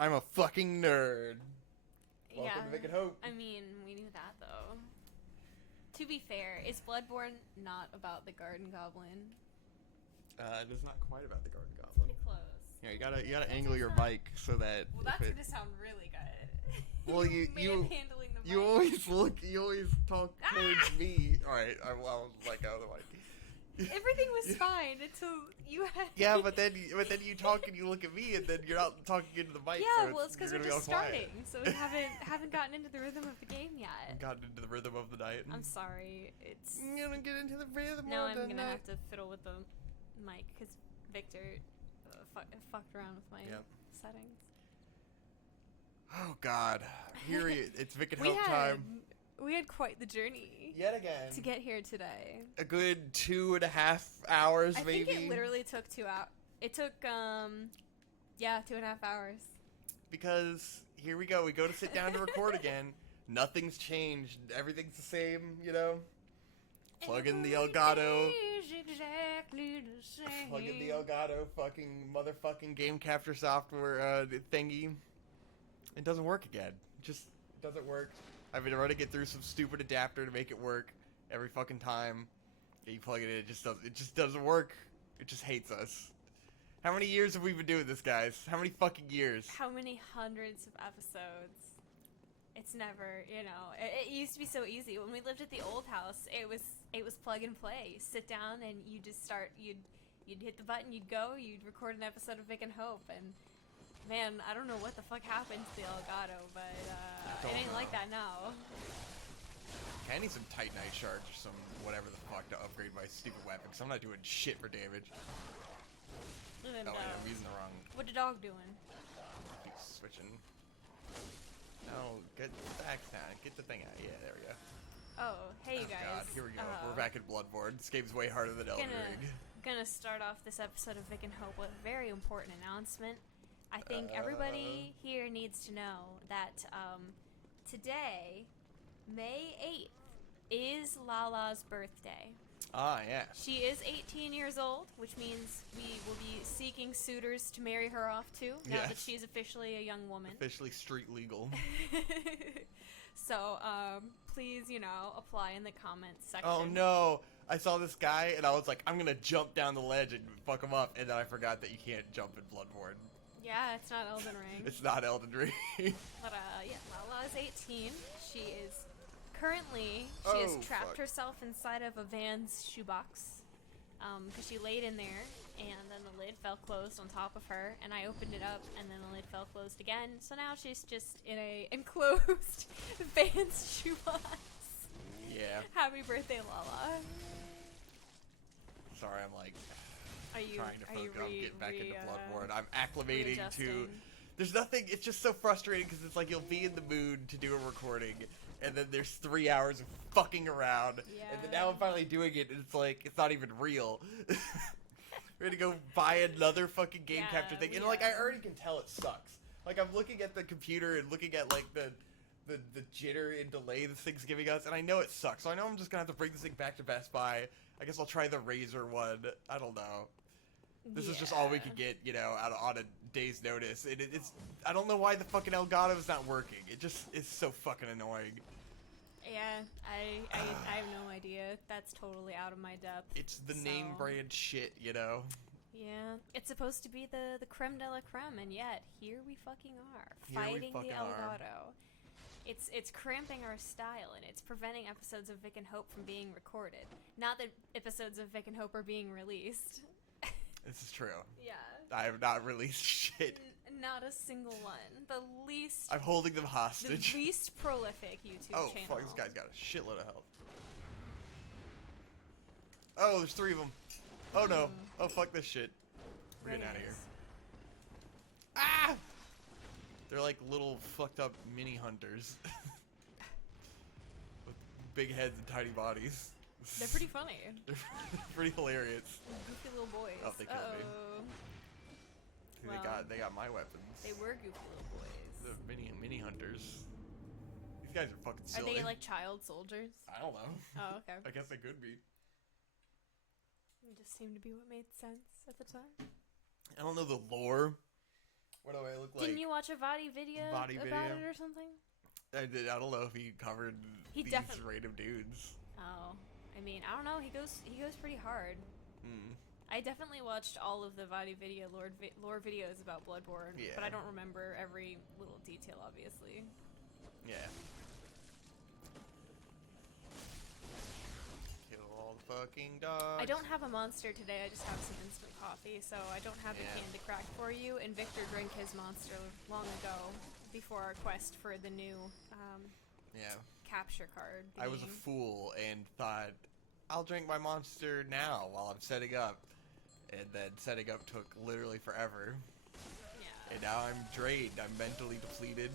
I'm a fucking nerd. Welcome to Make It Hope. I mean, we knew that though. To be fair, is Bloodborne not about the Garden Goblin? It is not quite about the Garden Goblin. Pretty close. Yeah, you gotta angle your mic so that. Well, that's gonna sound really good. Well, you manhandling the mic. you always talk towards me. All right, I'll let go of the mic. Everything was fine until you had. Yeah, but then you talk and you look at me, and then you're not talking into the mic. Yeah, so well, it's because we're just starting, so we haven't gotten into the rhythm of the game yet. Gotten into the rhythm of the night. I'm sorry. It's. I'm gonna get into the rhythm. Now of the I'm gonna night. have to fiddle with the mic because Victor fucked around with my settings. Oh God, it's Vic and Help time. We had quite the journey. Yet again. To get here today. A good 2.5 hours, maybe. I think it literally took 2 hours. It took, 2.5 hours. Because here we go. We go to sit down to record again. Nothing's changed. Everything's the same, you know? Plug in the Elgato. Exactly the same. Plug in the Elgato fucking motherfucking game capture software thingy. It doesn't work again. It just doesn't work. I've been running it through some stupid adapter to make it work every fucking time. Yeah, you plug it in, it just doesn't work. It just hates us. How many years have we been doing this, guys? How many fucking years? How many hundreds of episodes? It's never, it used to be so easy. When we lived at the old house, it was plug and play. You sit down and you just start, you'd hit the button, you'd go, you'd record an episode of Vic and Hope, and man, I don't know what the fuck happened to the Elgato, but it ain't like that now. I need some Titanite shards or some whatever the fuck to upgrade my stupid weapon, because I'm not doing shit for damage. And, oh, yeah, I'm using the wrong... What the dog doing? Keep switching. No, get the axe down. Get the thing out. Yeah, there we go. Oh, hey you guys. God, here we go. We're back in Bloodborne. This game's way harder than Elden Ring. Gonna start off this episode of Vic and Hope with a very important announcement. I think everybody here needs to know that today, May 8th, is Lala's birthday. Ah, yeah. She is 18 years old, which means we will be seeking suitors to marry her off to, now that she's officially a young woman. Officially street legal. So, please, apply in the comments section. Oh, no. I saw this guy, and I was like, I'm going to jump down the ledge and fuck him up, and then I forgot that you can't jump in Bloodborne. Yeah, it's not Elden Ring. It's not Elden Ring. But, Lala is 18. She is currently, she has trapped herself inside of a van's shoebox. Because she laid in there, and then the lid fell closed on top of her, and I opened it up, and then the lid fell closed again. So now she's just in a enclosed van's shoebox. Yeah. Happy birthday, Lala. Sorry, I'm trying to focus on getting back into Bloodborne. I'm acclimating to... There's nothing... It's just so frustrating because it's like you'll be in the mood to do a recording, and then there's 3 hours of fucking around, and then now I'm finally doing it, and it's like, it's not even real. We're gonna go buy another fucking game capture thing, and I already can tell it sucks. Like, I'm looking at the computer and looking at, like, the jitter and delay this thing's giving us, and I know it sucks, so I know I'm just gonna have to bring this thing back to Best Buy. I guess I'll try the Razer one. I don't know. This is just all we could get, on a day's notice. It's I don't know why the fucking Elgato's not working. It just is so fucking annoying. Yeah, I have no idea. That's totally out of my depth. It's the name brand shit, Yeah, it's supposed to be the creme de la creme, and yet here we fucking are, fighting the Elgato. It's cramping our style, and it's preventing episodes of Vic and Hope from being recorded. Not that episodes of Vic and Hope are being released. This is true. Yeah. I have not released shit. Not a single one. The least... I'm holding them hostage. The least prolific YouTube channel. Oh, fuck, this guy's got a shitload of health. Oh, there's 3 of them. Oh, no. Oh, fuck this shit. We're getting out of here. Ah! They're like little fucked up mini hunters. With big heads and tiny bodies. They're pretty funny. They're pretty hilarious. Goofy little boys. Oh, they killed me. Well, they got my weapons. They were goofy little boys. The mini hunters. These guys are fucking silly. Are they like child soldiers? I don't know. Oh, okay. I guess they could be. It just seemed to be what made sense at the time. I don't know the lore What do I look like? Didn't you watch a Vadi video about it or something? I did. I don't know if he covered these random dudes. Oh, I mean, I don't know. He goes pretty hard. I definitely watched all of the Vadi video lore videos about Bloodborne, but I don't remember every little detail, obviously. Yeah. Kill all the fucking dogs. I don't have a monster today. I just have some instant coffee, so I don't have a can to crack for you. And Victor drank his monster long ago, before our quest for the new capture card. I was a fool and thought, I'll drink my monster now while I'm setting up. And then setting up took literally forever. Yeah. And now I'm drained. I'm mentally depleted.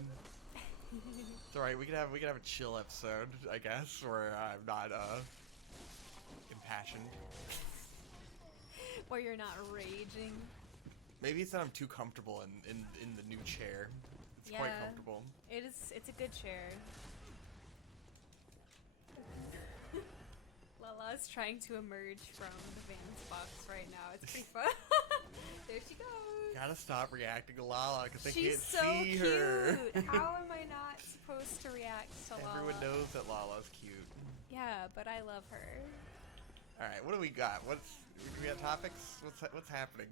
It's alright, we can have a chill episode, I guess, where I'm not impassioned. Where you're not raging. Maybe it's that I'm too comfortable in the new chair. It's quite comfortable. It's a good chair. Lala's trying to emerge from the Van's box right now. It's pretty fun. There she goes. Gotta stop reacting to Lala because they She's can't see her. Cute. How am I not supposed to react to Lala? Everyone knows that Lala's cute. Yeah, but I love her. All right, what do we got? We got topics? What's happening?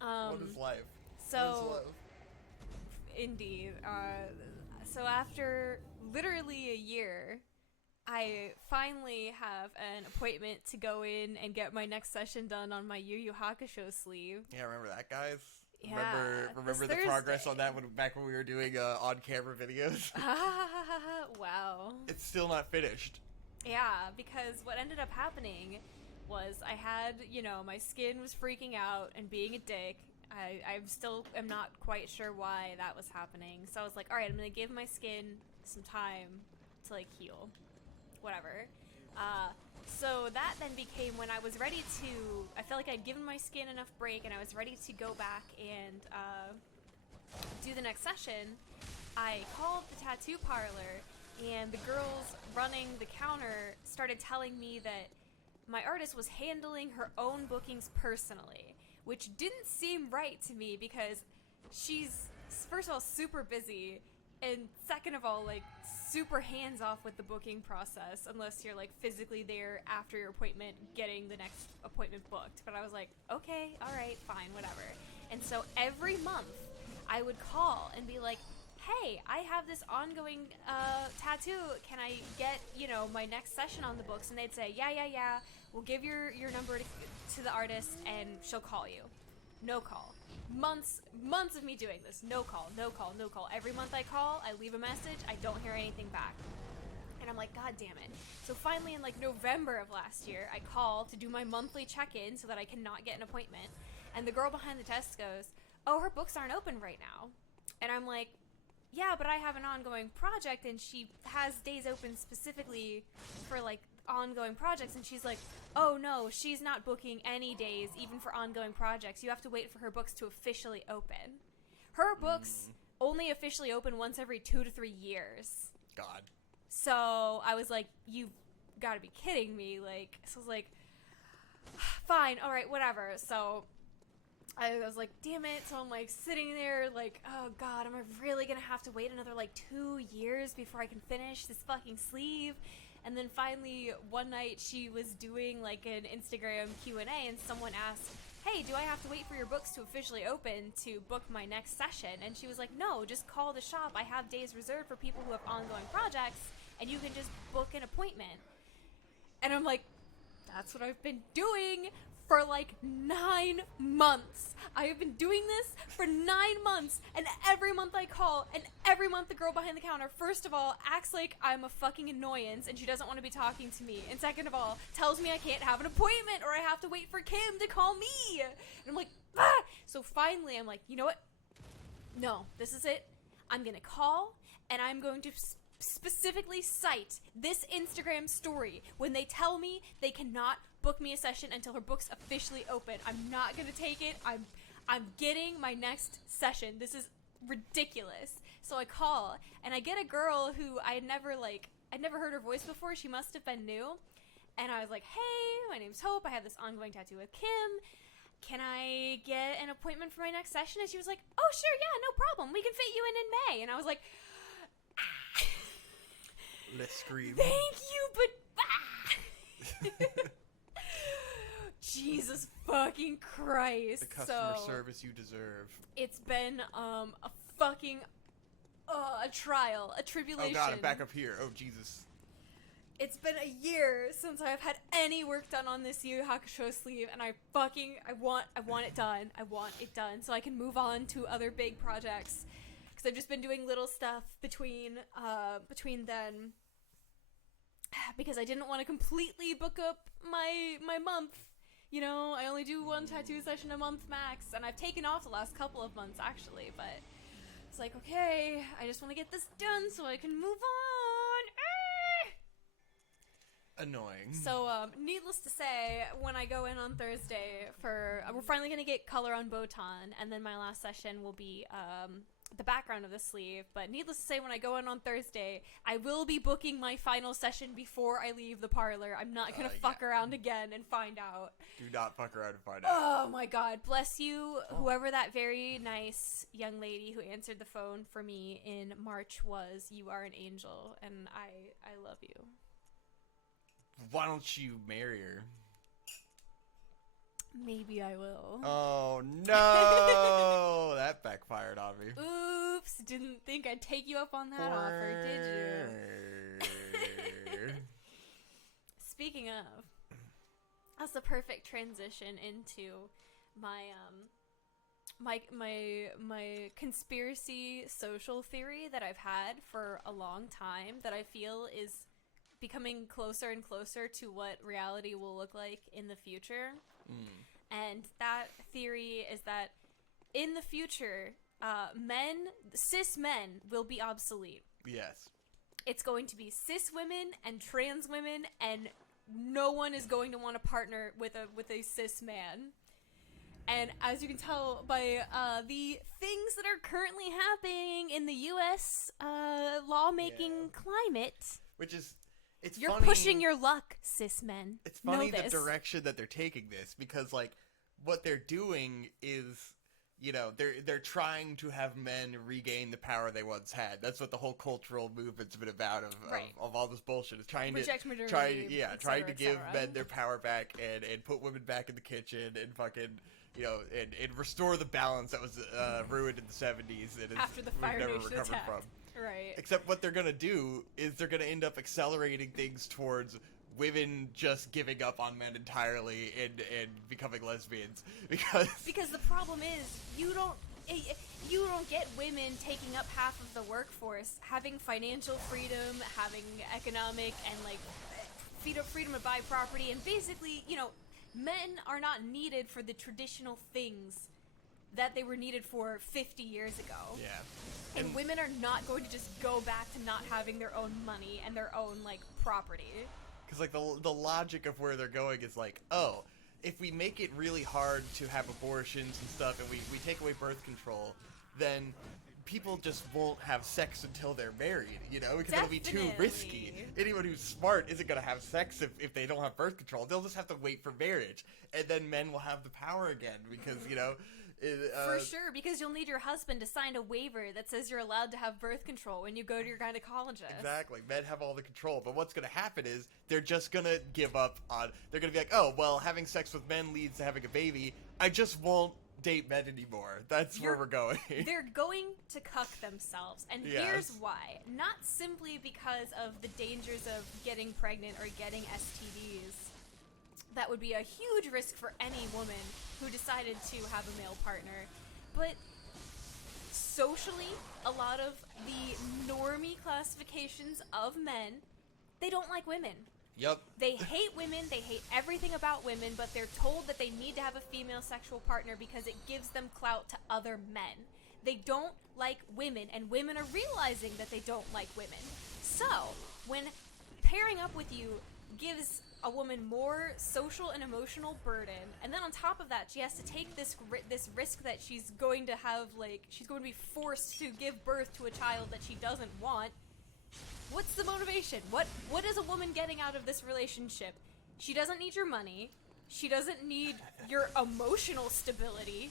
What is life? So, what is love? Indeed. So after literally a year, I finally have an appointment to go in and get my next session done on my Yu Yu Hakusho sleeve. Yeah, remember that, guys? Yeah, remember the progress on that back when we were doing on-camera videos? Wow. It's still not finished. Yeah, because what ended up happening was I had, my skin was freaking out and being a dick. I still am not quite sure why that was happening. So I was like, all right, I'm going to give my skin some time to, heal. Whatever. So that then became when I was ready to, I felt like I'd given my skin enough break and I was ready to go back and do the next session. I called the tattoo parlor and the girls running the counter started telling me that my artist was handling her own bookings personally, which didn't seem right to me because she's, first of all, super busy, and second of all, super hands-off with the booking process unless you're, physically there after your appointment getting the next appointment booked. But I was like, okay, all right, fine, whatever. And so every month, I would call and be like, hey, I have this ongoing tattoo. Can I get, my next session on the books? And they'd say, yeah. We'll give your number to the artist, and she'll call you. No call. Months of me doing this. No call. Every month I call, I leave a message, I don't hear anything back. And I'm like, God damn it. So finally in November of last year, I call to do my monthly check-in so that I cannot get an appointment. And the girl behind the desk goes, oh, her books aren't open right now. And I'm like, yeah, but I have an ongoing project, and she has days open specifically for ongoing projects. And she's like, oh no, she's not booking any days even for ongoing projects. You have to wait for her books to officially open. Her books only officially open once every 2 to 3 years. God. So I was like, you've got to be kidding me. So I was like, fine, all right, whatever. So I was like, damn it. So I'm sitting there oh God, am I really gonna have to wait another 2 years before I can finish this fucking sleeve? And then finally one night she was doing an Instagram Q&A and someone asked, hey, do I have to wait for your books to officially open to book my next session? And she was like, no, just call the shop. I have days reserved for people who have ongoing projects and you can just book an appointment. And I'm like, that's what I've been doing for 9 months. I have been doing this for 9 months, and every month I call, and every month the girl behind the counter, first of all, acts like I'm a fucking annoyance and she doesn't want to be talking to me, and second of all, tells me I can't have an appointment or I have to wait for Kim to call me. And I'm like, ah! So finally I'm like, you know what? No, this is it. I'm gonna call, and I'm going to specifically cite this Instagram story when they tell me they cannot book me a session until her book's officially open. I'm not gonna take it. I'm getting my next session. This is ridiculous. So I call and I get a girl who I'd never heard her voice before. She must have been new. And I was like, hey, my name's Hope. I have this ongoing tattoo with Kim. can I get an appointment for my next session? And she was like, oh, sure, yeah, no problem. We can fit you in May. And I was like, let's scream. Thank you, but Jesus fucking Christ. The customer service you deserve. It's been a fucking a trial, a tribulation. Oh god, I'm back up here. Oh Jesus. It's been a year since I've had any work done on this Yu Yu Hakusho sleeve, and I want it done. I want it done so I can move on to other big projects. Because I've just been doing little stuff between then. Because I didn't want to completely book up my month. You know, I only do one tattoo session a month max, and I've taken off the last couple of months actually, but it's like, okay, I just want to get this done so I can move on. Annoying. So, needless to say, when I go in on Thursday for, we're finally going to get color on Botan, and then my last session will be, the background of the sleeve, but needless to say, when I go in on Thursday, I will be booking my final session before I leave the parlor. I'm not going to fuck around again and find out. Do not fuck around and find out. Oh my god, bless you, whoever that very nice young lady who answered the phone for me in March was. You are an angel, and I love you. Why don't you marry her? Maybe I will. Oh no! That backfired on me. Oops, didn't think I'd take you up on that offer, did you? Speaking of, that's the perfect transition into my my conspiracy social theory that I've had for a long time that I feel is becoming closer and closer to what reality will look like in the future. And that theory is that in the future, cis men will be obsolete. Yes. It's going to be cis women and trans women, and no one is going to want to partner with a cis man. And as you can tell by the things that are currently happening in the U.S. Lawmaking climate, which is. You're funny. Pushing your luck, cis men. It's funny the direction that they're taking this, because like what they're doing is, you know, they're trying to have men regain the power they once had. That's what the whole cultural movement's been about of all this bullshit. It's trying to give men their power back and put women back in the kitchen and fucking, you know, and restore the balance that was ruined in the 70s and after the Fire Nation attack. From. Right. Except what they're going to do is they're going to end up accelerating things towards women just giving up on men entirely and becoming lesbians. Because the problem is you don't get women taking up half of the workforce, having financial freedom, having economic and like freedom to buy property, and basically, you know, men are not needed for the traditional things that they were needed for 50 years ago. Yeah. And women are not going to just go back to not having their own money and their own, like, property. Because, like, the logic of where they're going is like, oh, if we make it really hard to have abortions and stuff and we take away birth control, then people just won't have sex until they're married, you know? Because it'll be too risky. Anyone who's smart isn't going to have sex if they don't have birth control. They'll just have to wait for marriage. And then men will have the power again because, you know... for sure, because you'll need your husband to sign a waiver that says you're allowed to have birth control when you go to your gynecologist. Exactly. Men have all the control. But what's going to happen is they're just going to give up on... They're going to be like, oh, well, having sex with men leads to having a baby. I just won't date men anymore. That's where we're going. They're going to cuck themselves. And here's why. Not simply because of the dangers of getting pregnant or getting STDs. That would be a huge risk for any woman who decided to have a male partner. But socially, a lot of the normie classifications of men, they don't like women. Yep. They hate women, they hate everything about women, but they're told that they need to have a female sexual partner because it gives them clout to other men. They don't like women, and women are realizing that they don't like women. So, when pairing up with you gives a woman more social and emotional burden, and then on top of that she has to take this risk that she's going to have, like, she's going to be forced to give birth to a child that she doesn't want. What's the motivation? What is a woman getting out of this relationship? She doesn't need your money. She doesn't need your emotional stability.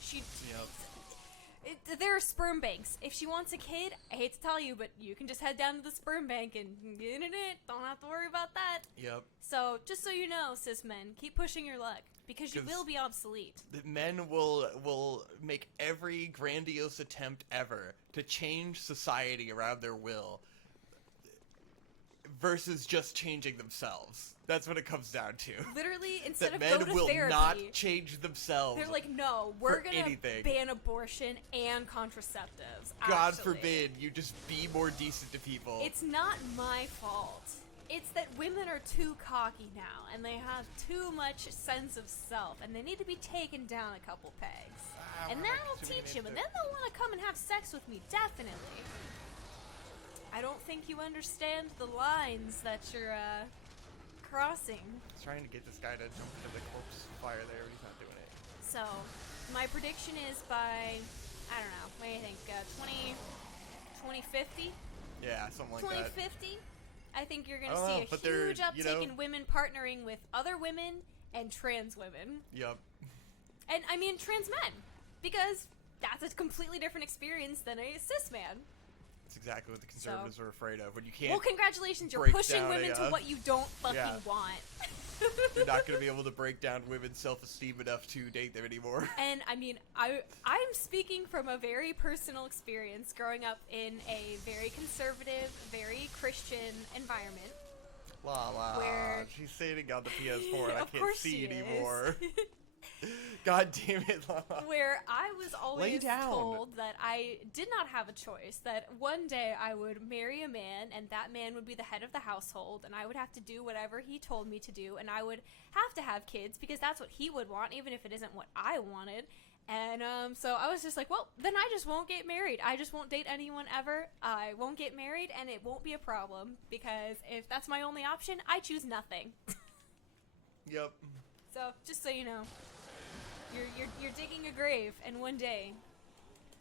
There are sperm banks. If she wants a kid, I hate to tell you, but you can just head down to the sperm bank and get it. Don't have to worry about that. Yep. So, just so you know, cis men, keep pushing your luck, because you will be obsolete. The men will make every grandiose attempt ever to change society around their will, versus just changing themselves. That's what it comes down to. Literally, instead of men go to will therapy, not change themselves. They're like, no, we're gonna anything. ban abortion and contraceptives. God actually. forbid you just be more decent to people. It's not my fault. It's that women are too cocky now, and they have too much sense of self, and they need to be taken down a couple pegs. And that'll teach them, and then they'll want to come and have sex with me, definitely. I don't think you understand the lines that you're, crossing. I was trying to get this guy to jump into the corpse fire there, but he's not doing it. So, my prediction is by, I don't know, what do you think, 2050? Yeah, something like 2050? I think you're going to that. see a huge uptick in women partnering with other women and trans women. Yep. And, I mean, trans men. Because that's a completely different experience than a cis man. That's exactly what the conservatives are afraid of. When you can't. Well, congratulations, you're pushing women to what you don't fucking want. You're not going to be able to break down women's self-esteem enough to date them anymore. And, I mean, I'm speaking from a very personal experience growing up in a very conservative, very Christian environment. La la. Where... She's sitting on the PS4 and I can't see anymore. Is. God damn it, Lala. Where I was always told that I did not have a choice, that one day I would marry a man and that man would be the head of the household and I would have to do whatever he told me to do and I would have to have kids because that's what he would want, even if it isn't what I wanted. And so I was just like, well, then I just won't get married. I just won't date anyone ever. I won't get married and it won't be a problem because if that's my only option, I choose nothing. Yep. So, just so you know. You're digging a grave, and one day,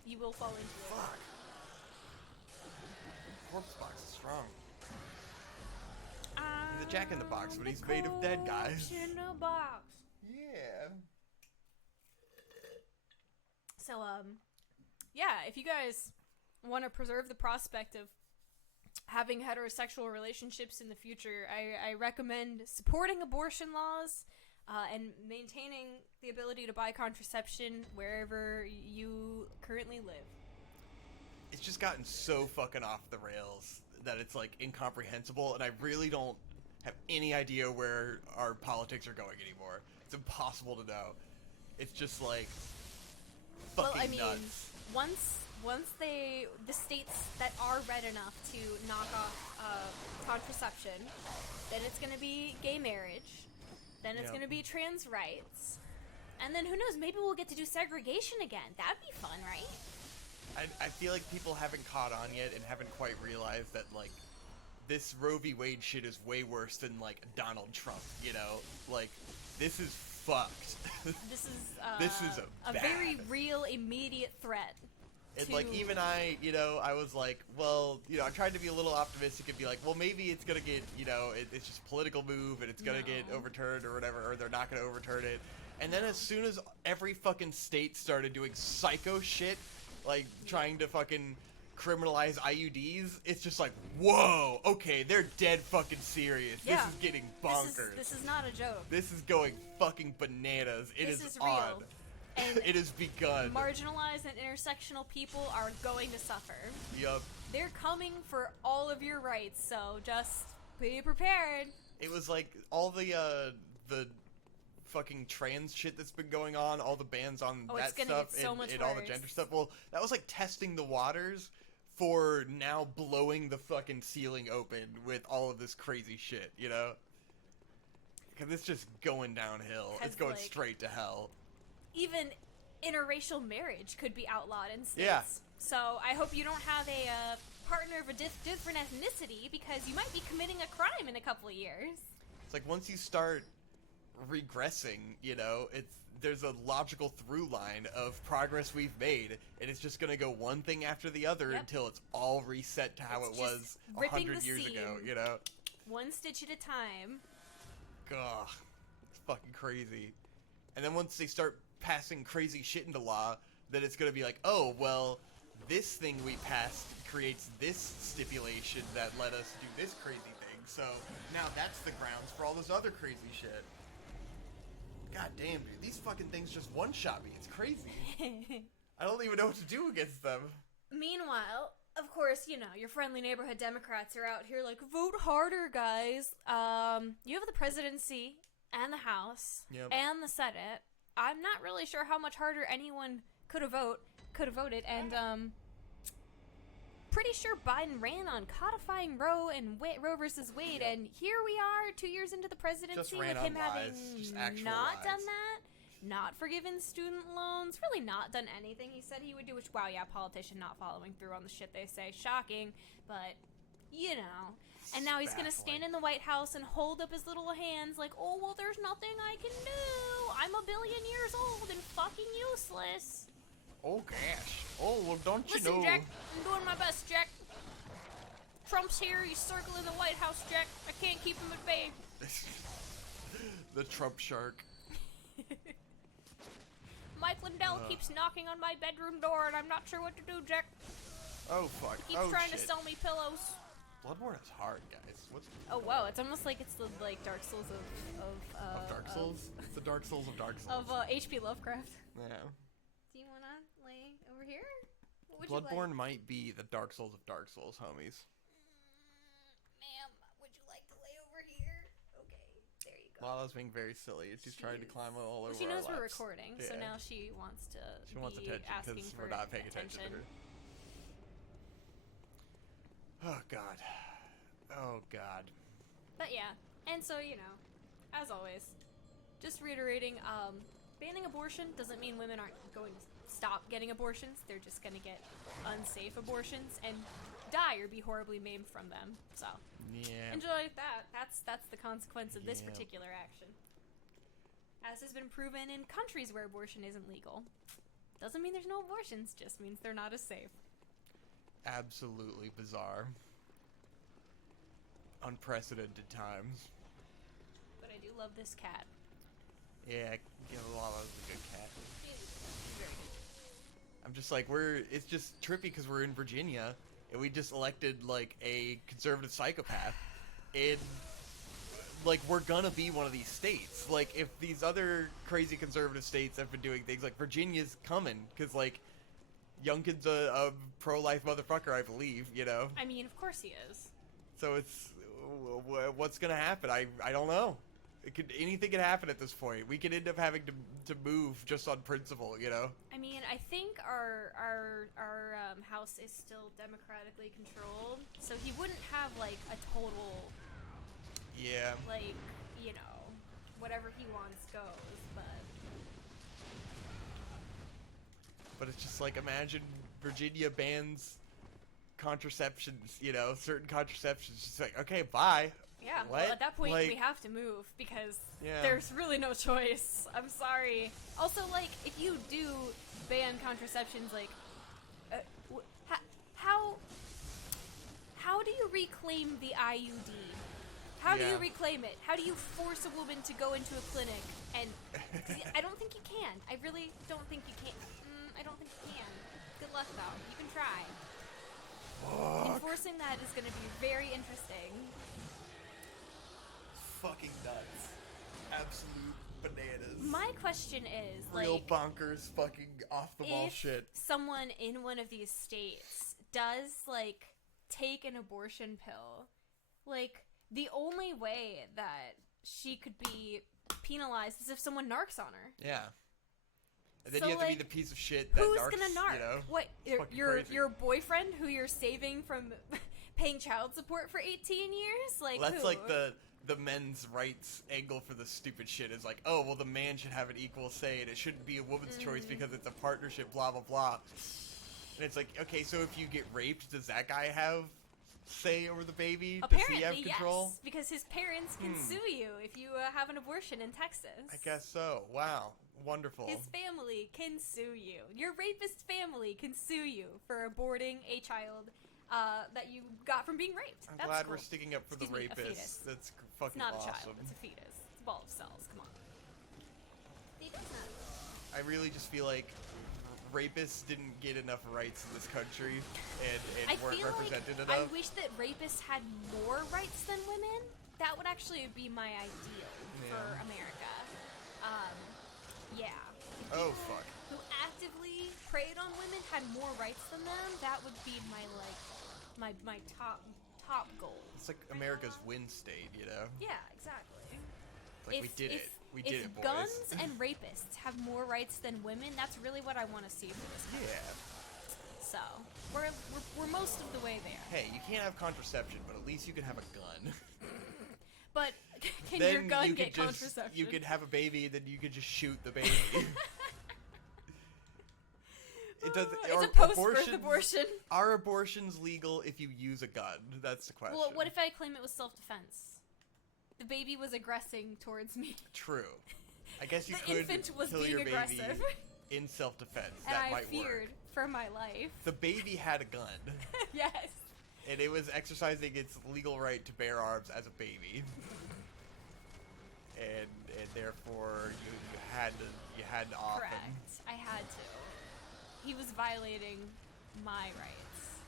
you will fall into it. Fuck. Corpse box is strong. He's a jack-in-the-box, but he's made of dead guys. In a box. Yeah. So, yeah, if you guys want to preserve the prospect of having heterosexual relationships in the future, I recommend supporting abortion laws. And maintaining the ability to buy contraception wherever you currently live. It's just gotten so fucking off the rails that it's, like, incomprehensible, and I really don't have any idea where our politics are going anymore. It's impossible to know. It's just, like, fucking nuts. Once the states that are red enough to knock off contraception, then it's going to be gay marriage. Then it's going to be trans rights. And then who knows, maybe we'll get to do segregation again. That'd be fun, right? I feel like people haven't caught on yet and haven't quite realized that, like, this Roe v. Wade shit is way worse than, like, Donald Trump, you know? Like, this is fucked. This is a very real, immediate threat. And, like, even I, you know, I was like, well, you know, I tried to be a little optimistic and be like, well, maybe it's going to get, you know, it's just a political move and it's going to get overturned or whatever, or they're not going to overturn it. And then as soon as every fucking state started doing psycho shit, like trying to fucking criminalize IUDs, it's just like, whoa, okay, they're dead fucking serious. Yeah. This is getting bonkers. This is not a joke. This is going fucking bananas. This is on. real. And it has begun. Marginalized and intersectional people are going to suffer. Yup. They're coming for all of your rights, so just be prepared. It was like all the fucking trans shit that's been going on, all the bans on that stuff, and all the gender stuff. Well, that was like testing the waters for now blowing the fucking ceiling open with all of this crazy shit, you know? Because it's just going downhill. It's going straight to hell. Even interracial marriage could be outlawed in states. Yeah. So I hope you don't have a partner of a different ethnicity because you might be committing a crime in a couple of years. It's like once you start regressing, you know, there's a logical through line of progress we've made, and it's just going to go one thing after the other until it's all reset to how it was 100 years ago, you know? One stitch at a time. Ugh. It's fucking crazy. And then once they start passing crazy shit into law, then it's going to be like, oh, well, this thing we passed creates this stipulation that let us do this crazy thing. So now that's the grounds for all this other crazy shit. God damn, dude. These fucking things just one-shot me. It's crazy. I don't even know what to do against them. Meanwhile, of course, you know, your friendly neighborhood Democrats are out here like, vote harder, guys. You have the presidency and the House and the Senate. I'm not really sure how much harder anyone could have voted, and pretty sure Biden ran on codifying Roe versus Wade, and here we are 2 years into the presidency with him having not done that, not forgiven student loans, really not done anything he said he would do, which, wow, yeah, politician not following through on the shit they say. Shocking, but, you know. And now he's going to stand in the White House and hold up his little hands like, oh, well, there's nothing I can do. I'm a billion years old and fucking useless. Oh, gosh. Oh, well, don't you know. Listen, Jack, I'm doing my best, Jack. Trump's here. He's circling the White House, Jack. I can't keep him at bay. The Trump shark. Mike Lindell keeps knocking on my bedroom door, and I'm not sure what to do, Jack. Oh, fuck. He keeps trying to sell me pillows. Bloodborne is hard, guys. Oh, wow. It's almost like it's the, like, Dark Souls of Dark Souls? It's the Dark Souls of Dark Souls. Of H.P. Lovecraft. Yeah. Do you want to lay over here? What would Bloodborne you like? might be the Dark Souls of Dark Souls, homies. Ma'am, would you like to lay over here? Okay, there you go. Lala's being very silly. She's trying to climb all over She knows our we're laps. recording, so now she wants to She wants attention because we're not paying attention to her. Oh, God. Oh, God. But yeah, and so, you know, as always, just reiterating, banning abortion doesn't mean women aren't going to stop getting abortions. They're just going to get unsafe abortions and die or be horribly maimed from them. So, enjoy that. That's the consequence of this particular action. As has been proven in countries where abortion isn't legal. Doesn't mean there's no abortions, just means they're not as safe. Absolutely bizarre. Unprecedented times. But I do love this cat. Yeah, Lala's a good cat. She's very good. I'm just like, it's just trippy because we're in Virginia, and we just elected, like, a conservative psychopath, and, like, we're gonna be one of these states. Like, if these other crazy conservative states have been doing things, like, Virginia's coming, because, like, Youngkin's a pro-life motherfucker, I believe, you know? I mean, of course he is. So it's, what's gonna happen? I don't know. Anything could happen at this point. We could end up having to move just on principle, you know? I mean, I think our house is still democratically controlled, so he wouldn't have, like, a total... Yeah. Like, you know, whatever he wants goes, But it's just like, imagine Virginia bans contraceptions, you know, certain contraceptions. Just like, okay, bye. Yeah, what? Well, at that point, like, we have to move, because there's really no choice. I'm sorry. Also, like, if you do ban contraceptions, like, how do you reclaim the IUD? How do you reclaim it? How do you force a woman to go into a clinic? And I don't think you can. I really don't think you can. I don't think you can. Good luck, though. You can try. Fuck. Enforcing that is going to be very interesting. Fucking nuts. Absolute bananas. My question is, real like, bonkers, fucking off the wall shit. If someone in one of these states does, like, take an abortion pill, like, the only way that she could be penalized is if someone narcs on her. Yeah. And then so, you have to like, be the piece of shit that who's narcs, gonna narc? you know? What, your your boyfriend who you're saving from paying child support for 18 years? Like, well, that's who? like the men's rights angle for this stupid shit is like, oh, well, the man should have an equal say and it shouldn't be a woman's choice because it's a partnership, blah, blah, blah. And it's like, okay, so if you get raped, does that guy have say over the baby? Apparently, does he have control? Yes, because his parents can sue you if you have an abortion in Texas. I guess so. Wow. Wonderful. His family can sue you. Your rapist family can sue you for aborting a child that you got from being raped. I'm That's glad cool. we're sticking up for Excuse the me, a rapists. fetus. That's fucking It's not awesome. a child. It's a fetus. It's a ball of cells. Come on. They do I really just feel like rapists didn't get enough rights in this country and weren't represented enough. I wish that rapists had more rights than women. That would actually be my ideal for America. Yeah. Oh, fuck. Who actively preyed on women had more rights than them, that would be my top goal. It's like America's win state, you know? Yeah, exactly. Like, we did it. We did it, boys. If guns and rapists have more rights than women, that's really what I want to see for this country. Yeah. So, we're most of the way there. Hey, you can't have contraception, but at least you can have a gun. But can your gun get contraception? You could have a baby, then you could just shoot the baby. It does. It's a post-birth abortion. Are abortions legal if you use a gun? That's the question. Well, what if I claim it was self-defense? The baby was aggressing towards me. True. I guess you the could infant was kill being your aggressive. baby in self-defense. And That I might feared work. for my life. The baby had a gun. Yes. And it was exercising its legal right to bear arms as a baby. and therefore you had to off him. Correct. I had to. He was violating my rights.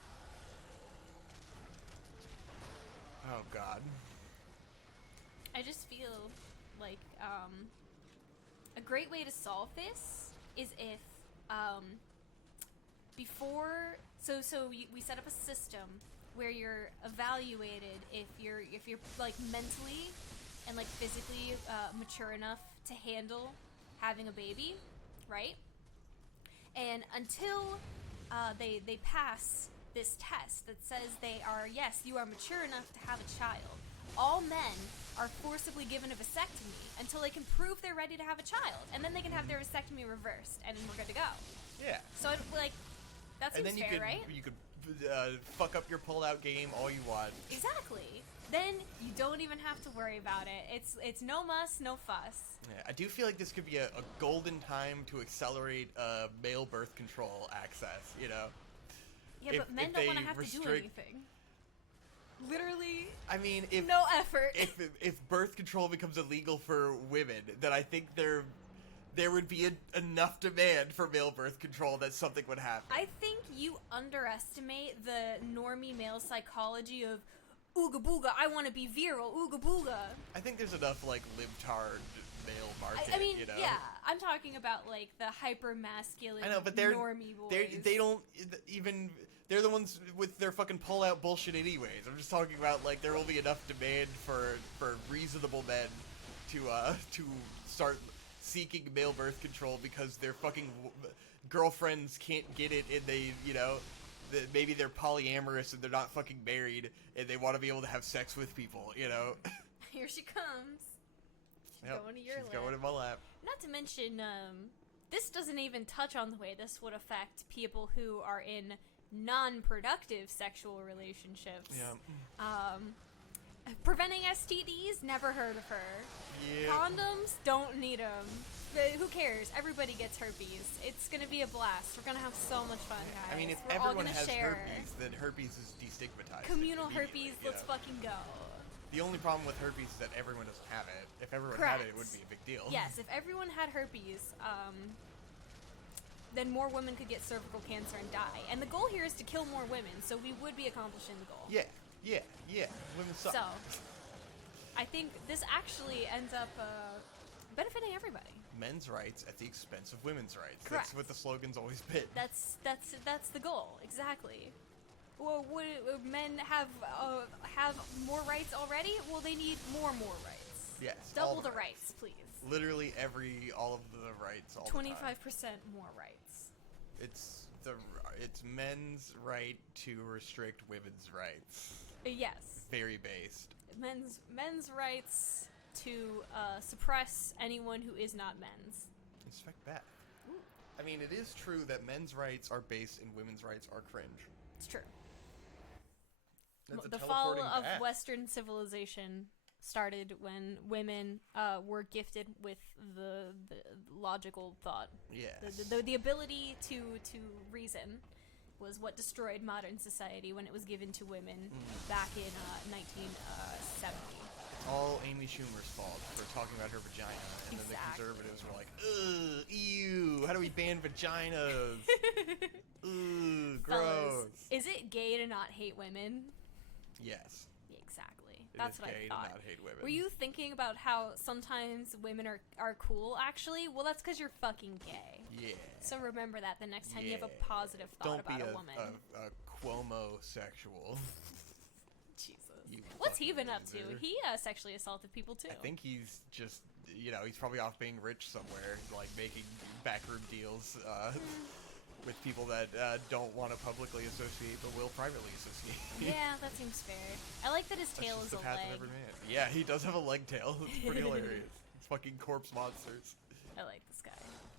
Oh God. I just feel like a great way to solve this is if we set up a system where you're evaluated if you're like mentally and like physically mature enough to handle having a baby, right? And until they pass this test that says yes, you are mature enough to have a child, all men are forcibly given a vasectomy until they can prove they're ready to have a child, and then they can have their vasectomy reversed, and we're good to go. Yeah. So that seems fair, right? You could fuck up your pull-out game all you want. Exactly. Then you don't even have to worry about it. It's no muss, no fuss. Yeah, I do feel like this could be a golden time to accelerate male birth control access, you know? Yeah, but men don't want to have to do anything. Literally, I mean, no effort. If birth control becomes illegal for women, then I think there would be enough demand for male birth control that something would happen. I think you underestimate the normie male psychology of ooga booga, I want to be virile, ooga booga. I think there's enough like libtard male market. I mean, you know? yeah, I'm talking about like the hyper masculine. I know, but normie boys. They don't even. They're the ones with their fucking pull-out bullshit anyways. I'm just talking about, like, there will be enough demand for reasonable men to start seeking male birth control because their fucking girlfriends can't get it and they, you know, maybe they're polyamorous and they're not fucking married and they want to be able to have sex with people, you know? Here she comes. She's going to your lap. She's going in my lap. Not to mention, this doesn't even touch on the way this would affect people who are in non-productive sexual relationships. Yeah. Preventing STDs, never heard of her. Yeah. Condoms, don't need them. Who cares? Everybody gets herpes. It's gonna be a blast. We're gonna have so much fun, guys. I mean, if We're everyone all has share. herpes, then herpes is destigmatized. Communal herpes, let's know? fucking go. The only problem with herpes is that everyone doesn't have it. If everyone Correct. had it, it wouldn't be a big deal. Yes, if everyone had herpes, then more women could get cervical cancer and die. And the goal here is to kill more women, so we would be accomplishing the goal. Yeah. Women suck. So, I think this actually ends up benefiting everybody. Men's rights at the expense of women's rights. Correct. That's what the slogan's always been. That's the goal, exactly. Well, would men have more rights already? Well, they need more rights. Yes. Double the rights, please. Literally all of the rights, all 25% the time. more rights. It's men's right to restrict women's rights. Yes. Very based. Men's rights to suppress anyone who is not men's. Inspect that. Ooh. I mean, it is true that men's rights are based and women's rights are cringe. It's true. That's The fall of Western civilization started when women were gifted with the logical thought. Yes. The ability to reason was what destroyed modern society when it was given to women back in 1970. all Amy Schumer's fault for talking about her vagina, and then the conservatives were like, ugh, ew, how do we ban vaginas? Ugh, gross. Fellas, is it gay to not hate women? Yes. Exactly. It That's is what gay I thought. to not hate women. Were you thinking about how sometimes women are cool, actually? Well, that's because you're fucking gay. Yeah. So remember that the next time you have a positive thought about a woman. Don't be a Cuomo-sexual. Jesus. What's he been up to? loser. He sexually assaulted people, too. I think he's just, he's probably off being rich somewhere, like making backroom deals with people that don't want to publicly associate but will privately associate. Yeah, that seems fair. I like that his tail is a the path leg. of every man. Yeah, he does have a leg tail. It's pretty hilarious. It's fucking corpse monsters. I like this guy.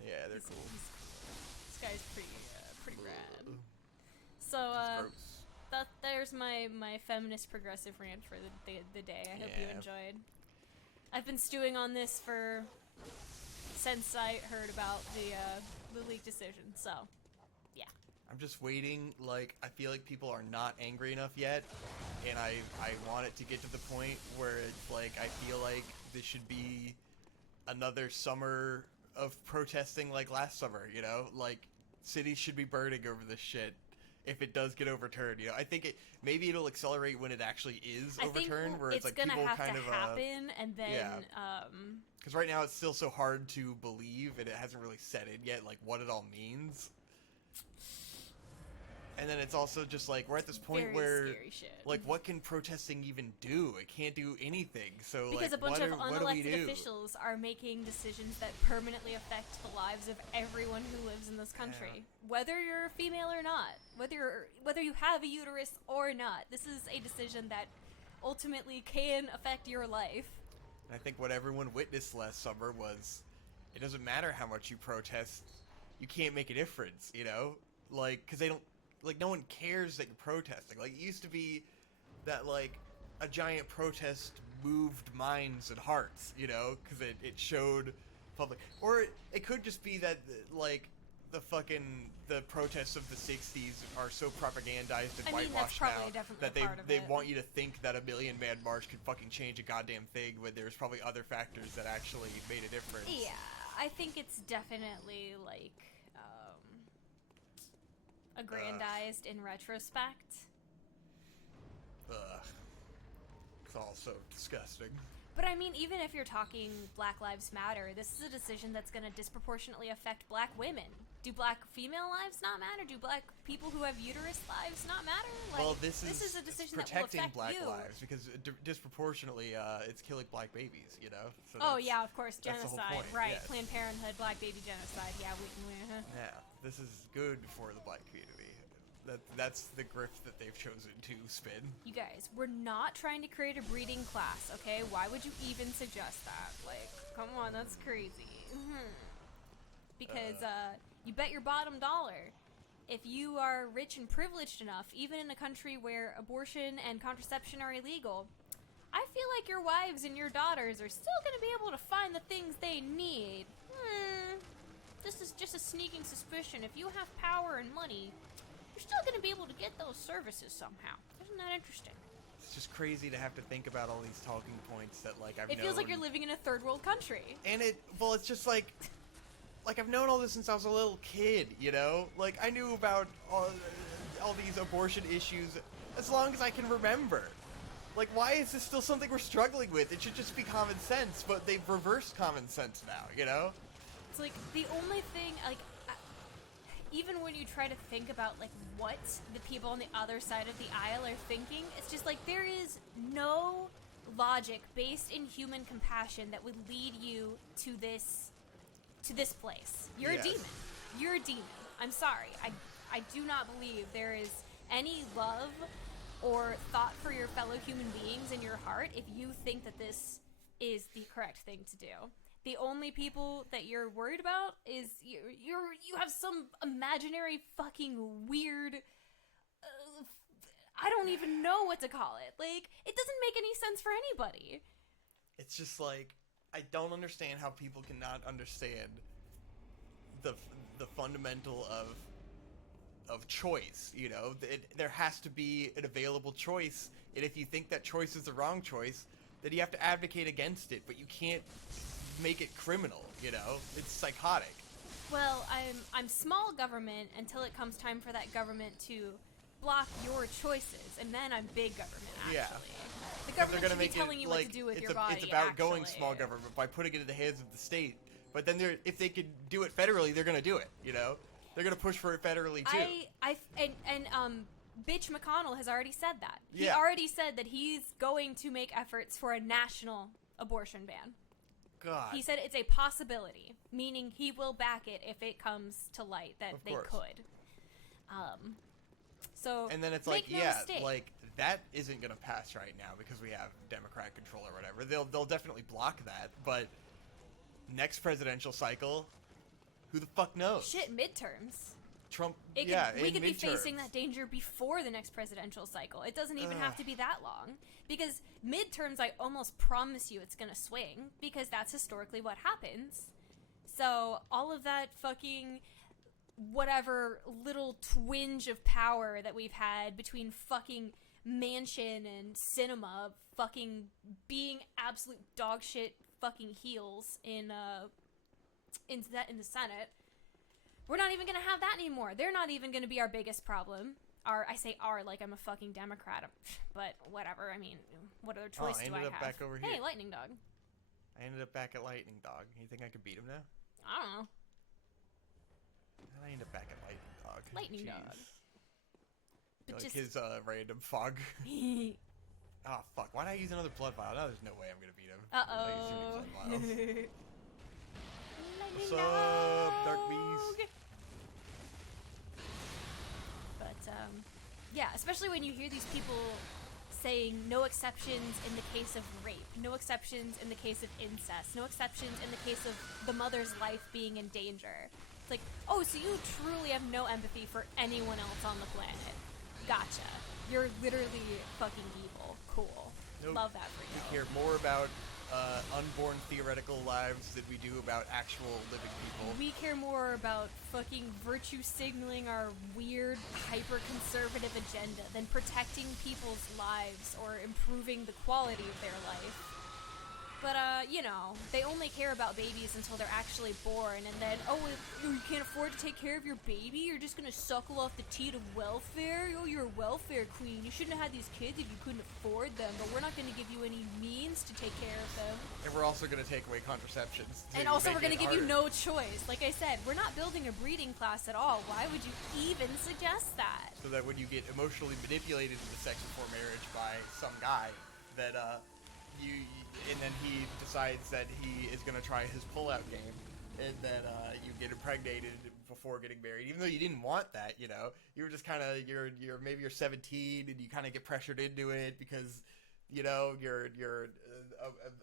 Yeah, they're cool. This guy's pretty rad. So, there's my feminist progressive rant for the day. I hope you enjoyed. I've been stewing on this since I heard about the league decision, so, yeah. I'm just waiting, I feel like people are not angry enough yet, and I want it to get to the point where it's I feel like this should be another summer of protesting like last summer, cities should be burning over this shit if it does get overturned. I think maybe it'll accelerate when it actually is overturned, where it's like people kind of happen, and then because right now it's still so hard to believe, and it hasn't really set in yet, what it all means. And then it's also just we're at this point where what can protesting even do? It can't do anything. So because a bunch of unelected officials are making decisions that permanently affect the lives of everyone who lives in this country, whether you're a female or not, whether you have a uterus or not. This is a decision that ultimately can affect your life. And I think what everyone witnessed last summer was, it doesn't matter how much you protest, you can't make a difference. Because they don't. No one cares that you're protesting. It used to be that, a giant protest moved minds and hearts, because it showed public. Or it could just be that, the protests of the 60s are so propagandized and whitewashed now that they want you to think that a million-man march could fucking change a goddamn thing, when there's probably other factors that actually made a difference. Yeah, I think it's definitely, aggrandized in retrospect. Ugh. It's all so disgusting. But I mean, even if you're talking Black Lives Matter, this is a decision that's going to disproportionately affect black women. Do black female lives not matter? Do black people who have uterus lives not matter? Well, this is a decision protecting that will affect black you. lives, because disproportionately it's killing black babies, So yeah, of course, genocide, right? Yes. Planned Parenthood, black baby genocide. Yeah, yeah, this is good for the black community. That's the grift that they've chosen to spin. You guys, we're not trying to create a breeding class, okay? Why would you even suggest that? Come on, that's crazy. Because you bet your bottom dollar, if you are rich and privileged enough, even in a country where abortion and contraception are illegal, I feel like your wives and your daughters are still going to be able to find the things they need. This is just a sneaking suspicion. If you have power and money, you're still going to be able to get those services somehow. Isn't that interesting? It's just crazy to have to think about all these talking points that I've known. It feels like you're living in a third world country. And it's just I've known all this since I was a little kid, I knew about all these abortion issues as long as I can remember. Why is this still something we're struggling with? It should just be common sense, but they've reversed common sense now, It's the only thing, even when you try to think about, what the people on the other side of the aisle are thinking, it's just there is no logic based in human compassion that would lead you to this place. You're a demon. You're a demon. I'm sorry. I do not believe there is any love or thought for your fellow human beings in your heart if you think that this is the correct thing to do. The only people that you're worried about is you have some imaginary fucking weird I don't even know what to call it. It doesn't make any sense for anybody. It's just I don't understand how people cannot understand the fundamental of choice. There has to be an available choice, and if you think that choice is the wrong choice, then you have to advocate against it, but you can't make it criminal, you know? It's psychotic. Well, I'm small government until it comes time for that government to block your choices, and then I'm big government, actually. Yeah. The government should be telling you what to do with your body, It's about actually. going small government by putting it in the hands of the state. But then if they could do it federally, they're going to do it, you know? They're going to push for it federally, too. Bitch McConnell has already said that. Yeah. He already said that he's going to make efforts for a national abortion ban. God. He said it's a possibility, meaning he will back it if it comes to light that they could. And then it's like, mistake. like that isn't going to pass right now because we have Democrat control or whatever. They'll definitely block that, but next presidential cycle, who the fuck knows? Shit, midterms. Trump, we could be facing that danger before the next presidential cycle. It doesn't even have to be that long. Because midterms, I almost promise you it's going to swing, because that's historically what happens. So all of that fucking whatever little twinge of power that we've had between fucking Manchin and Sinema fucking being absolute dog shit fucking heels in the Senate, we're not even going to have that anymore. They're not even going to be our biggest problem. I say "our" like I'm a fucking Democrat, but whatever. I mean, what other choice do I have? I ended up back over here. Hey, Lightning Dog. I ended up back at Lightning Dog. You think I could beat him now? I don't know. I ended up back at Lightning Dog. Lightning Dog. But like just his random fog. Oh fuck! Why did I use another blood vial? No, there's no way I'm gonna beat him. What's up, Dark Beast? But yeah, especially when you hear these people saying no exceptions in the case of rape, no exceptions in the case of incest, no exceptions in the case of the mother's life being in danger. It's like, oh, so you truly have no empathy for anyone else on the planet. Gotcha. You're literally fucking evil. Cool. Nope. Love that for you. We care more about unborn theoretical lives than we do about actual living people. We care more about fucking virtue signaling our weird hyper-conservative agenda than protecting people's lives or improving the quality of their life. But, you know, they only care about babies until they're actually born, and then, oh, you can't afford to take care of your baby? You're just gonna suckle off the teat of welfare? Oh, you're a welfare queen. You shouldn't have had these kids if you couldn't afford them, but we're not gonna give you any means to take care of them. And we're also gonna take away contraceptions. And also we're gonna give you no choice. Like I said, we're not building a breeding class at all. Why would you even suggest that? So that when you get emotionally manipulated into sex before marriage by some guy, that, and then he decides that he is going to try his pullout game, and that you get impregnated before getting married, even though you didn't want that, you know. You were just kind of maybe you're 17 and you kind of get pressured into it because, you know, you're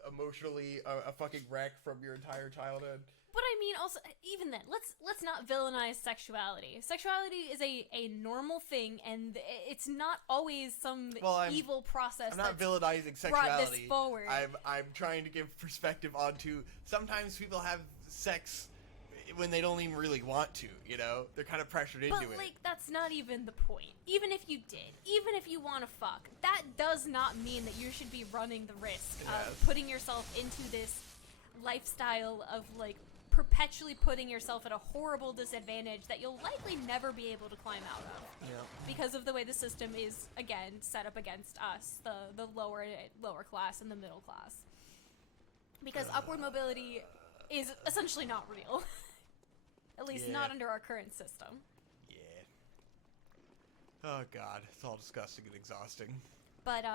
emotionally a fucking wreck from your entire childhood. But I mean, also, even then, let's not villainize sexuality. Sexuality is a normal thing, and it's not always some evil process. I'm not villainizing sexuality. Brought this forward. I'm trying to give perspective onto sometimes people have sex when they don't even really want to. You know, they're kind of pressured into it. But like, that's not even the point. Even if you did, even if you want to fuck, that does not mean that you should be running the risk of putting yourself into this lifestyle of like perpetually putting yourself at a horrible disadvantage that you'll likely never be able to climb out of. Yeah. Because of the way the system is, again, set up against us, the lower class and the middle class. Because upward mobility is essentially not real. At least not under our current system. Yeah. Oh god, it's all disgusting and exhausting. But,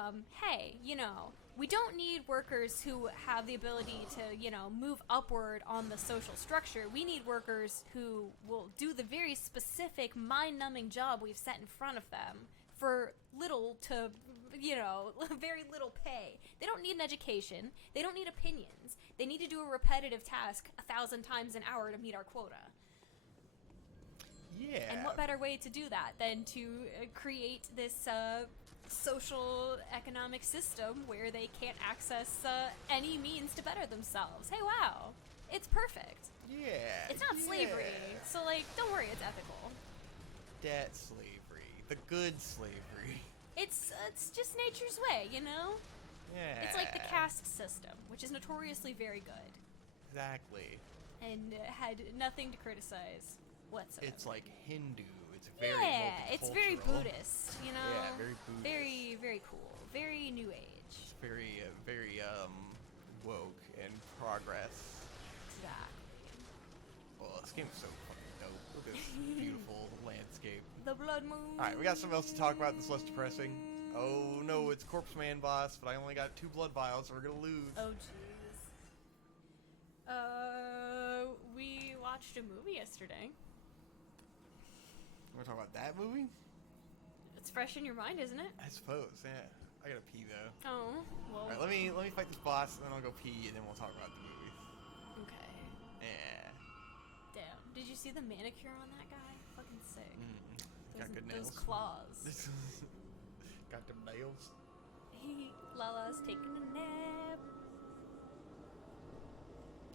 hey, you know, we don't need workers who have the ability to, you know, move upward on the social structure. We need workers who will do the very specific, mind-numbing job we've set in front of them for little to, you know, very little pay. They don't need an education. They don't need opinions. They need to do a repetitive task 1,000 times an hour to meet our quota. Yeah. And what better way to do that than to create this, social economic system where they can't access any means to better themselves. Hey, wow. It's perfect. Yeah. It's not slavery. So, like, don't worry, it's ethical. Debt slavery. The good slavery. It's just nature's way, you know? Yeah. It's like the caste system, which is notoriously very good. Exactly. And had nothing to criticize whatsoever. It's like Hindu. It's very multicultural. It's very Buddhist, you know? Yeah, very Buddhist. Very, very cool. Very new age. It's very, very, woke and progress. Exactly. Well, this game is so fucking dope. Look at this beautiful landscape. The blood moon. Alright, we got something else to talk about that's less depressing. Oh no, it's Corpse Man boss, but I only got 2 blood vials, so we're gonna lose. Oh jeez. We watched a movie yesterday. We're talking about that movie? It's fresh in your mind, isn't it? I suppose, yeah. I gotta pee though. Oh, well. Alright, let me fight this boss, and then I'll go pee, and then we'll talk about the movie. Okay. Yeah. Damn. Did you see the manicure on that guy? Fucking sick. Got good nails. Those claws. Got them nails. Lala's taking a nap.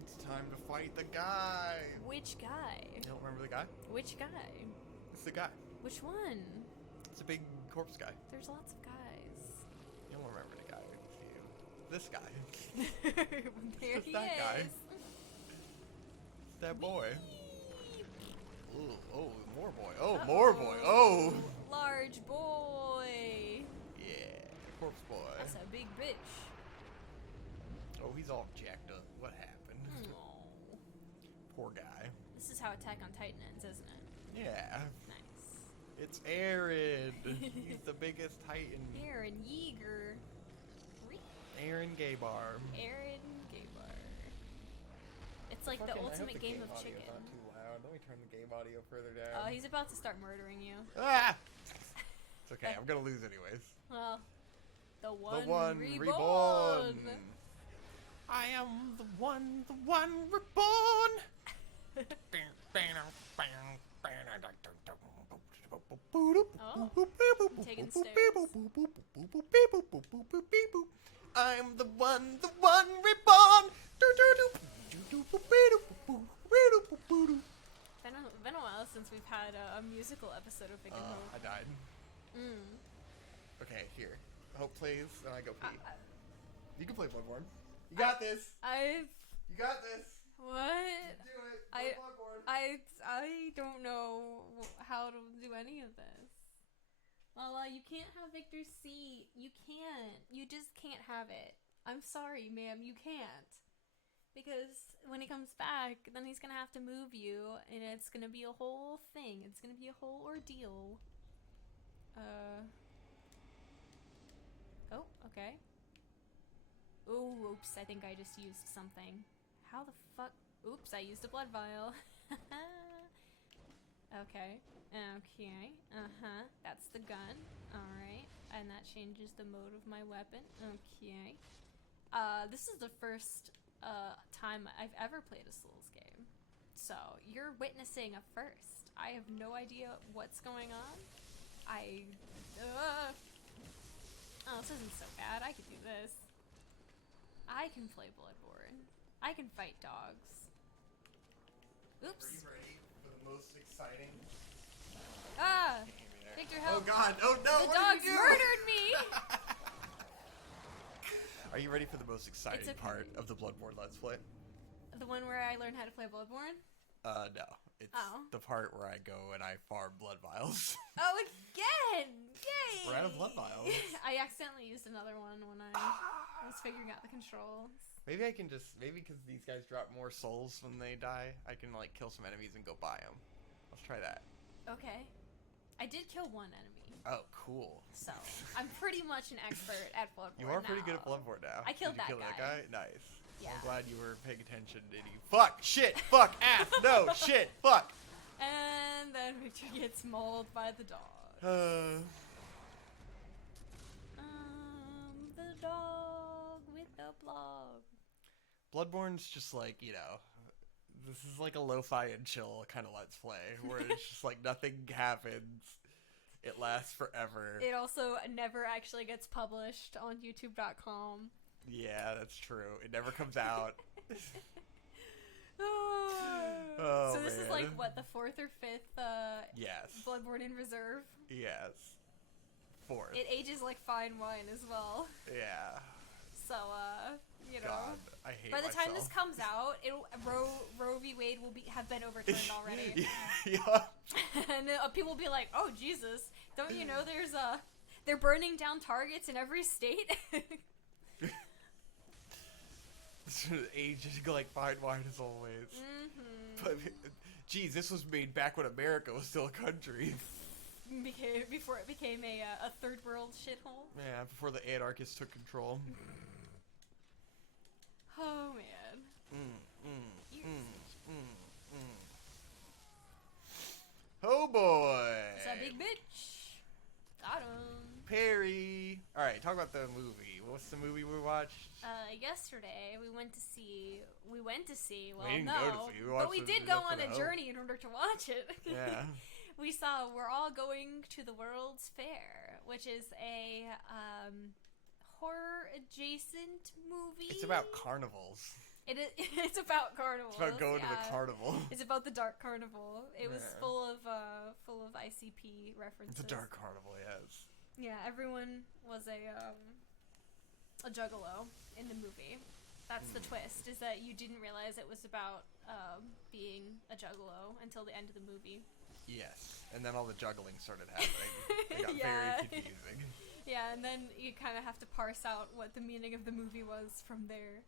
It's time to fight the guy. Which guy? You don't remember the guy? Which guy? It's the guy. Which one? It's a big corpse guy. There's lots of guys. You don't remember the guy, do you? This guy. There It's he that is. guy. It's that boy. Ooh, oh, more boy. Oh, more boy. Oh. Large boy. Yeah, corpse boy. That's a big bitch. Oh, he's all jacked up. What happened? Oh. Poor guy. This is how Attack on Titan ends, isn't it? Yeah. Nice. It's Aaron. He's the biggest Titan. Aaron Yeager. Aaron Gaybar. Aaron Gaybar. It's like the ultimate game of chicken. Not too loud. Let me turn the game audio further down. Oh, he's about to start murdering you. Ah! It's okay. I'm gonna lose anyways. Well, the one reborn. Reborn. I am the one reborn. Oh, taking stairs. I'm the one reborn. Been a while since we've had a musical episode of Big and Hope. I died. Okay, here. Hope plays, and I go pee. You can play Bloodborne. You got this. You got this. What? Do it. Play Bloodborne. I don't know how to do any of this. Lala, you can't have Victor's seat. You can't. You just can't have it. I'm sorry, ma'am. You can't. Because when he comes back, then he's gonna have to move you, and it's gonna be a whole thing. It's gonna be a whole ordeal. Oh, okay. Oh, oops, I think I just used something. How the fuck? Oops, I used a blood vial. Okay. That's the gun. Alright. And that changes the mode of my weapon. Okay. This is the first time I've ever played a Souls game. So, you're witnessing a first. I have no idea what's going on. Oh, this isn't so bad. I can do this. I can play Bloodborne. I can fight dogs. Oops. Are you ready for the most exciting? Ah! Victor, help! Oh God! Oh no! The dogs murdered me! Are you ready for the most exciting okay. part of the Bloodborne Let's Play? The one where I learned how to play Bloodborne? No. It's the part where I go and I farm blood vials. Oh, again! Yay! We're out of blood vials. I accidentally used another one when I was figuring out the controls. Maybe I can just, because these guys drop more souls when they die, I can like kill some enemies and go buy them. Let's try that. Okay. I did kill one enemy. Oh, cool. So, I'm pretty much an expert at Bloodborne You are pretty good at Bloodborne now. I killed Did you that kill guy. Nice. Yeah. I'm glad you were paying attention, did you? Fuck! Shit! Fuck! Ass! No! Shit! Fuck! And then Victor gets mauled by the dog. The dog with the blog. Bloodborne's just like, this is like a lo-fi and chill kind of Let's Play, where it's just like nothing happens. It lasts forever. It also never actually gets published on YouTube.com. Yeah, that's true. It never comes out. So this is like, what, the 4th or 5th yes. Bloodborne in Reserve? Yes. 4th. It ages like fine wine as well. Yeah. So, you know, God, I hate by the myself. time this comes out, Roe v. Wade will have been overturned already. Yeah. And people will be like, "Oh Jesus, don't you know they're burning down targets in every state?" Age is like fine wine as always. Mm-hmm. But geez, this was made back when America was still a country. Before it became a third world shithole. Yeah, before the anarchists took control. Oh man. Oh boy. It's a big bitch. Got him. Perry. All right, talk about the movie. What's the movie we watched? Yesterday we went to see. Well, We didn't no, go to see. but we did go on a journey in order to watch it. Yeah. We're all going to the World's Fair, which is a horror adjacent movie. It's about carnivals. It's about carnivals. It's about going to the carnival. It's about the dark carnival. It was full of ICP references. It's a dark carnival, yes. Yeah, everyone was a juggalo in the movie. That's the twist, is that you didn't realize it was about being a juggalo until the end of the movie. Yes, and then all the juggling started happening. It got very confusing. Yeah, and then you kind of have to parse out what the meaning of the movie was from there.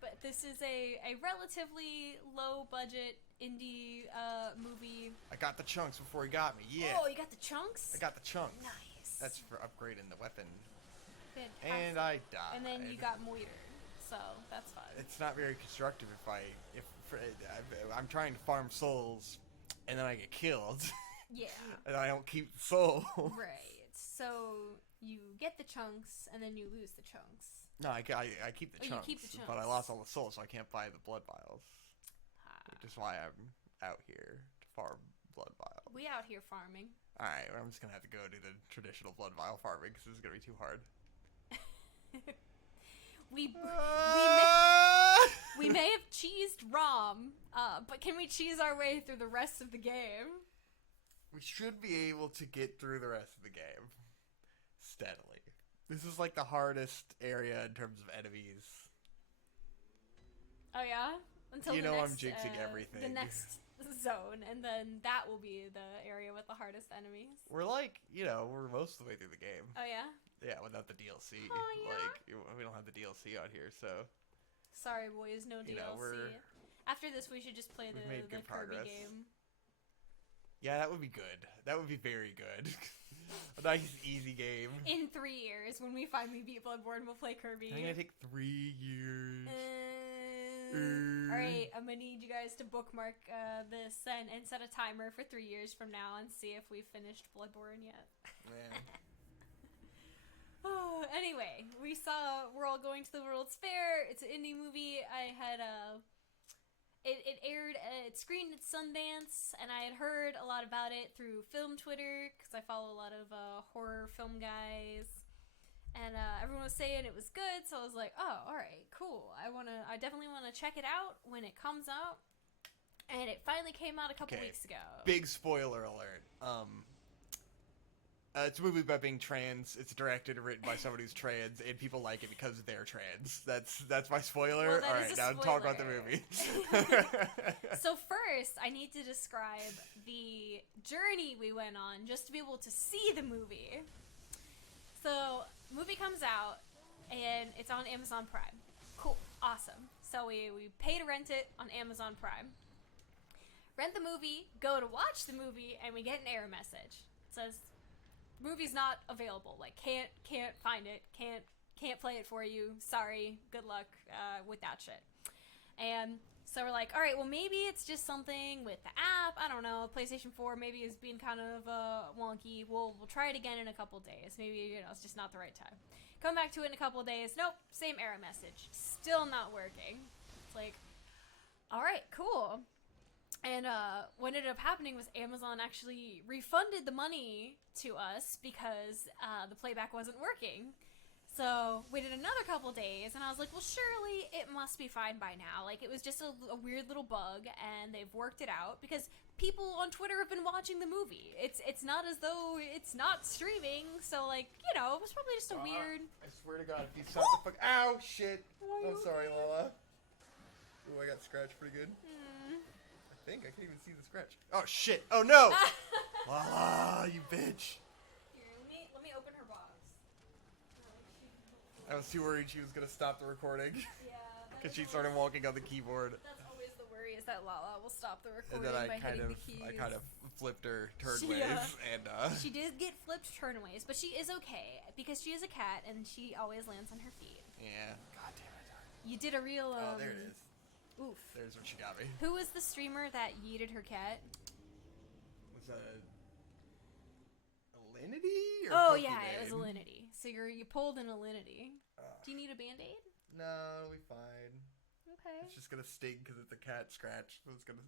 But this is a relatively low-budget indie movie. I got the chunks before he got me, yeah. Oh, you got the chunks? I got the chunks. Nice. That's for upgrading the weapon. Fantastic. And I died. And then you got moitered, so that's fun. It's not very constructive if I'm trying to farm souls, and then I get killed. Yeah. And I don't keep the soul. Right. So you get the chunks, and then you lose the chunks. No, I keep the chunks. You keep the chunks. But I lost all the souls, so I can't buy the blood vials. Which is why I'm out here to farm blood vials. We out here farming. Alright, well, I'm just gonna have to go do the traditional blood vial farming, because this is gonna be too hard. We may have cheesed ROM, but can we cheese our way through the rest of the game? We should be able to get through the rest of the game steadily. This is like the hardest area in terms of enemies. Oh yeah? Until you the know next, I'm jinxing everything. The next zone, and then that will be the area with the hardest enemies. We're like, we're most of the way through the game. Oh yeah? Yeah, without the DLC. Oh, yeah? Like, we don't have the DLC out here, so... Sorry, boys, no DLC. After this, we should just play the Kirby game. Yeah, that would be good. That would be very good. A nice, easy game. In 3 years, when we finally beat Bloodborne, we'll play Kirby. It's gonna take 3 years. Alright, I'm gonna need you guys to bookmark this and set a timer for 3 years from now and see if we've finished Bloodborne yet. Yeah. Oh, anyway, we're all going to the World's Fair. It's an indie movie. I had it screened at Sundance, and I had heard a lot about it through film Twitter, because I follow a lot of horror film guys, and everyone was saying it was good, so I was like, oh, alright, cool. I definitely want to check it out when it comes out, and it finally came out a couple weeks ago. Big spoiler alert. It's a movie about being trans. It's directed and written by somebody who's trans, and people like it because they're trans. That's my spoiler. Well, all right, now talk about the movie. So first, I need to describe the journey we went on just to be able to see the movie. So, movie comes out, and it's on Amazon Prime. Cool. Awesome. So we pay to rent it on Amazon Prime. Rent the movie, go to watch the movie, and we get an error message. It says, movie's not available. Like, can't find it. Can't play it for you. Sorry. Good luck with that shit. And so we're like, all right, well, maybe it's just something with the app. I don't know. PlayStation 4 maybe is being kind of wonky. We'll try it again in a couple days. Maybe, it's just not the right time. Come back to it in a couple days. Nope. Same error message. Still not working. It's like, all right, cool. And what ended up happening was Amazon actually refunded the money to us because the playback wasn't working. So waited another couple days, and I was like, well, surely it must be fine by now. Like, it was just a weird little bug, and they've worked it out. Because people on Twitter have been watching the movie. It's not as though it's not streaming, so, like, you know, it was probably just a weird... I swear to God, if you stop the fuck... Ow, shit! I'm sorry, Lala. Ooh, I got scratched pretty good. I think. I can't even see the scratch. Oh, shit! Oh, no! Lala, you bitch! Here, let me open her box. I was too worried she was gonna stop the recording. Yeah. Because she started walking on the keyboard. That's always the worry, is that Lala will stop the recording And then by hitting the keys. I kind of flipped her turnways, and She did get flipped turnways, but she is okay, because she is a cat, and she always lands on her feet. yeah. God damn it. You did a real, Oh, there it is. Oof. There's what she got me. Who was the streamer that yeeted her cat? Was that Alinity? Oh, yeah, it was Alinity. So you pulled an Alinity. Do you need a Band-Aid? No, it'll be fine. Okay. It's just gonna sting because it's a cat scratch. So it's gonna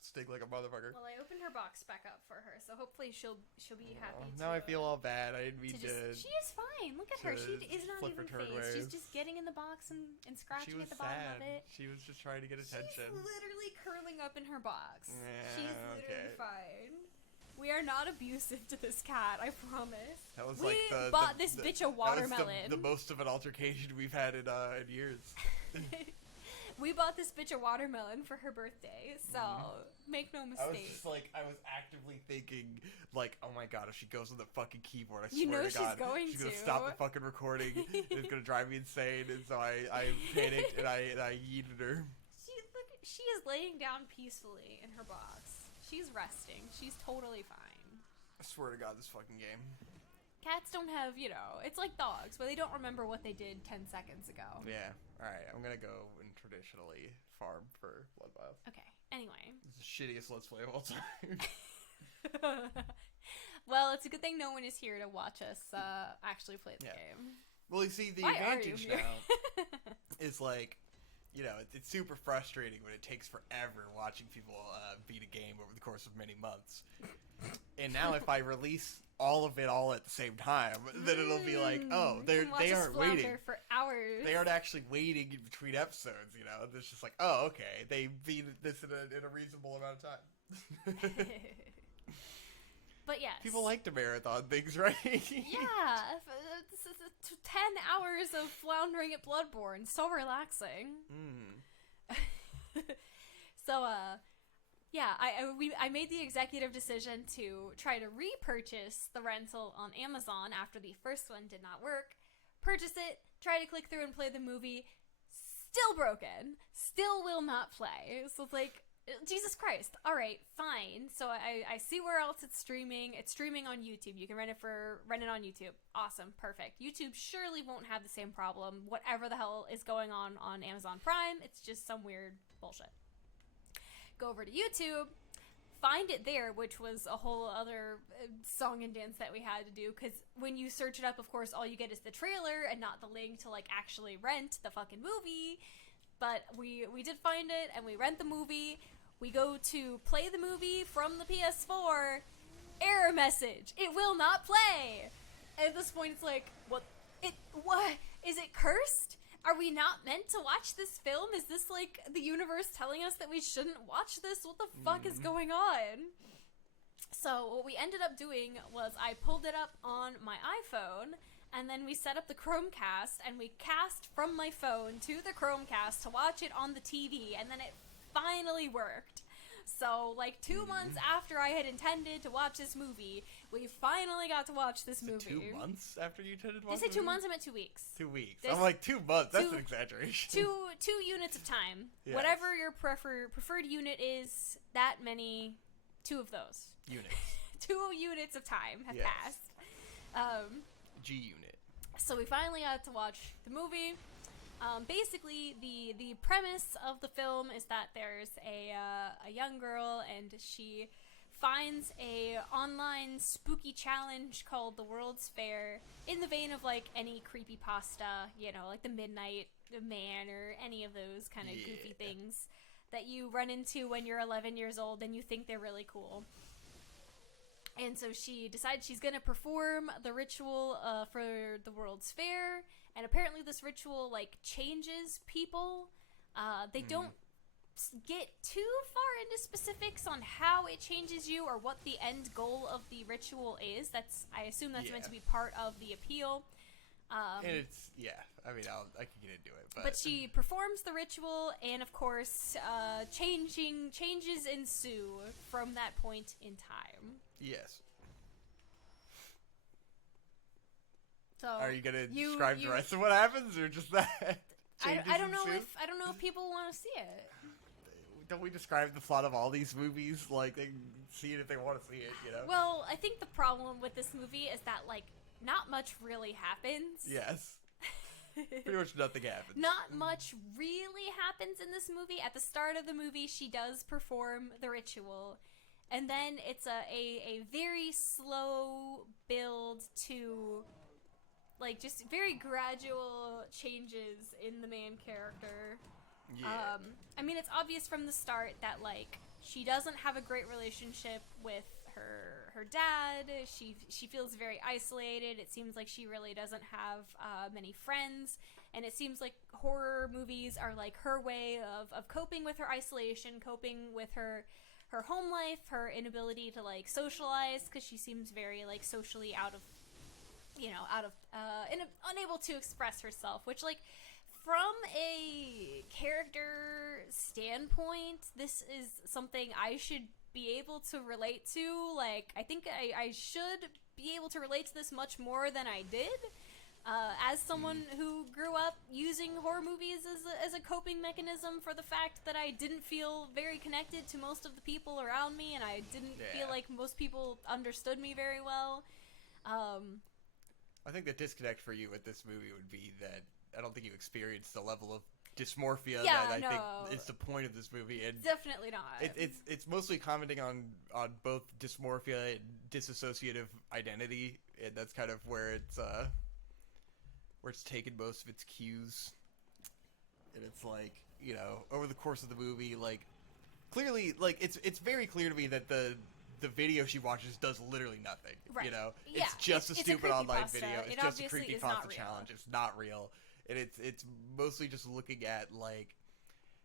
sting like a motherfucker. Well, I opened her box back up for her, so hopefully she'll be happy. Now I feel all bad. I didn't mean to. She is fine. Look at her. She is not even phased. She's just getting in the box and scratching at the bottom of it. She was just trying to get attention. She's literally curling up in her box. Yeah, she's literally fine. We are not abusive to this cat, I promise. That was we like bought this bitch a watermelon. The most of an altercation we've had in years. We bought this bitch a watermelon for her birthday, so make no mistake. I was actively thinking, like, oh my God, if she goes on the fucking keyboard, I you swear know to God, she's gonna stop the fucking recording. It's gonna drive me insane, and so I panicked and I yeeted her. She is laying down peacefully in her box. She's resting. She's totally fine. I swear to God, this fucking game. Cats don't have, you know, it's like dogs, where they don't remember what they did 10 seconds ago. Yeah. Alright, I'm gonna go and traditionally farm for Bloodborne. Okay, anyway. It's the shittiest Let's Play of all time. Well, it's a good thing no one is here to watch us actually play the game. Well, you see, the advantage now is, like, you know, it's super frustrating when it takes forever watching people beat a game over the course of many months. And now if I release all of it all at the same time, then it'll be like, oh, they aren't waiting for hours. They aren't actually waiting in between episodes, you know. It's just like, oh, okay, they beat this in a reasonable amount of time. But yes. People like to marathon things, right? Yeah. This is 10 hours of floundering at Bloodborne. So relaxing. So, yeah, I made the executive decision to try to repurchase the rental on Amazon after the first one did not work. Purchase it, try to click through and play the movie. Still broken. Still will not play. So it's like, Jesus Christ. All right, fine. So I see where else it's streaming. It's streaming on YouTube. You can rent it on YouTube. Awesome. Perfect. YouTube surely won't have the same problem. Whatever the hell is going on Amazon Prime, it's just some weird bullshit. Go over to YouTube, find it there, which was a whole other song and dance that we had to do, because when you search it up, of course, all you get is the trailer and not the link to, like, actually rent the fucking movie. But we did find it, and we rent the movie. We go to play the movie from the PS4. Error message. It will not play. And at this point, it's like, what? Is it cursed? Are we not meant to watch this film? Is this, like, the universe telling us that we shouldn't watch this? What the fuck is going on? So what we ended up doing was I pulled it up on my iPhone, and then we set up the Chromecast, and we cast from my phone to the Chromecast to watch it on the TV, and then it finally worked. So, like, 2 months after I had intended to watch this movie, we finally got to watch this movie. 2 months after you intended to watch it? Did I say 2 months? I meant 2 weeks. 2 weeks. I'm like, 2 months? That's an exaggeration. Two units of time. Yes. Whatever your preferred unit is, that many, 2 of those. Units. 2 units of time have passed. G-unit. So we finally got to watch the movie. Basically, the premise of the film is that there's a young girl, and she finds a online spooky challenge called the World's Fair, in the vein of, like, any creepypasta, you know, like the Midnight Man or any of those kind of goofy things that you run into when you're 11 years old and you think they're really cool. And so she decides she's gonna perform the ritual for the World's Fair, and apparently this ritual, like, changes people. They don't get too far into specifics on how it changes you or what the end goal of the ritual is. I assume that's meant to be part of the appeal. And it's, I mean, I can get into it, but she performs the ritual, and of course, changes ensue from that point in time. Yes. So are you gonna describe the rest of what happens, or just that? I don't know if people want to see it. Don't we describe the plot of all these movies? Like, they can see it if they want to see it, you know? Well, I think the problem with this movie is that, like, not much really happens. Yes. Pretty much nothing happens. Not much really happens in this movie. At the start of the movie, she does perform the ritual. And then it's a very slow build to, like, just very gradual changes in the main character. Yeah. I mean, it's obvious from the start that, like, she doesn't have a great relationship with her dad. She feels very isolated. It seems like she really doesn't have many friends, and it seems like horror movies are like her way of coping with her isolation, coping with her home life, her inability to, like, socialize, because she seems very, like, socially unable to express herself, which, like, from a character standpoint, this is something I should be able to relate to. Like, I think I should be able to relate to this much more than I did. As someone who grew up using horror movies as a coping mechanism for the fact that I didn't feel very connected to most of the people around me, and I didn't feel like most people understood me very well. I think the disconnect for you with this movie would be that I don't think you experienced the level of dysmorphia that I think is the point of this movie. And definitely not. It's mostly commenting on both dysmorphia and dissociative identity, and that's kind of where it's taken most of its cues. And it's like, you know, over the course of the movie, like, clearly, like, it's very clear to me that the video she watches does literally nothing. Right. You know, Yeah, it's just a stupid online video. It's just a obviously creepypasta challenge. It's not real, and it's mostly just looking at, like,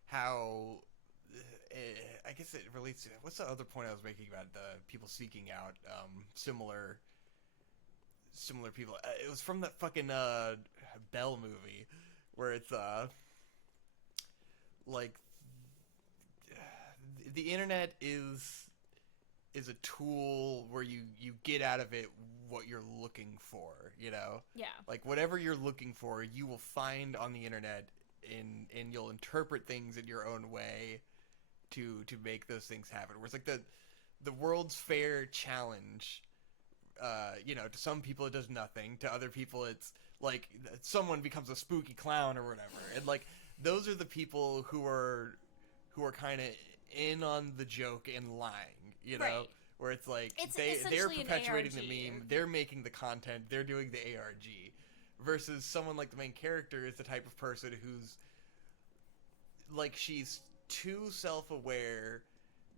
how I guess it relates to, what's the other point I was making about the people seeking out similar people. It was from that fucking Bell movie where it's like the internet is a tool where you get out of it what you're looking for, you know? Yeah. Like, whatever you're looking for, you will find on the internet, and you'll interpret things in your own way to make those things happen. Whereas, like, the World's Fair challenge, you know, to some people it does nothing. To other people it's, like, someone becomes a spooky clown or whatever. And, like, those are the people who are kind of in on the joke and lying, you know? Right. Where it's like, they're perpetuating the meme, they're making the content, they're doing the ARG. Versus someone like the main character is the type of person who's, like, she's too self-aware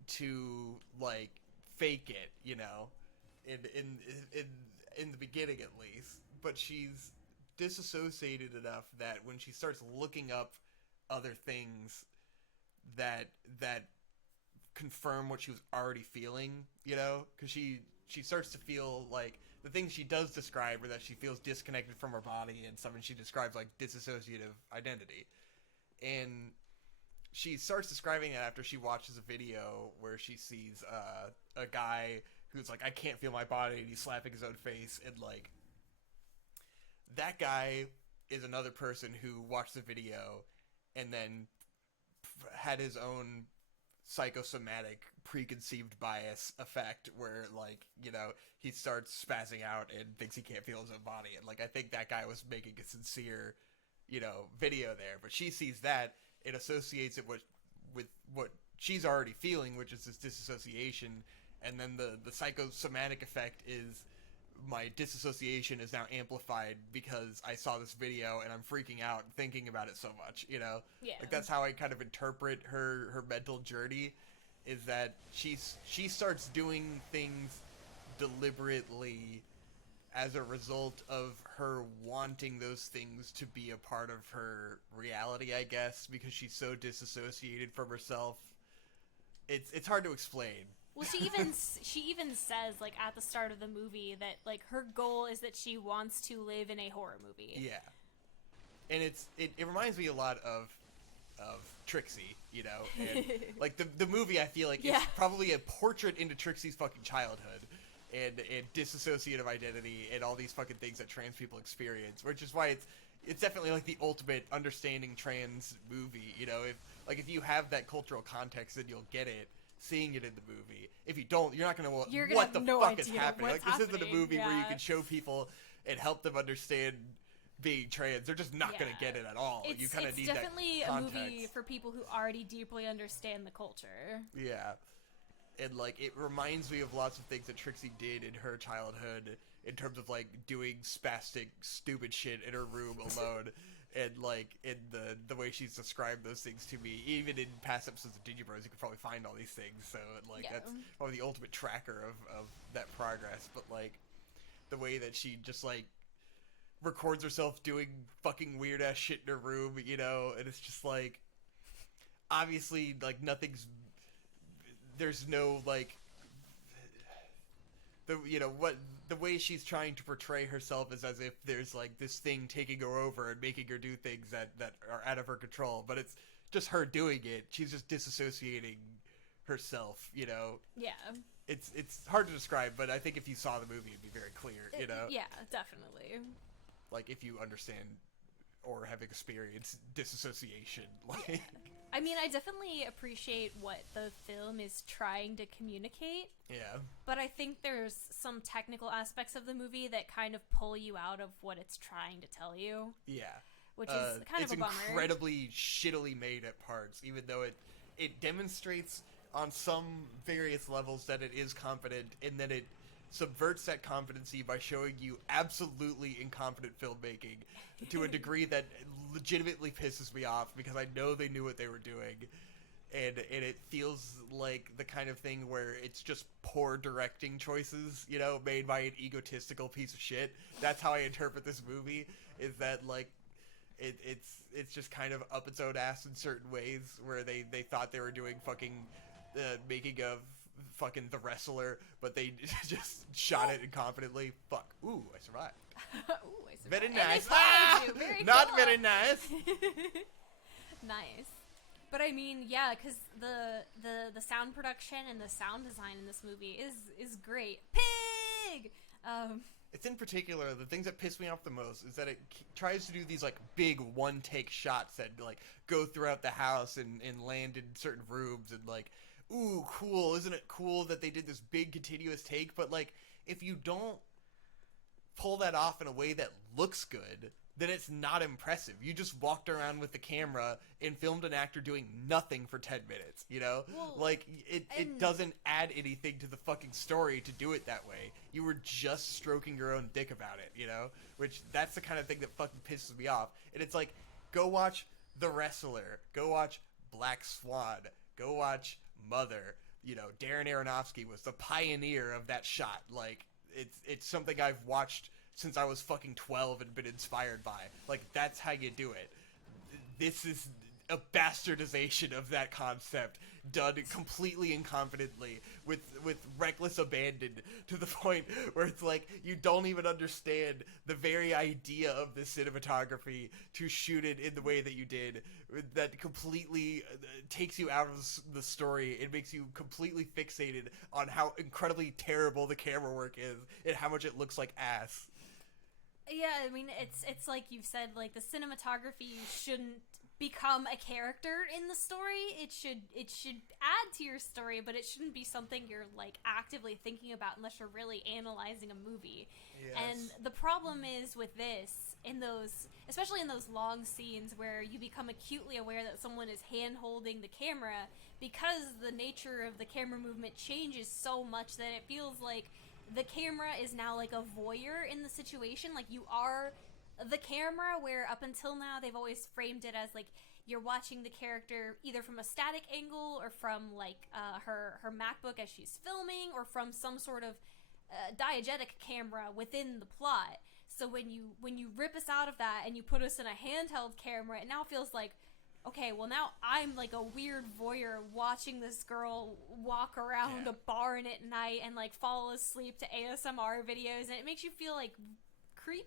to, like, fake it, you know? In the beginning, at least. But she's disassociated enough that when she starts looking up other things that confirm what she was already feeling, you know, because she starts to feel like the things she does describe are that she feels disconnected from her body and something she describes like dissociative identity, and she starts describing it after she watches a video where she sees a guy who's like, I can't feel my body, and he's slapping his own face, and, like, that guy is another person who watched the video and then had his own psychosomatic preconceived bias effect where, like, you know, he starts spazzing out and thinks he can't feel his own body, and, like, I think that guy was making a sincere, you know, video there, but she sees that and associates it with what she's already feeling, which is this disassociation, and then the psychosomatic effect is my disassociation is now amplified because I saw this video and I'm freaking out thinking about it so much, you know? Yeah. Like, that's how I kind of interpret her mental journey, is that she starts doing things deliberately as a result of her wanting those things to be a part of her reality, I guess, because she's so disassociated from herself. It's hard to explain. Well, she even says, like, at the start of the movie that, like, her goal is that she wants to live in a horror movie. Yeah. And it reminds me a lot of Trixie, you know? And, like, the movie, I feel like, it's probably a portrait into Trixie's fucking childhood and dissociative identity and all these fucking things that trans people experience, which is why it's definitely, like, the ultimate understanding trans movie, you know? If you have that cultural context, then you'll get it. Seeing it in the movie. If you don't, you're not going to know what the fuck is happening. Like, this isn't a movie where you can show people and help them understand being trans. They're just not going to get it at all. You kind of need that context. It's definitely a movie for people who already deeply understand the culture. Yeah. And, like, it reminds me of lots of things that Trixie did in her childhood in terms of, like, doing spastic, stupid shit in her room alone. And, like, in the way she's described those things to me, even in past episodes of Digibros, you can probably find all these things. So, like, that's probably the ultimate tracker of that progress. But, like, the way that she just, like, records herself doing fucking weird-ass shit in her room, you know? And it's just, like, obviously, like, there's no, like, the way she's trying to portray herself is as if there's, like, this thing taking her over and making her do things that are out of her control, but it's just her doing it. She's just disassociating herself, you know? Yeah. It's hard to describe, but I think if you saw the movie, it'd be very clear, you know? Yeah, definitely. Like, if you understand or have experienced disassociation, like... Yeah. I mean, I definitely appreciate what the film is trying to communicate. Yeah. But I think there's some technical aspects of the movie that kind of pull you out of what it's trying to tell you. Yeah. Which is kind of a bummer. It's incredibly shittily made at parts, even though it demonstrates on some various levels that it is competent, and then it subverts that competency by showing you absolutely incompetent filmmaking to a degree that legitimately pisses me off, because I know they knew what they were doing, and it feels like the kind of thing where it's just poor directing choices, you know, made by an egotistical piece of shit. That's how I interpret this movie, is that, like, it's just kind of up its own ass in certain ways, where they thought they were doing fucking making of fucking The Wrestler, but they just shot it incompetently. Fuck. Ooh, I survived. Ooh, I survived. Very nice. Very not cool. very nice. Nice. But I mean, yeah, because the sound production and the sound design in this movie is great. Pig! It's in particular, the things that piss me off the most is that it tries to do these, like, big one-take shots that, like, go throughout the house and land in certain rooms, and, like, ooh, cool, isn't it cool that they did this big continuous take? But, like, if you don't pull that off in a way that looks good, then it's not impressive. You just walked around with the camera and filmed an actor doing nothing for 10 minutes, you know? Well, like, it doesn't add anything to the fucking story to do it that way. You were just stroking your own dick about it, you know? Which, that's the kind of thing that fucking pisses me off. And it's like, go watch The Wrestler. Go watch Black Swan. Go watch Mother. You know, Darren Aronofsky was the pioneer of that shot. Like, it's something I've watched since I was fucking 12 and been inspired by. Like, that's how you do it. This is a bastardization of that concept done completely incompetently with reckless abandon, to the point where it's like you don't even understand the very idea of the cinematography to shoot it in the way that you did. That completely takes you out of the story. It makes you completely fixated on how incredibly terrible the camera work is and how much it looks like ass. Yeah, I mean, it's like you've said, like, the cinematography shouldn't become a character in the story. It should add to your story, but it shouldn't be something you're, like, actively thinking about unless you're really analyzing a movie. Yes. And the problem is with this, especially in those long scenes where you become acutely aware that someone is hand-holding the camera, because the nature of the camera movement changes so much that it feels like the camera is now like a voyeur in the situation. Like, you are the camera, where up until now they've always framed it as like you're watching the character either from a static angle or from like her MacBook as she's filming, or from some sort of diegetic camera within the plot. So when you rip us out of that and you put us in a handheld camera, it now feels like, okay, well now I'm like a weird voyeur watching this girl walk around a barn at night and like fall asleep to ASMR videos, and it makes you feel like creepy,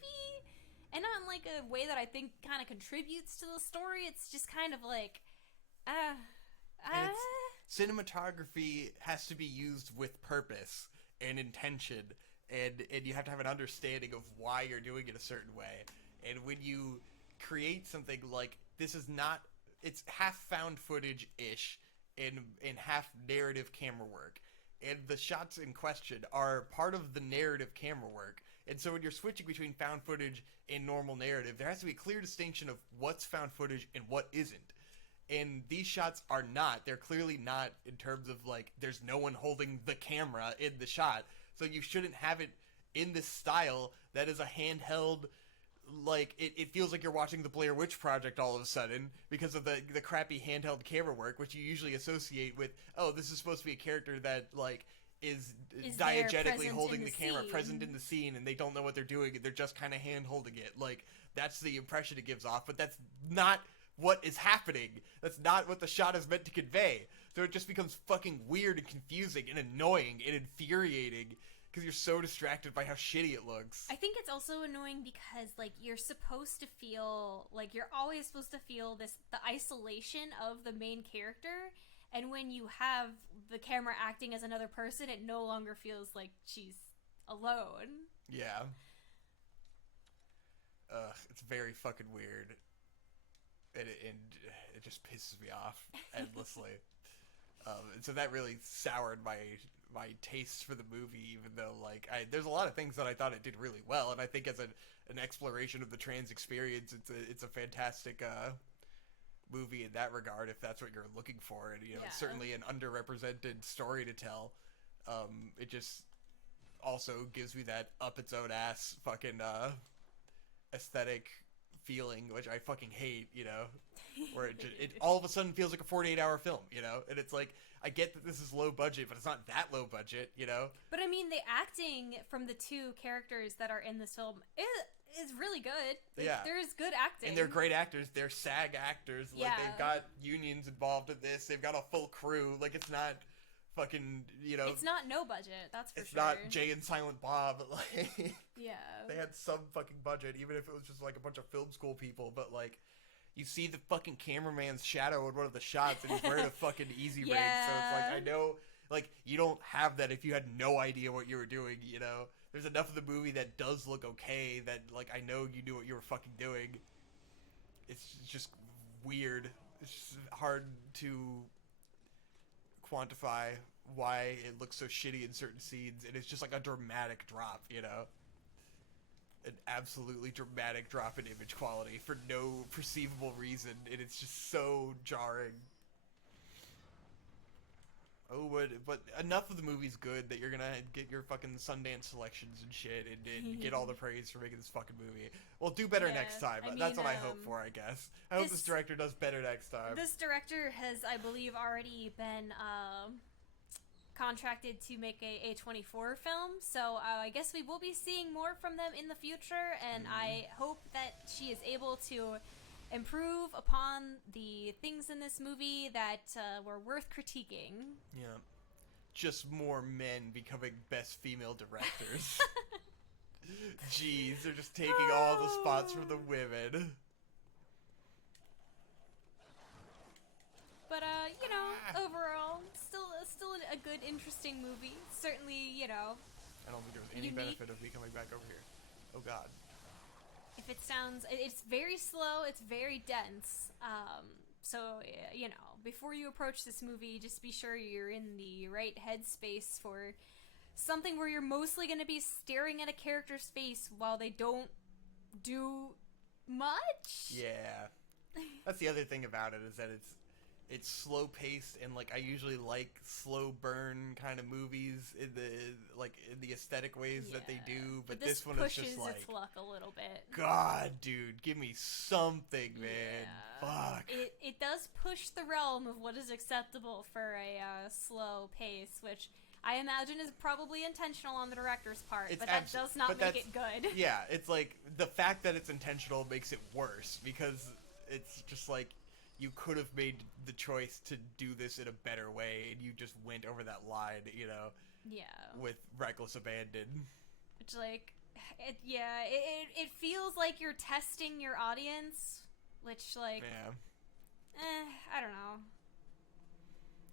and not in like a way that I think kind of contributes to the story. It's just kind of like, cinematography has to be used with purpose and intention, and you have to have an understanding of why you're doing it a certain way. And when you create something like this, is not, it's half found footage-ish and half narrative camera work. And the shots in question are part of the narrative camera work. And so when you're switching between found footage and normal narrative, there has to be a clear distinction of what's found footage and what isn't. And these shots are not. They're clearly not, in terms of, like, there's no one holding the camera in the shot. So you shouldn't have it in this style that is a handheld, like, it feels like you're watching the Blair Witch Project all of a sudden because of the crappy handheld camera work, which you usually associate with, oh, this is supposed to be a character that, like, is diegetically holding the camera, present in the scene, and they don't know what they're doing, and they're just kind of hand-holding it. Like, that's the impression it gives off, but that's not what is happening. That's not what the shot is meant to convey. So it just becomes fucking weird and confusing and annoying and infuriating because you're so distracted by how shitty it looks. I think it's also annoying because, like, you're supposed to feel, like, you're always supposed to feel the isolation of the main character, and when you have the camera acting as another person, it no longer feels like she's alone. Yeah. It's very fucking weird. And it just pisses me off endlessly. And so that really soured my taste for the movie, even though, like, there's a lot of things that I thought it did really well, and I think as an exploration of the trans experience, it's a fantastic movie in that regard, if that's what you're looking for. And, you know, it's certainly an underrepresented story to tell. It just also gives me that up its own ass fucking aesthetic feeling, which I fucking hate, you know, where it all of a sudden feels like a 48-hour film, you know, and it's like, I get that this is low budget, but it's not that low budget, you know. But I mean, the acting from the two characters that are in this film is really good. Yeah, there's good acting, and they're great actors. They're SAG actors. Like, they've got unions involved in this. They've got a full crew. Like, it's not fucking, you know, it's not no budget, that's for sure. It's not Jay and Silent Bob. Like, yeah, they had some fucking budget, even if it was just like a bunch of film school people. But, like, you see the fucking cameraman's shadow in one of the shots, and he's wearing a fucking easy rig. So it's like, I know, like, you don't have that if you had no idea what you were doing, you know. There's enough of the movie that does look okay that, like, I know you knew what you were fucking doing. It's just weird. It's just hard to quantify why it looks so shitty in certain scenes, and it's just like a dramatic drop, you know? An absolutely dramatic drop in image quality for no perceivable reason, and it's just so jarring. Oh, but enough of the movie's good that you're gonna get your fucking Sundance selections and shit, and get all the praise for making this fucking movie. Well, do better next time. That's what I hope for, I guess. I hope this director does better next time. This director has, I believe, already been contracted to make a A24 film, so I guess we will be seeing more from them in the future, and I hope that she is able to improve upon the things in this movie that were worth critiquing. Yeah. Just more men becoming best female directors. Jeez, they're just taking all the spots from the women. But, you know, overall, still a good, interesting movie. Certainly, you know, I don't think there was any benefit of me coming back over here. Oh, God. If it sounds, it's very slow, it's very dense, so, you know, before you approach this movie, just be sure you're in the right headspace for something where you're mostly going to be staring at a character's face while they don't do much. Yeah. That's the other thing about it, is that it's slow paced, and, like, I usually like slow burn kind of movies in the aesthetic ways that they do, but this one is just like, its luck a little bit. God, dude, give me something, man. Fuck. It does push the realm of what is acceptable for a slow pace, which I imagine is probably intentional on the director's part, but that does not make it good. Yeah, it's like, the fact that it's intentional makes it worse, because it's just like, you could have made the choice to do this in a better way, and you just went over that line, you know? Yeah. With reckless abandon. Which, like, it feels like you're testing your audience, which, like, I don't know.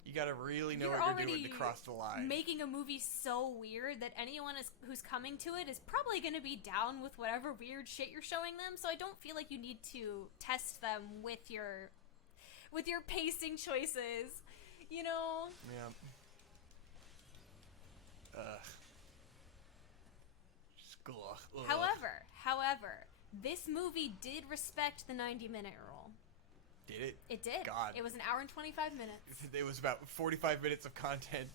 You gotta really know what you're doing to cross the line. Making a movie so weird that anyone who's coming to it is probably going to be down with whatever weird shit you're showing them. So I don't feel like you need to test them with your pacing choices. You know? Yeah. Ugh. However, this movie did respect the 90-minute rule. Did it? It did. God. It was an hour and 25 minutes. It was about 45 minutes of content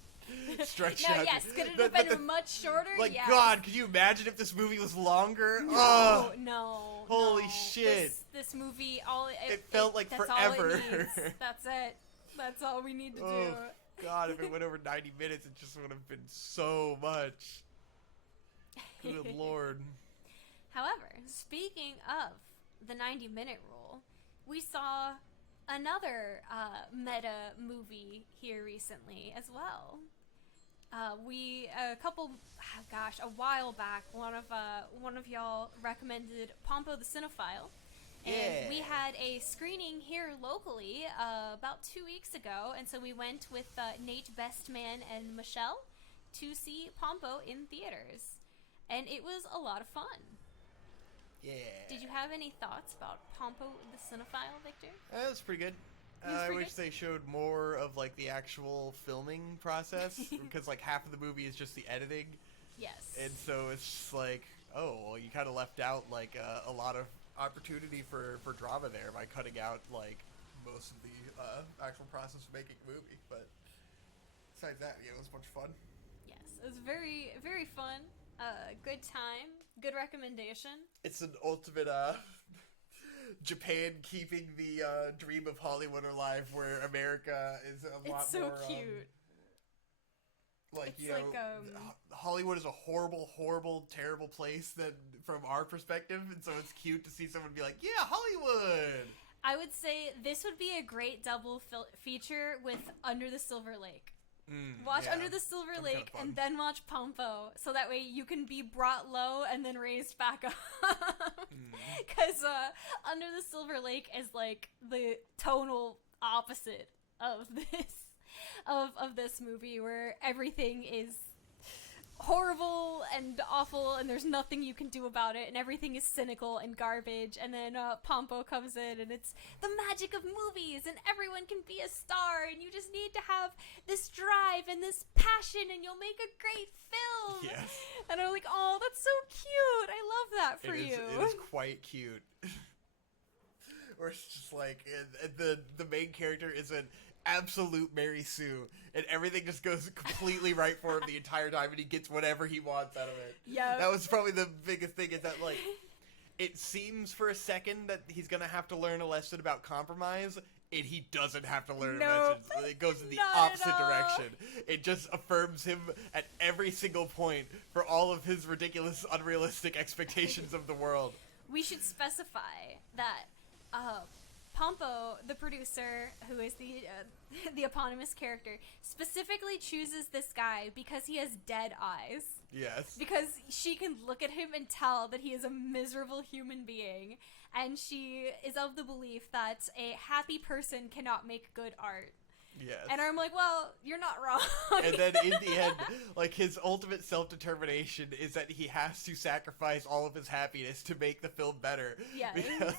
stretched now, out. yes, could it have been much shorter? Like, yes. God, could you imagine if this movie was longer? No. Holy shit. This movie, it felt like that's forever. All it needs. That's it. That's all we need to do. God, if it went over 90 minutes, it just would have been so much. Good Lord. However, speaking of the 90-minute rule, we saw another meta movie here recently as well. A while back, one of y'all recommended Pompo the Cinephile, and we had a screening here locally about 2 weeks ago, and so we went with Nate Bestman and Michelle to see Pompo in theaters, and it was a lot of fun. Yeah. Did you have any thoughts about Pompo the Cinephile, Victor? That was pretty good. I wish they showed more of, like, the actual filming process, because, like, half of the movie is just the editing. Yes. And so it's just like, you kind of left out, like, a lot of opportunity for drama there by cutting out, like, most of the actual process of making a movie. But besides that, yeah, it was a bunch of fun. Yes, it was very, very fun. Good time. Good recommendation. It's an ultimate, Japan keeping the dream of Hollywood alive, where America is a lot more... It's so cute. Hollywood is a horrible, horrible, terrible place from our perspective, and so it's cute to see someone be like, yeah, Hollywood! I would say this would be a great double feature with Under the Silver Lake. Watch Under the Silver Lake and then watch Pompo, so that way you can be brought low and then raised back up. Because Under the Silver Lake is like the tonal opposite of this movie, where everything is horrible and awful and there's nothing you can do about it and everything is cynical and garbage, and then Pompo comes in and it's the magic of movies and everyone can be a star and you just need to have this drive and this passion and you'll make a great film. Yes. And I'm like, oh, that's so cute. I love that for you. It is quite cute. Or it's just like, the main character is an absolute Mary Sue, and everything just goes completely right for him the entire time, and he gets whatever he wants out of it. Yeah. That was probably the biggest thing, is that, like, it seems for a second that he's gonna have to learn a lesson about compromise, and he doesn't have to learn a lesson. It goes in the opposite direction. It just affirms him at every single point for all of his ridiculous, unrealistic expectations of the world. We should specify that Pompo, the producer, who is the eponymous character, specifically chooses this guy because he has dead eyes. Yes. Because she can look at him and tell that he is a miserable human being, and she is of the belief that a happy person cannot make good art. Yes. And I'm like, well, you're not wrong. And then in the end, like, his ultimate self-determination is that he has to sacrifice all of his happiness to make the film better. Yes. Because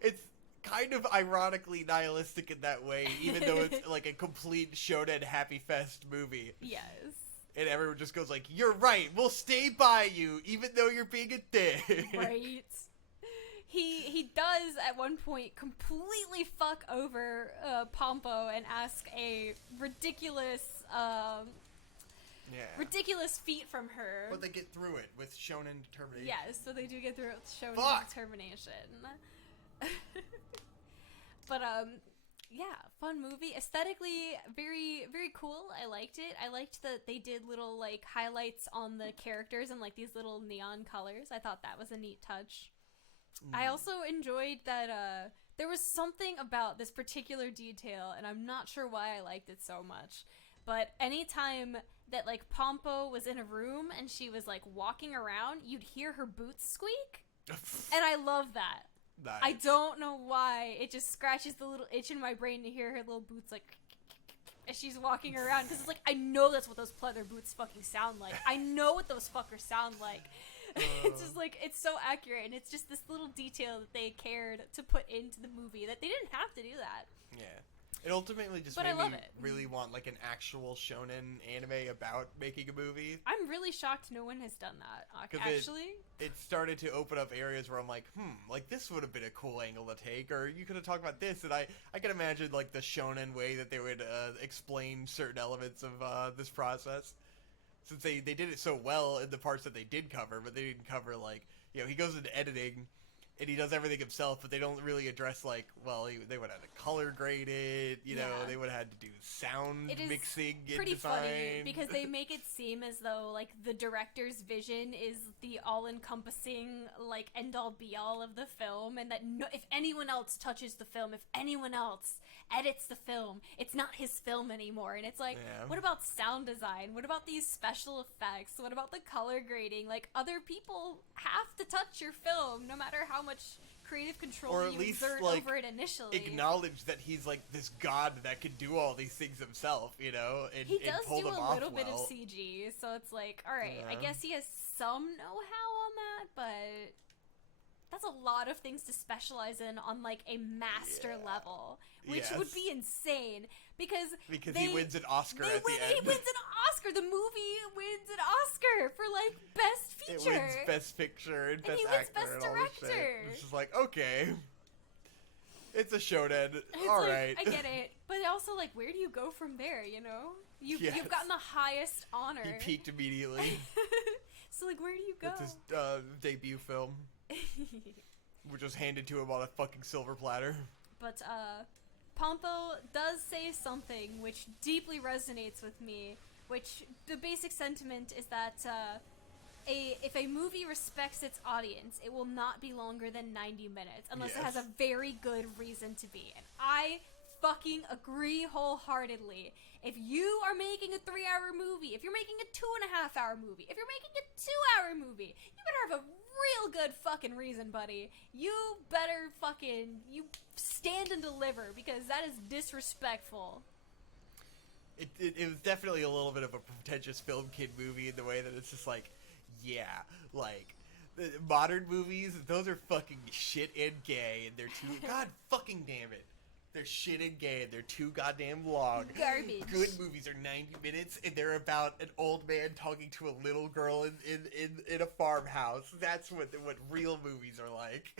it's kind of ironically nihilistic in that way, even though it's like a complete shonen happy fest movie. Yes. And everyone just goes like, you're right, we'll stay by you, even though you're being a dick. Right. He does at one point completely fuck over Pompo and ask a ridiculous feat from her. But they get through it with shonen determination. Yes, so they do get through it with shonen determination. But fun movie. Aesthetically, very, very cool. I liked it. I liked that they did little, like, highlights on the characters and, like, these little neon colors. I thought that was a neat touch. I also enjoyed that, there was something about this particular detail, and I'm not sure why I liked it so much, but anytime that, like, Pompo was in a room and she was, like, walking around, you'd hear her boots squeak, and I love that. Nice. I don't know why. It just scratches the little itch in my brain to hear her little boots, like, as she's walking around, because it's like, I know that's what those pleather boots fucking sound like. I know what those fuckers sound like. It's just like, it's so accurate, and it's just this little detail that they cared to put into the movie that they didn't have to do that. Yeah. It ultimately just made me really want, like, an actual shonen anime about making a movie. I'm really shocked no one has done that, actually. It started to open up areas where I'm like, like, this would have been a cool angle to take, or you could have talked about this, and I can imagine, like, the shonen way that they would explain certain elements of this process. Since they did it so well in the parts that they did cover, but they didn't cover, like, you know, he goes into editing, and he does everything himself, but they don't really address, like, well, they would have had to color grade it, you know, they would have had to do sound mixing and pretty design. Funny, because they make it seem as though, like, the director's vision is the all-encompassing, like, end-all, be-all of the film, and that if anyone else touches the film, if anyone else edits the film, it's not his film anymore. And it's like, what about sound design? What about these special effects? What about the color grading? Like, other people have to touch your film, no matter how much creative control you exert over it initially. Acknowledge that he's like this god that can do all these things himself, you know, and he does pull do them a little off bit well. of CG, so it's like, all right, I guess he has some know-how on that, but that's a lot of things to specialize in on, like, a master level, which would be insane, because he wins an Oscar at the end. He wins an Oscar! The movie wins an Oscar for, like, Best Feature! It wins Best Picture and Best Actor Best and Director. all this shit. It's just like, okay. It's a shonen. It's all like, right. I get it. But also, like, where do you go from there, you know? You've gotten the highest honor. He peaked immediately. So, like, where do you go? It's his debut film. Which was handed to him on a fucking silver platter. But, Pompo does say something which deeply resonates with me, which the basic sentiment is that, if a movie respects its audience, it will not be longer than 90 minutes, unless it has a very good reason to be. And I fucking agree wholeheartedly. If you are making a 3-hour movie, if you're making a 2.5-hour movie, if you're making a 2-hour movie, you better have a real good fucking reason, buddy. You better you stand and deliver, because that is disrespectful. It was definitely a little bit of a pretentious film kid movie in the way that it's just like, like, the modern movies, those are fucking shit and gay, and they're too, god fucking damn it. They're shit and gay, and they're too goddamn long. Garbage. Good movies are 90 minutes, and they're about an old man talking to a little girl in a farmhouse. That's what real movies are like.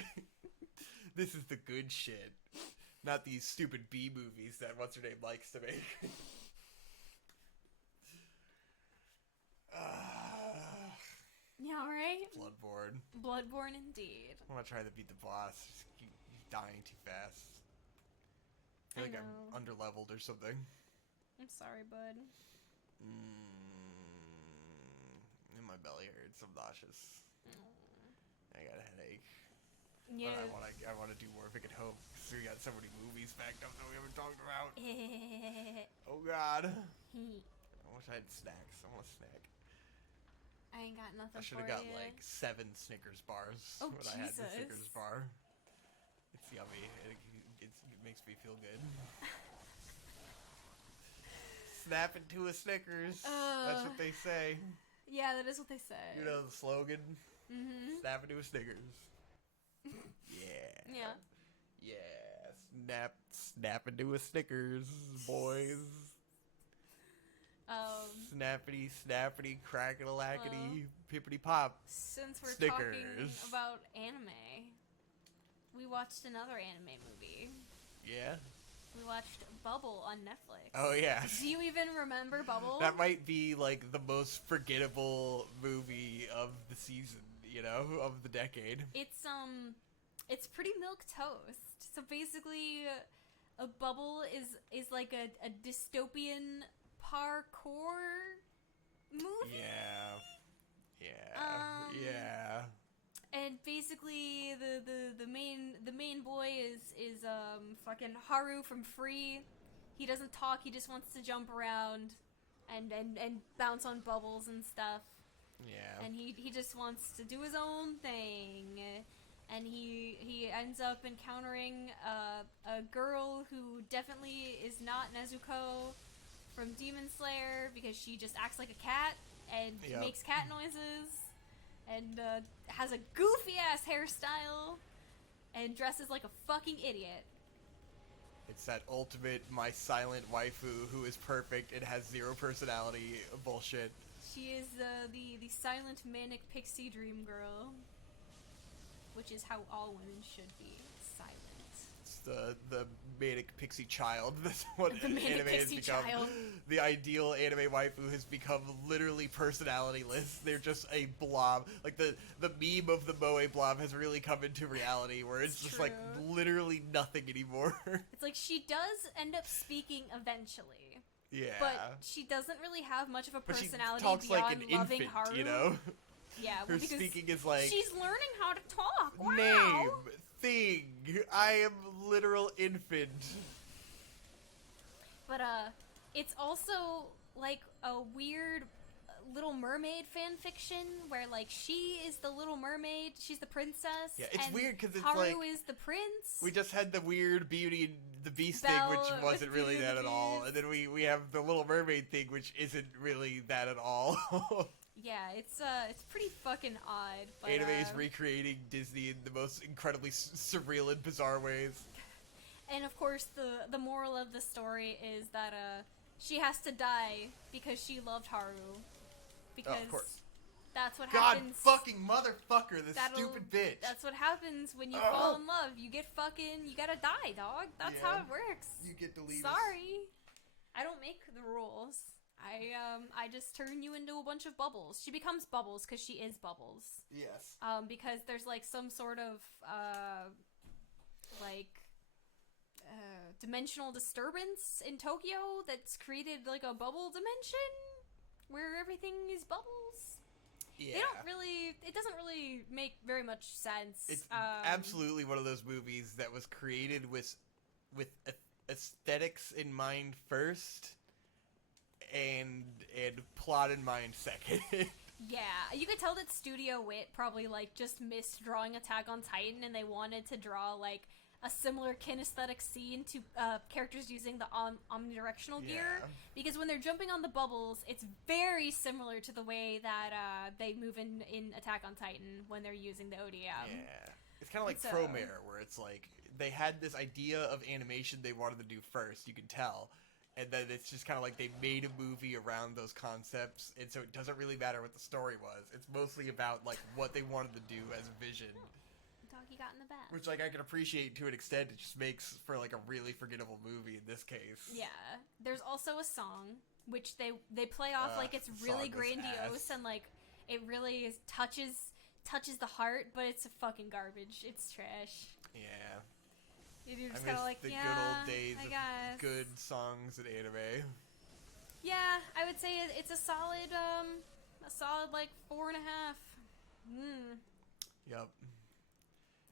This is the good shit. Not these stupid B movies that what's-her-name likes to make. Yeah, right? Bloodborne, indeed. I want to try to beat the boss. He's dying too fast. I feel like I'm underleveled or something. I'm sorry, bud. And my belly hurts. I'm nauseous. I got a headache. Yeah. But I want to do more if I could hope. Because we got so many movies backed up that we haven't talked about. Oh, God. I wish I had snacks. I want a snack. I ain't got nothing for you. I should have got, like, 7 Snickers bars when I had the Snickers bar. It's yummy. It makes me feel good. Snap into a Snickers. That's what they say. Yeah, that is what they say. You know the slogan? Mm-hmm. Snap into a Snickers. Yeah. Yeah. Snap into a Snickers, boys. Snappity, snappity, crackety-lackety, pippity-pop. Since we're Snickers. talking about anime, we watched another anime movie. Yeah? We watched Bubble on Netflix. Oh, yeah. Do you even remember Bubble? That might be, like, the most forgettable movie of the season, you know, of the decade. It's pretty milquetoast. So basically, a bubble is like a dystopian parkour movie. Yeah. And basically, the main boy is fucking Haru from Free. He doesn't talk. He just wants to jump around, and bounce on bubbles and stuff. Yeah. And he just wants to do his own thing. And he ends up encountering a girl who definitely is not Nezuko from Demon Slayer, because she just acts like a cat and makes cat noises and has a goofy ass hairstyle and dresses like a fucking idiot. It's that ultimate my silent waifu who is perfect and has zero personality bullshit. She is the silent manic pixie dream girl, which is how all women should be, silent. It's the manic pixie child. That's what anime has become. Child. The ideal anime waifu has become literally personality-less. They're just a blob. Like the meme of the moe blob has really come into reality, where it's just like literally nothing anymore. It's like she does end up speaking eventually. Yeah. But she doesn't really have much of a personality she talks beyond like an loving infant, Haru. you know? Yeah, her speaking is like, she's learning how to talk. Wow. Name, thing, I am literal infant. But it's also like a weird Little Mermaid fan fiction where like she is the Little Mermaid, she's the princess. Yeah, it's and weird because it's Haru like is the prince. We just had the weird Beauty and the Beast Belle thing, which wasn't really that at all, and then we have the Little Mermaid thing, which isn't really that at all. Yeah, it's pretty fucking odd. But, anime is recreating Disney in the most incredibly surreal and bizarre ways. And of course, the moral of the story is that she has to die because she loved Haru. Because of course. That's what God happens. Fucking motherfucker, this stupid bitch. That's what happens when you fall in love. You get fucking, you gotta die, dog. That's how it works. You get to leave. Sorry. I don't make the rules. I just turn you into a bunch of bubbles. She becomes Bubbles because she is Bubbles. Yes. Because there's like some sort of dimensional disturbance in Tokyo that's created like a bubble dimension where everything is bubbles. Yeah. It doesn't really make very much sense. It's absolutely one of those movies that was created with aesthetics in mind first and plot in mind second. Yeah, you could tell that Studio Wit probably like just missed drawing Attack on Titan, and they wanted to draw like a similar kinesthetic scene to characters using the omnidirectional gear, because when they're jumping on the bubbles, it's very similar to the way that they move in Attack on Titan when they're using the ODM. Yeah, it's kind of like Promare, where it's like they had this idea of animation they wanted to do first, you can tell, and then it's just kind of like they made a movie around those concepts, and so it doesn't really matter what the story was. It's mostly about like what they wanted to do as a vision. Doggy got in the bath. Which, like, I can appreciate to an extent. It just makes for, like, a really forgettable movie in this case. Yeah. There's also a song, which they play off like it's really grandiose and, like, it really touches the heart, but it's fucking garbage. It's trash. Yeah. You're just kind of like, the yeah, good old days I of guess. good songs in anime. Yeah, I would say it's a solid, like, 4.5. Yep.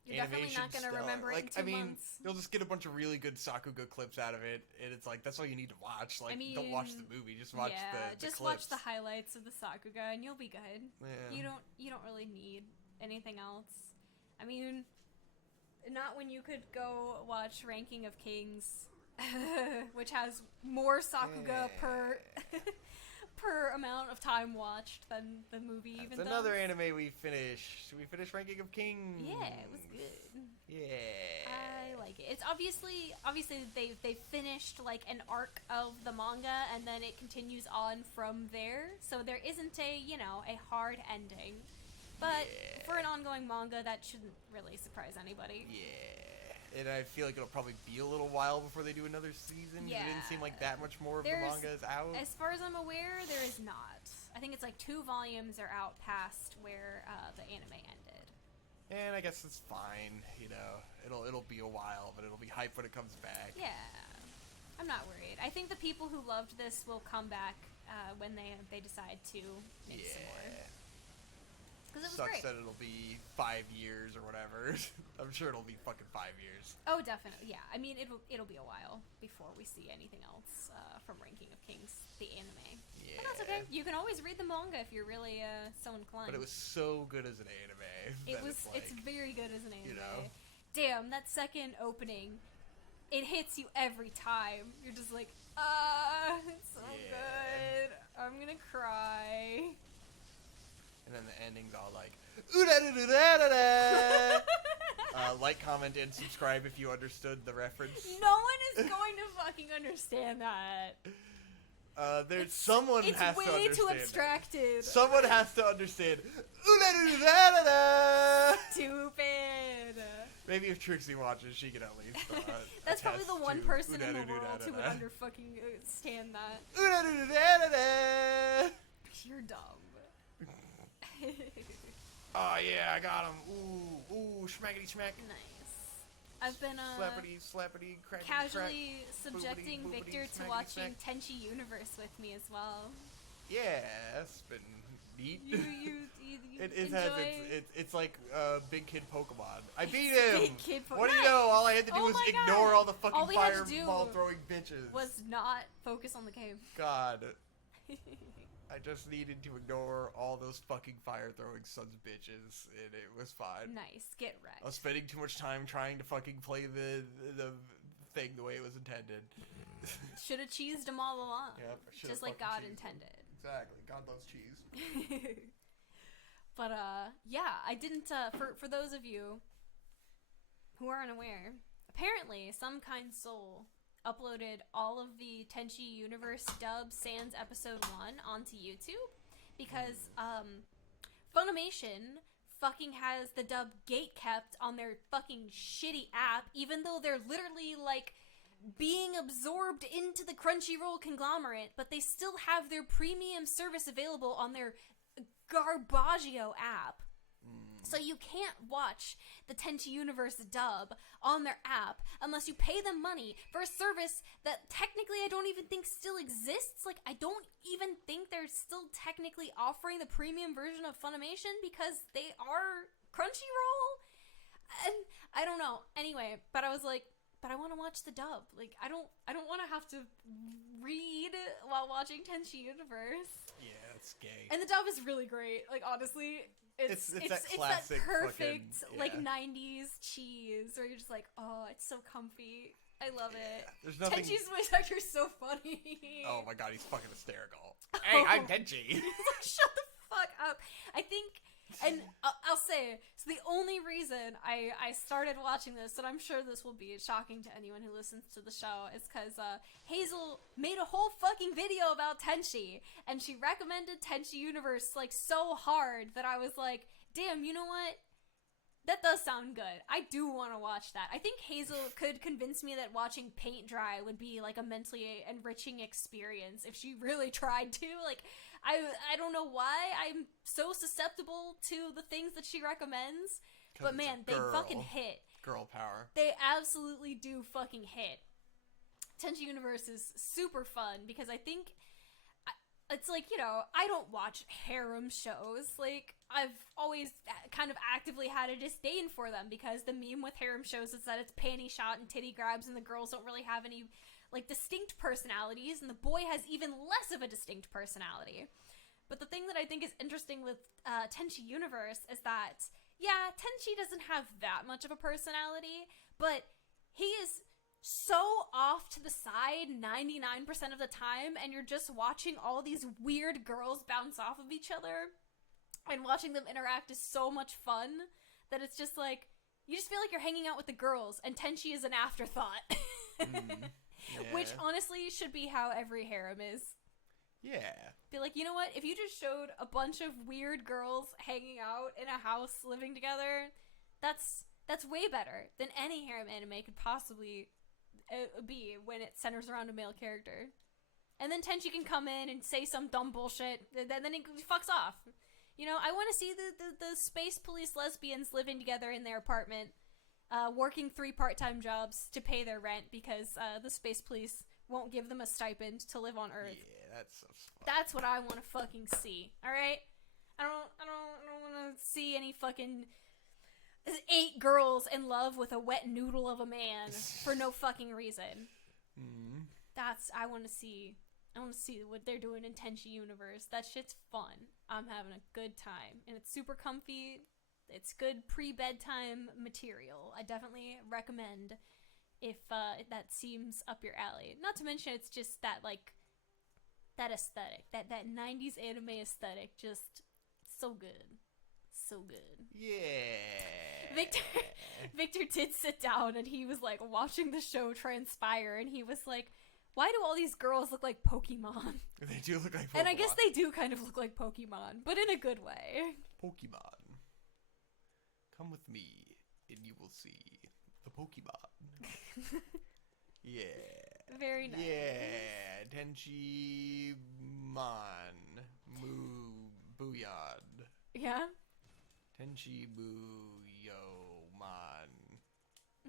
You're definitely not going to remember it in 2 months. You'll just get a bunch of really good Sakuga clips out of it, and it's like, that's all you need to watch. Like, don't watch the movie, just watch the just clips. watch the highlights of the Sakuga, and you'll be good. Yeah. You don't really need anything else. I mean, not when you could go watch Ranking of Kings, which has more Sakuga per amount of time watched than the movie even does. It's another anime we finished. We finished Ranking of Kings. Yeah, it was good. Yeah. I like it. It's obviously they finished like an arc of the manga, and then it continues on from there. So there isn't a hard ending. But for an ongoing manga, that shouldn't really surprise anybody. Yeah. And I feel like it'll probably be a little while before they do another season. Yeah. It didn't seem like that much more of the manga is out. As far as I'm aware, there is not. I think it's like 2 volumes are out past where the anime ended. And I guess it's fine, you know. It'll be a while, but it'll be hype when it comes back. Yeah. I'm not worried. I think the people who loved this will come back when they decide to make some more. Because it was Sucks great. that it'll be 5 years or whatever. I'm sure it'll be fucking 5 years. Oh, definitely. Yeah. I mean, it'll be a while before we see anything else from Ranking of Kings, the anime. Yeah. But that's okay. You can always read the manga if you're really so inclined. But it was so good as an anime. It's very good as an anime. You know? Damn, that second opening, it hits you every time. You're just like, it's so good. I'm gonna cry. And then the ending's all like, ooh-da-da-da-da-da-da. Like, comment, and subscribe if you understood the reference. No one is going to fucking understand that. Someone has to understand. It's way too abstracted. Someone has to understand. Ooh-da-da-da-da-da. Stupid. Maybe if Trixie watches, she can at least. That's probably the one person in the world who would stand that. Ooh-da-da-da-da-da. You're dumb. Oh yeah, I got him. Ooh, schmackety schmack. Nice. I've been slappity, slappity, crackety, casually crack, subjecting boopity, Victor boopity, to watching smack. Tenchi Universe with me as well. Yeah, it's been neat. You it enjoy? has it's like Big Kid Pokemon. I beat him. Big Kid Pokemon. What do you know? All I had to do was ignore all the fucking fireball throwing bitches. Was not focus on the game. God. I just needed to ignore all those fucking fire-throwing sons of bitches, and it was fine. Nice. Get wrecked. I was spending too much time trying to fucking play the thing the way it was intended. Should have cheesed them all along. Yep, just like God intended. Exactly. God loves cheese. But, yeah, I didn't, for those of you who aren't aware, apparently some kind soul uploaded all of the Tenchi Universe dub sans episode 1 onto YouTube because Funimation fucking has the dub gatekept on their fucking shitty app, even though they're literally like being absorbed into the Crunchyroll conglomerate, but they still have their premium service available on their Garbaggio app. So you can't watch the Tenchi Universe dub on their app unless you pay them money for a service that technically I don't even think still exists. Like, I don't even think they're still technically offering the premium version of Funimation because they are Crunchyroll. And I don't know. Anyway, but I was like, but I want to watch the dub. Like, I don't want to have to read while watching Tenchi Universe. Yeah, it's gay. And the dub is really great. Like, honestly, it's that classic, it's that perfect fucking, like 90s cheese where you're just like, oh, it's so comfy. I love it. There's nothing. Tenchi's voice actor is so funny. Oh my god, he's fucking hysterical. Hey, I'm Tenchi. Shut the fuck up. I think, and I'll say, so the only reason I started watching this, and I'm sure this will be shocking to anyone who listens to the show, is because Hazel made a whole fucking video about Tenchi, and she recommended Tenchi Universe like so hard that I was like, damn, you know what? That does sound good. I do want to watch that. I think Hazel could convince me that watching paint dry would be like a mentally enriching experience if she really tried to. Like, I don't know why I'm so susceptible to the things that she recommends, but man, they fucking hit. Girl power. They absolutely do fucking hit. Tenchi Universe is super fun because I think it's like, you know, I don't watch harem shows. Like, I've always kind of actively had a disdain for them because the meme with harem shows is that it's panty shot and titty grabs and the girls don't really have any, like, distinct personalities, and the boy has even less of a distinct personality. But the thing that I think is interesting with Tenchi Universe is that, yeah, Tenchi doesn't have that much of a personality, but he is so off to the side 99% of the time, and you're just watching all these weird girls bounce off of each other, and watching them interact is so much fun that it's just like, you just feel like you're hanging out with the girls, and Tenchi is an afterthought. Yeah. Which honestly should be how every harem is. Yeah. Be like, you know what, if you just showed a bunch of weird girls hanging out in a house living together, that's way better than any harem anime could possibly be when it centers around a male character. And then Tenchi can come in and say some dumb bullshit, then he fucks off. You know, I want to see the space police lesbians living together in their apartment, working 3 part-time jobs to pay their rent because the space police won't give them a stipend to live on Earth. Yeah, that's so fun. That's what I want to fucking see. All right, I don't want to see any fucking 8 girls in love with a wet noodle of a man for no fucking reason. I want to see what they're doing in Tenchi Universe. That shit's fun. I'm having a good time, and it's super comfy. It's good pre-bedtime material. I definitely recommend if that seems up your alley. Not to mention, it's just that that aesthetic, that 90s anime aesthetic, just so good. So good. Yeah. Victor did sit down and he was like watching the show transpire, and he was like, why do all these girls look like Pokemon? They do look like Pokemon. And I guess they do kind of look like Pokemon, but in a good way. Pokemon. Come with me and you will see the Pokemon. Yeah. Very nice. Yeah. Tenchi Man. Booyad. Yeah? Tenchi Booyo Man.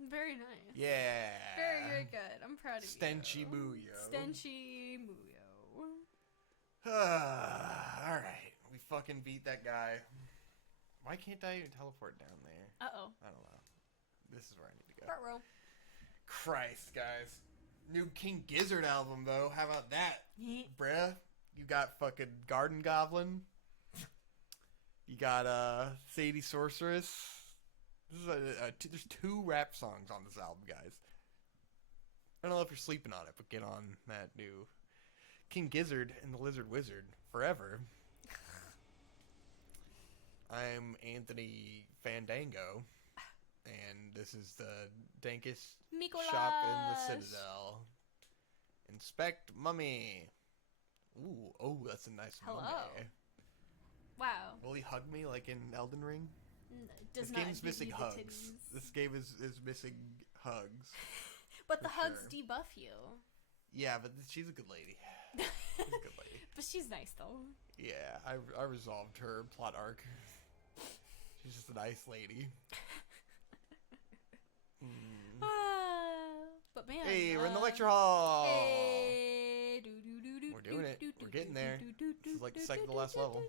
Very nice. Yeah. Very, very good. I'm proud of Stenchy you. Muyo. Stenchy Muyo. Alright. We fucking beat that guy. Why can't I even teleport down there? Uh-oh. I don't know. This is where I need to go. Front row. Christ, guys. New King Gizzard album, though. How about that? Bruh. You got fucking Garden Goblin. You got Sadie Sorceress. This is there's 2 rap songs on this album, guys. I don't know if you're sleeping on it, but get on that new King Gizzard and the Lizard Wizard forever. I'm Anthony Fandango, and this is the dankest shop in the Citadel. Inspect Mummy. Ooh, oh, that's a nice mummy. Wow. Will he hug me like in Elden Ring? This game is missing hugs. This game is missing hugs. But the hugs debuff you. Yeah, but she's a good lady. She's a good lady. But she's nice, though. Yeah, I resolved her plot arc. She's just a nice lady. But man. Hey, we're in the lecture hall. Hey, we're doing it. We're getting there. This is like the second to last level.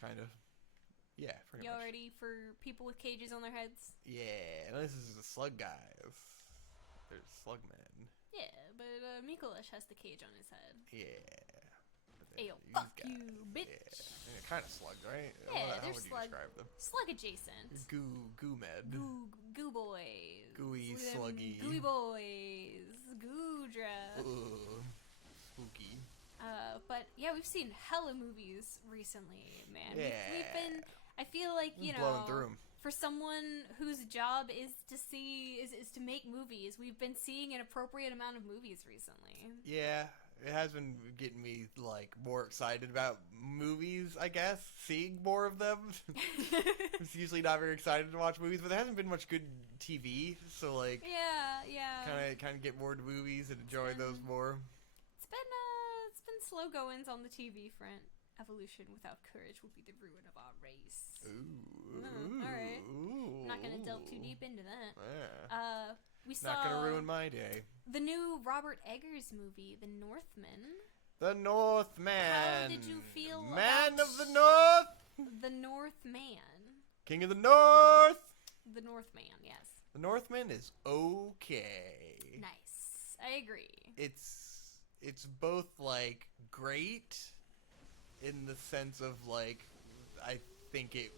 Kind of. Yeah, pretty much. Y'all ready for people with cages on their heads? Yeah, this is the slug guys. There's slug men. Yeah, but Mikulish has the cage on his head. Yeah. Ayo, fuck you, bitch. Yeah. Kind of slugs, right? Yeah, How they're would you slug. describe them? Slug adjacent. Goo med. Goo boys. Gooey, sluggy. Gooey boys. Goodra. Ooh, spooky. But yeah, we've seen hella movies recently, man. Yeah. We've been. I feel like blowing through 'em. For someone whose job is to make movies, we've been seeing an appropriate amount of movies recently. Yeah, it has been getting me like more excited about movies. I guess seeing more of them. I'm usually not very excited to watch movies, but there hasn't been much good TV, so like yeah, kind of get more into movies and enjoy those more. It's been slow goings on the TV front. Evolution without courage will be the ruin of our race. Ooh. Alright. I'm not gonna delve too deep into that. Yeah. We saw Not gonna ruin my day. the new Robert Eggers movie, The Northman. The Northman. How did you feel Man about of the North. The Northman. King of the North. The Northman, yes. The Northman is okay. Nice. I agree. It's both like great in the sense of like I think it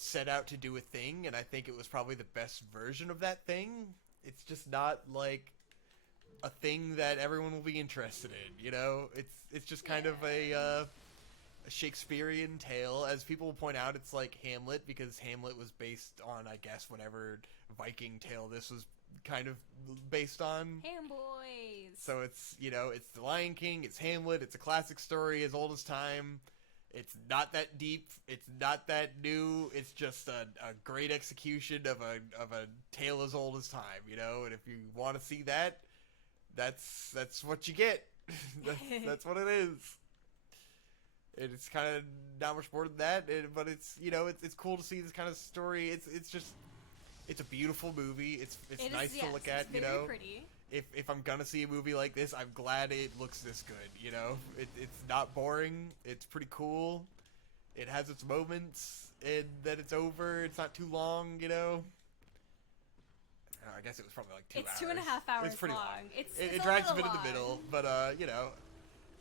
set out to do a thing, and I think it was probably the best version of that thing. It's just not like a thing that everyone will be interested in, you know? It's just kind of a Shakespearean tale. As people will point out, it's like Hamlet, because Hamlet was based on, I guess, whatever Viking tale this was kind of based on. Ham boys. So it's, you know, it's The Lion King, it's Hamlet, it's a classic story as old as time. It's not that deep, it's not that new, it's just a great execution of a tale as old as time, you know? And if you want to see that, that's what you get. that's what it is. And it's kind of not much more than that, but it's, you know, it's cool to see this kind of story. It's just, it's a beautiful movie. It's nice to look at, it's you know. Pretty. If I'm gonna see a movie like this, I'm glad it looks this good, you know. It's not boring. It's pretty cool. It has its moments, and then it's over. It's not too long, you know. I guess it was probably like 2 hours. It's 2.5 hours. It's pretty long. It drags a bit long. in the middle, but you know,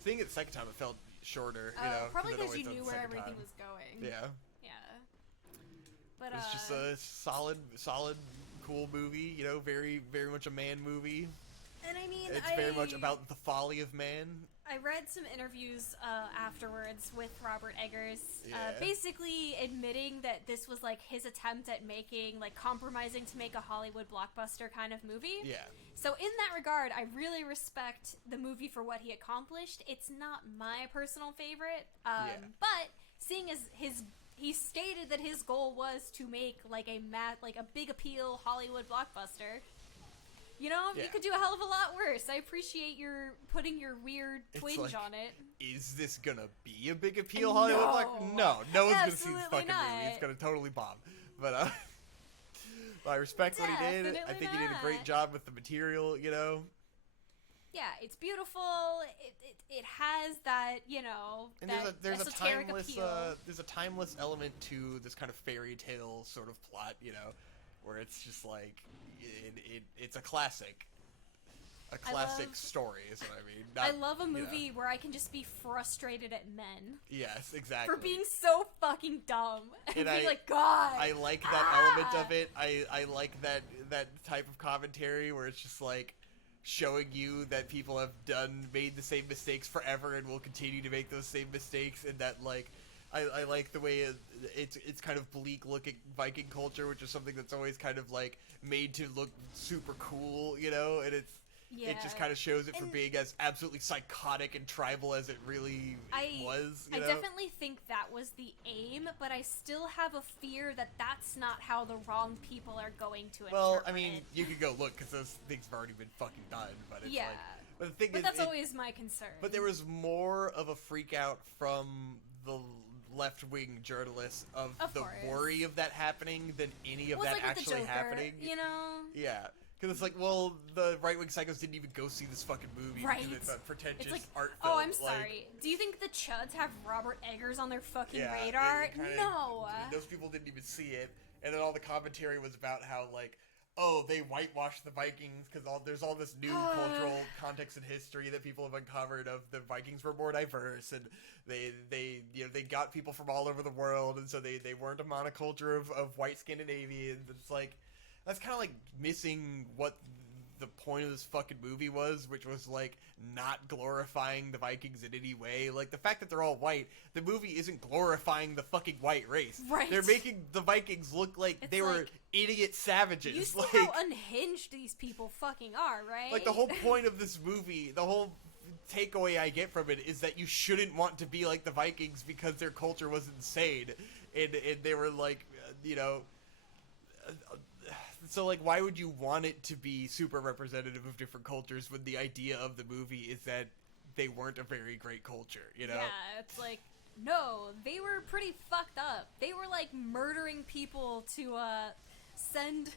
seeing it the second time, it felt shorter. You know, probably because you knew where everything was going. Yeah. Yeah. But it's just a solid, cool movie. You know, very, very much a man movie. And I mean, it's very much about the folly of man. I read some interviews afterwards with Robert Eggers, Yeah. basically admitting that this was like his attempt at making, like, compromising to make a Hollywood blockbuster kind of movie. Yeah. So in that regard, I really respect the movie for what he accomplished. It's not my personal favorite, but seeing as he stated that his goal was to make like a big appeal Hollywood blockbuster. You know, you could do a hell of a lot worse. I appreciate your putting your weird twinge on it. Is this gonna be a big appeal Hollywood blockbuster? No one's gonna see this fucking movie. It's gonna totally bomb. But I respect what he did. I think he did a great job with the material, you know. Yeah, it's beautiful. It has that, you know, and that there's esoteric appeal. There's a timeless element to this kind of fairy tale sort of plot, you know, where it's just like it's a classic story, is what I mean. I love a movie where I can just be frustrated at men. Yes, exactly. For being so fucking dumb. And be like, God. I like that element of it. I like that type of commentary where it's just like showing you that people have made the same mistakes forever and will continue to make those same mistakes, and that like I like the way it's kind of bleak looking Viking culture, which is something that's always kind of like made to look super cool, you know, and it just kind of shows it for being as absolutely psychotic and tribal as it really was. You know? I definitely think that was the aim, but I still have a fear that that's not how the wrong people are going to interpret it. Well, I mean, you could go look, because those things have already been fucking done, but it's like... But the thing is, that's always my concern. But there was more of a freak out from the left-wing journalists of the worry of that happening than any of that actually happening. You know? Yeah. Because it's like, well, the right-wing psychos didn't even go see this fucking movie because it's a pretentious art film. Oh, I'm sorry. Do you think the Chuds have Robert Eggers on their fucking radar? No. Those people didn't even see it. And then all the commentary was about how, like, oh, they whitewashed the Vikings because there's all this new cultural context and history that people have uncovered of the Vikings were more diverse, and they got people from all over the world, and so they weren't a monoculture of white Scandinavians. It's like, that's kind of like missing what the point of this fucking movie was, which was like not glorifying the Vikings in any way. Like, the fact that they're all white, the movie isn't glorifying the fucking white race. Right. They're making the Vikings look like they were idiot savages. You see how unhinged these people fucking are, right? Like, the whole point of this movie, the whole takeaway I get from it is that you shouldn't want to be like the Vikings because their culture was insane, and they were like, you know. So, like, why would you want it to be super representative of different cultures when the idea of the movie is that they weren't a very great culture, you know? Yeah, it's like, no, they were pretty fucked up. They were, like, murdering people to, send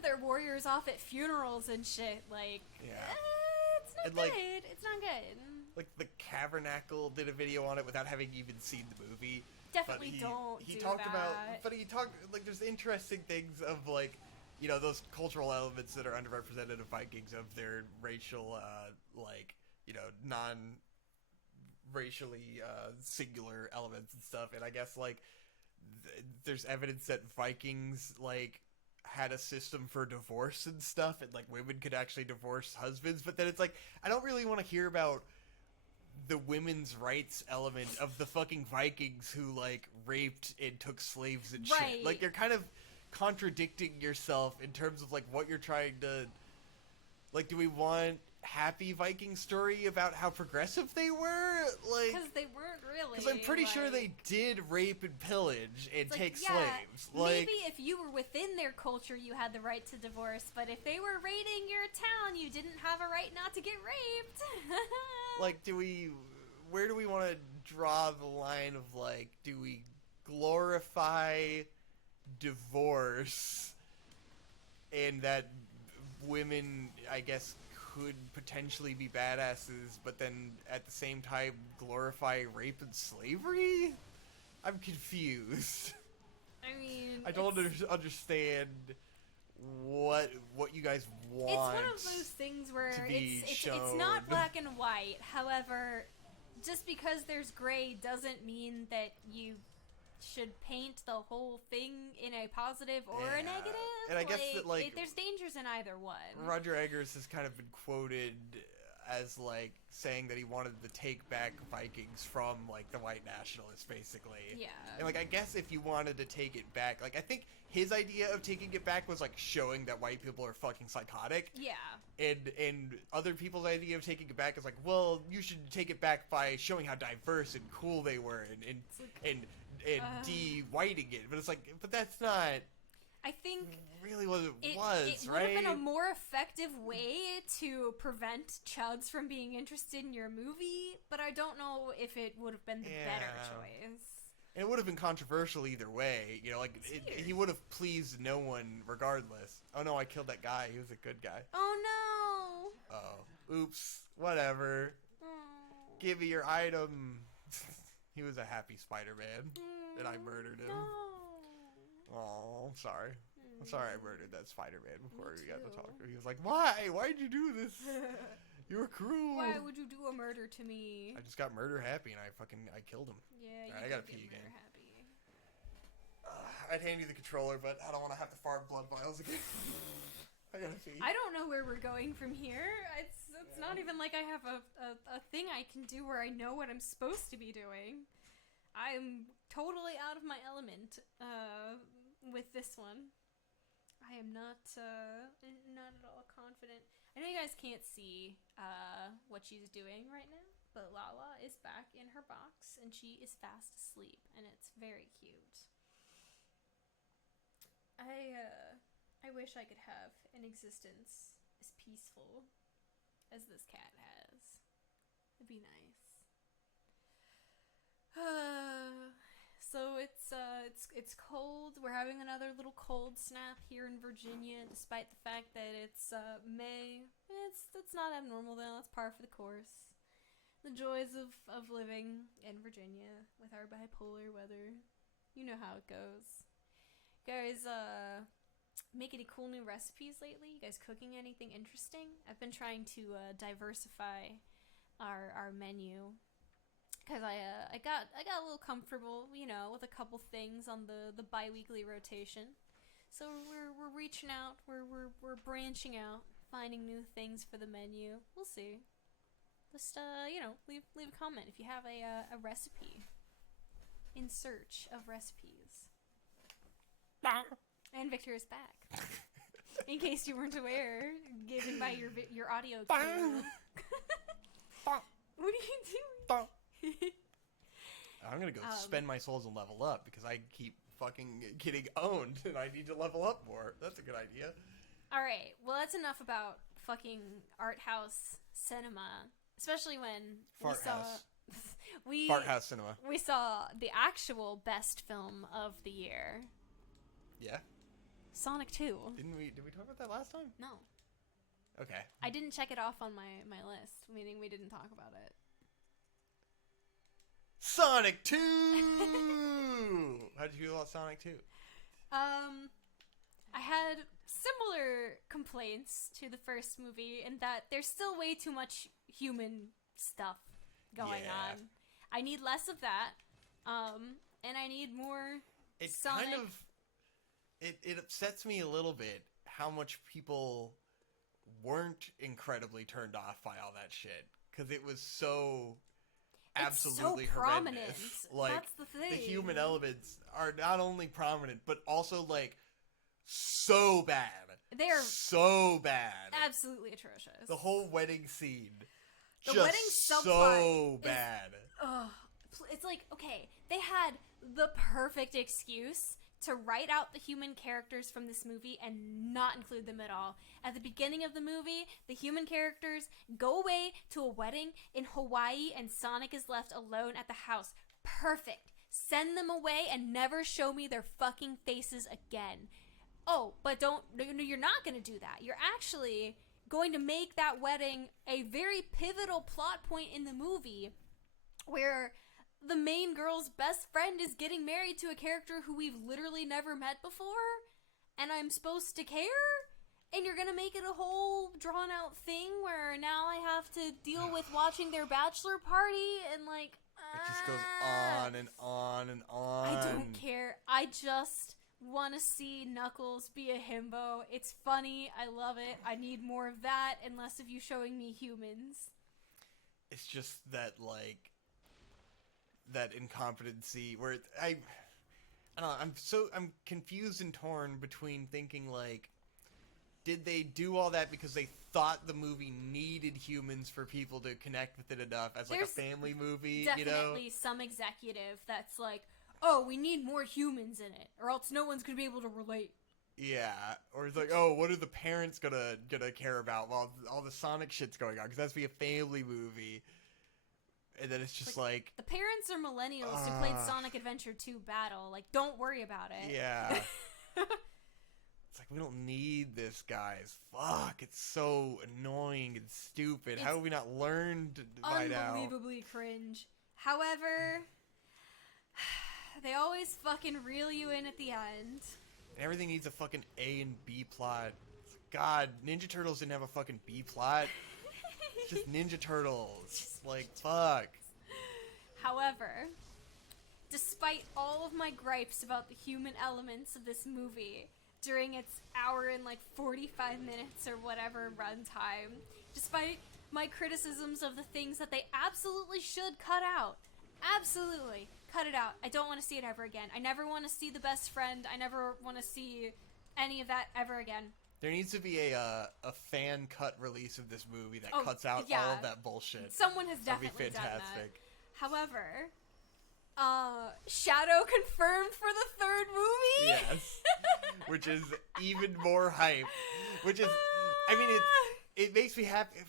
their warriors off at funerals and shit. Like, it's not good. It's not good. Like, the Cavernacle did a video on it without having even seen the movie. Definitely he talked that. Like, there's interesting things of, like, you know, those cultural elements that are underrepresented of Vikings, of their racial, like, you know, non-racially singular elements and stuff. And I guess, like, there's evidence that Vikings, like, had a system for divorce and stuff, and, like, women could actually divorce husbands. But then it's like, I don't really want to hear about the women's rights element of the fucking Vikings who, like, raped and took slaves and shit. Like, you're kind of contradicting yourself in terms of, like, what you're trying to... Like, do we want happy Viking story about how progressive they were? Like, because they weren't really. Because I'm pretty sure they did rape and pillage and take slaves. Like, maybe if you were within their culture, you had the right to divorce, but if they were raiding your town, you didn't have a right not to get raped. Like, do we where do we want to draw the line of, like, do we glorify divorce and that women, I guess, could potentially be badasses, but then at the same time glorify rape and slavery? I'm confused. I mean, I don't understand what you guys want. It's one of those things where it's not black and white. However, just because there's gray doesn't mean that you should paint the whole thing in a positive or a negative. And I guess that, like, there's dangers in either one. Roger Eggers has kind of been quoted as, like, saying that he wanted to take back Vikings from, like, the white nationalists, basically. Yeah. And, like, I guess if you wanted to take it back, like, I think his idea of taking it back was, like, showing that white people are fucking psychotic. Yeah. And other people's idea of taking it back is like, well, you should take it back by showing how diverse and cool they were and de-whiting it. But it's like, but that's not... I think really what it was, right? It would have been a more effective way to prevent chuds from being interested in your movie, but I don't know if it would have been the better choice. And it would have been controversial either way, you know, like, he would have pleased no one regardless. Oh no, I killed that guy, he was a good guy. Oh no! Oh, oops, whatever. Oh. Give me your item. He was a happy Spider-Man, and I murdered him. No. Oh, I'm sorry. I'm sorry I murdered that Spider-Man before we got to talk. He was like, why? Why'd you do this? You were cruel. Why would you do a murder to me? I just got murder happy and I killed him. Yeah, right, I gotta pee again. I'd hand you the controller, but I don't want to have to fart blood vials again. I gotta pee. I don't know where we're going from here. It's not even like I have a thing I can do where I know what I'm supposed to be doing. I'm totally out of my element with this one. I am not at all confident. I know you guys can't see what she's doing right now, but Lala is back in her box and she is fast asleep, and it's very cute. I wish I could have an existence as peaceful as this cat has. It'd be nice. So it's cold. We're having another little cold snap here in Virginia, despite the fact that it's May. It's not abnormal though. It's par for the course. The joys of living in Virginia with our bipolar weather. You know how it goes. Guys, make any cool new recipes lately? You guys cooking anything interesting? I've been trying to diversify our menu. Because I got a little comfortable, you know, with a couple things on the bi-weekly rotation. So we're reaching out, we're branching out, finding new things for the menu. We'll see. Just you know, leave a comment if you have a recipe. In search of recipes. And Victor is back. In case you weren't aware, given by your audio cue. What are you doing? I'm gonna go spend my souls and level up because I keep fucking getting owned and I need to level up more. That's a good idea. Alright, well that's enough about fucking art house cinema. Especially when Fart house cinema. We saw the actual best film of the year. Yeah? Sonic 2. Did we talk about that last time? No. Okay. I didn't check it off on my list, meaning we didn't talk about it. Sonic 2! How'd you feel about Sonic 2? I had similar complaints to the first movie in that there's still way too much human stuff going on. I need less of that, and I need more Sonic. Kind of... It upsets me a little bit how much people weren't incredibly turned off by all that shit. Because it was so... absolutely it's so prominent. Horrendous. Like, that's the thing. The human elements are not only prominent, but also, like, so bad. They are so bad. Absolutely atrocious. The whole wedding scene. The just wedding subplot so bad. It's like, okay, they had the perfect excuse to write out the human characters from this movie and not include them at all. At the beginning of the movie, the human characters go away to a wedding in Hawaii and Sonic is left alone at the house. Perfect. Send them away and never show me their fucking faces again. Oh, but you're not going to do that. You're actually going to make that wedding a very pivotal plot point in the movie where the main girl's best friend is getting married to a character who we've literally never met before, and I'm supposed to care? And you're gonna make it a whole drawn out thing where now I have to deal with watching their bachelor party and like... It just goes on and on and on. I don't care. I just want to see Knuckles be a himbo. It's funny. I love it. I need more of that and less of you showing me humans. It's just that, like... that incompetency where I don't know, I'm confused and torn between thinking like, did they do all that because they thought the movie needed humans for people to connect with it enough as like a family movie, definitely some executive that's like, oh, we need more humans in it or else no one's gonna be able to relate. Yeah, or it's like, oh, what are the parents gonna care about while all the Sonic shit's going on, because that's be a family movie. And then it's just like... the parents are millennials who played Sonic Adventure 2 Battle. Like, don't worry about it. Yeah. It's like, we don't need this, guys. Fuck, it's so annoying and stupid. How have we not learned by now? Unbelievably cringe. However, they always fucking reel you in at the end. Everything needs a fucking A and B plot. God, Ninja Turtles didn't have a fucking B plot. It's just Ninja Turtles. Like, fuck. However, despite all of my gripes about the human elements of this movie during its hour and like 45 minutes or whatever runtime, despite my criticisms of the things that they absolutely should cut out, absolutely cut it out. I don't want to see it ever again. I never want to see the best friend. I never want to see any of that ever again. There needs to be a fan cut release of this movie that cuts out all of that bullshit. Someone has definitely done that. However, Shadow confirmed for the third movie. Yes, which is even more hype. Which is, I mean, it makes me happy.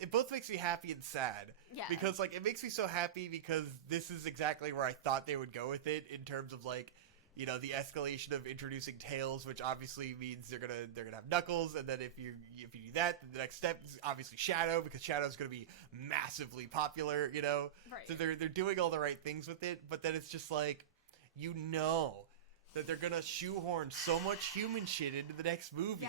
It both makes me happy and sad. Yeah. Because like it makes me so happy because this is exactly where I thought they would go with it in terms of like, you know, the escalation of introducing Tails, which obviously means they're gonna have Knuckles, and then if you do that, then the next step is obviously Shadow, because Shadow's gonna be massively popular, you know. Right. So they're doing all the right things with it, but then it's just like, you know, that they're gonna shoehorn so much human shit into the next movie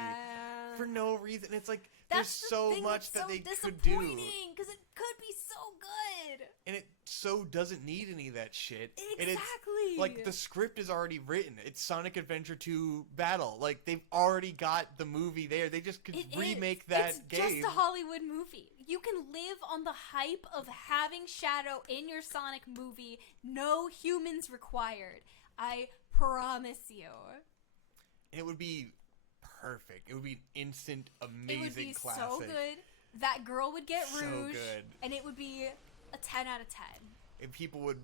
for no reason. It's like there's so much that they could do, because it could be so good, and it so doesn't need any of that shit. Exactly. And it's like the script is already written. It's Sonic Adventure 2 Battle. Like they've already got the movie there. They just could remake that game. It's just a Hollywood movie. You can live on the hype of having Shadow in your Sonic movie. No humans required. I promise you. It would be perfect. It would be an instant, amazing classic. It would be classic. So good. That girl would get so Rouge, good. And it would be a 10 out of 10. And people would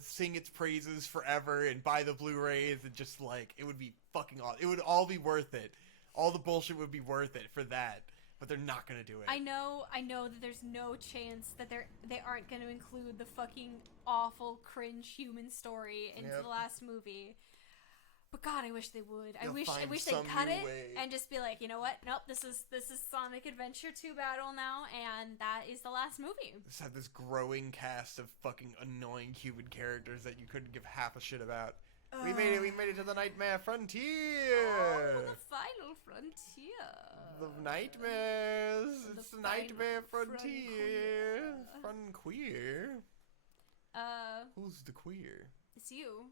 sing its praises forever and buy the Blu-rays and just like, it would be fucking awesome. It would all be worth it. All the bullshit would be worth it for that. But they're not gonna do it. I know that there's no chance that they aren't gonna include the fucking awful cringe human story into the last movie. But God, I wish they would. I wish they'd cut it and just be like, you know what? Nope, this is Sonic Adventure 2 Battle now, and that is the last movie. Just have this growing cast of fucking annoying human characters that you couldn't give half a shit about. We made it to the Nightmare Frontier! Oh, the final frontier. The nightmares! It's the Nightmare Frontier! Fun queer. Who's the queer? It's you.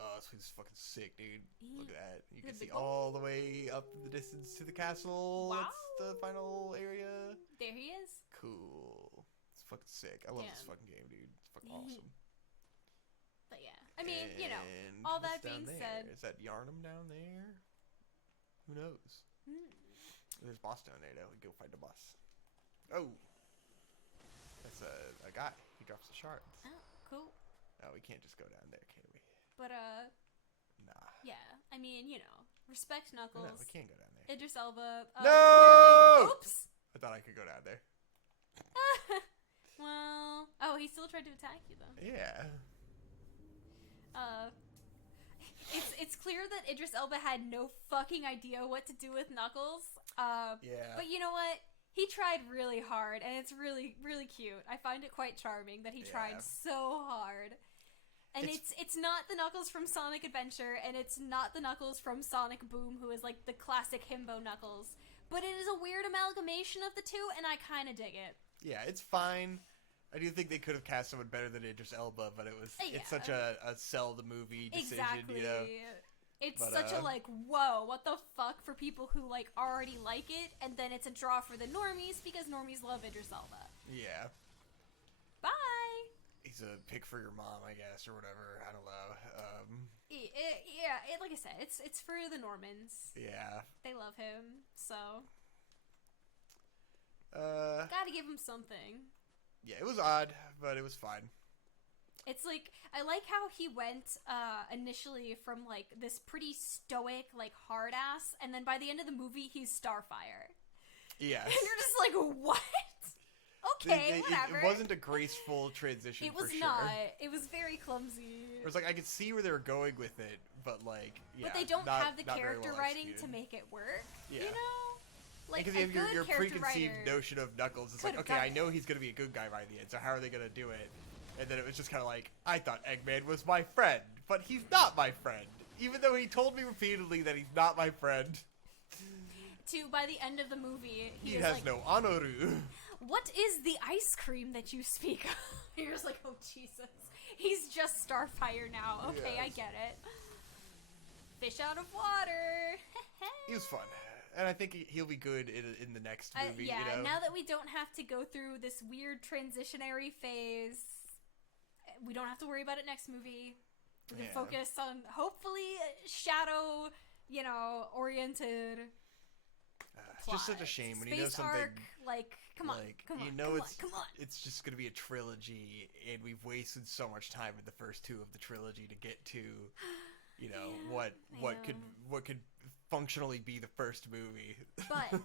Oh, this place is fucking sick, dude. Look at that. You can see all the way up in the distance to the castle. Wow. That's the final area. There he is. Cool. It's fucking sick. I love this fucking game, dude. It's fucking awesome. But yeah. I mean, you know, all that being said. Is that Yarnum down there? Who knows? There's a boss down there, though. We go fight the boss. Oh. That's a guy. He drops the shards. Oh, cool. Oh, we can't just go down there, can we? But, Nah. Yeah, I mean, respect Knuckles. No, we can't go down there. Idris Elba. No! Oops! I thought I could go down there. Well, he still tried to attack you, though. Yeah. It's clear that Idris Elba had no fucking idea what to do with Knuckles. Yeah. But you know what? He tried really hard, and it's really, really cute. I find it quite charming that he tried so hard. And it's not the Knuckles from Sonic Adventure, and it's not the Knuckles from Sonic Boom, who is like the classic himbo Knuckles. But it is a weird amalgamation of the two, and I kind of dig it. Yeah, it's fine. I do think they could have cast someone better than Idris Elba, but it's such a sell the movie decision, Exactly. It's but, such a whoa, what the fuck for people who already like it, and then it's a draw for the normies because normies love Idris Elba. Yeah. Bye. He's a pick for your mom, I guess, or whatever. I don't know. Like I said, it's for the Normans. Yeah. They love him, so. Gotta give him something. Yeah, it was odd, but it was fine. It's I like how he went initially from this pretty stoic, hard ass, and then by the end of the movie he's Starfire. Yeah. And you're just what? Okay, whatever. It wasn't a graceful transition. It was for not. Sure. It was very clumsy. It was I could see where they were going with it, but yeah. But they don't have the character well writing executed. to make it work. Yeah. Because you have your preconceived notion of Knuckles. It's okay, I know he's going to be a good guy by the end, so how are they going to do it? And then it was just kind of I thought Eggman was my friend, but he's not my friend. Even though he told me repeatedly that he's not my friend. By the end of the movie, he has no honoru. What is the ice cream that you speak of? You're just oh Jesus. He's just Starfire now. Okay, yes. I get it. Fish out of water. He was fun. And I think he'll be good in the next movie. Now that we don't have to go through this weird transitionary phase, we don't have to worry about it next movie. We can focus on, hopefully, shadow, oriented It's just such a shame when you know something... Arc, come on. It's just going to be a trilogy, and we've wasted so much time in the first two of the trilogy to get to, what could functionally be the first movie. But,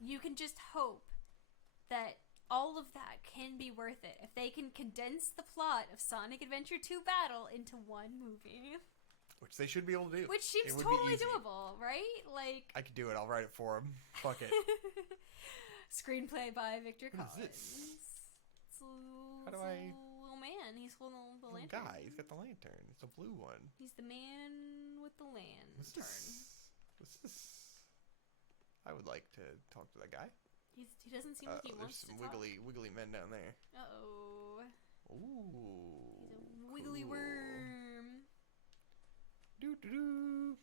you can just hope that all of that can be worth it if they can condense the plot of Sonic Adventure 2 Battle into one movie. Which they should be able to do. Which seems totally doable, right? I could do it. I'll write it for him. Fuck it. Screenplay by Victor Collins. What is this? How do I... little man. He's holding the lantern. Guy. He's got the lantern. It's a blue one. He's the man with the lantern. What's this? I would like to talk to that guy. He doesn't seem like he wants to talk. There's some wiggly men down there. Uh-oh. Ooh. He's a wiggly worm. Do-do-do.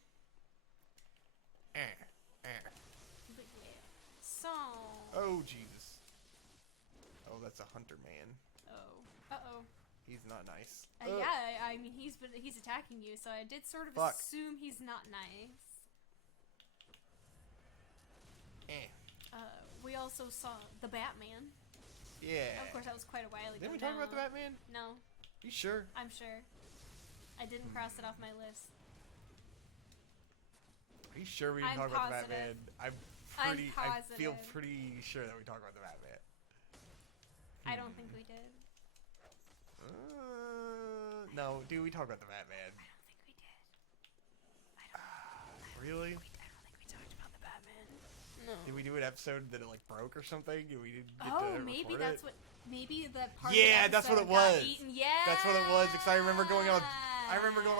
So. Oh, Jesus. Oh, that's a hunter man. Oh. Uh-oh. He's not nice. Yeah, I mean, he's attacking you, so I did sort of assume he's not nice. We also saw the Batman. Yeah. Of course, that was quite a while ago. Didn't we talk about the Batman? No. You sure? I'm sure. I didn't cross it off my list. Are you sure we didn't talk about the Batman? I'm positive. I feel pretty sure that we talked about the Batman. I don't think we did. No, dude, we talked about the Batman. I don't think we did. Really? I don't think we talked about the Batman. No. Did we do an episode that it broke or something? And we didn't get to maybe record that's it? what. Maybe that part. Yeah, of the that's what it episode was. got eaten. Yeah. That's what it was. Because I remember going on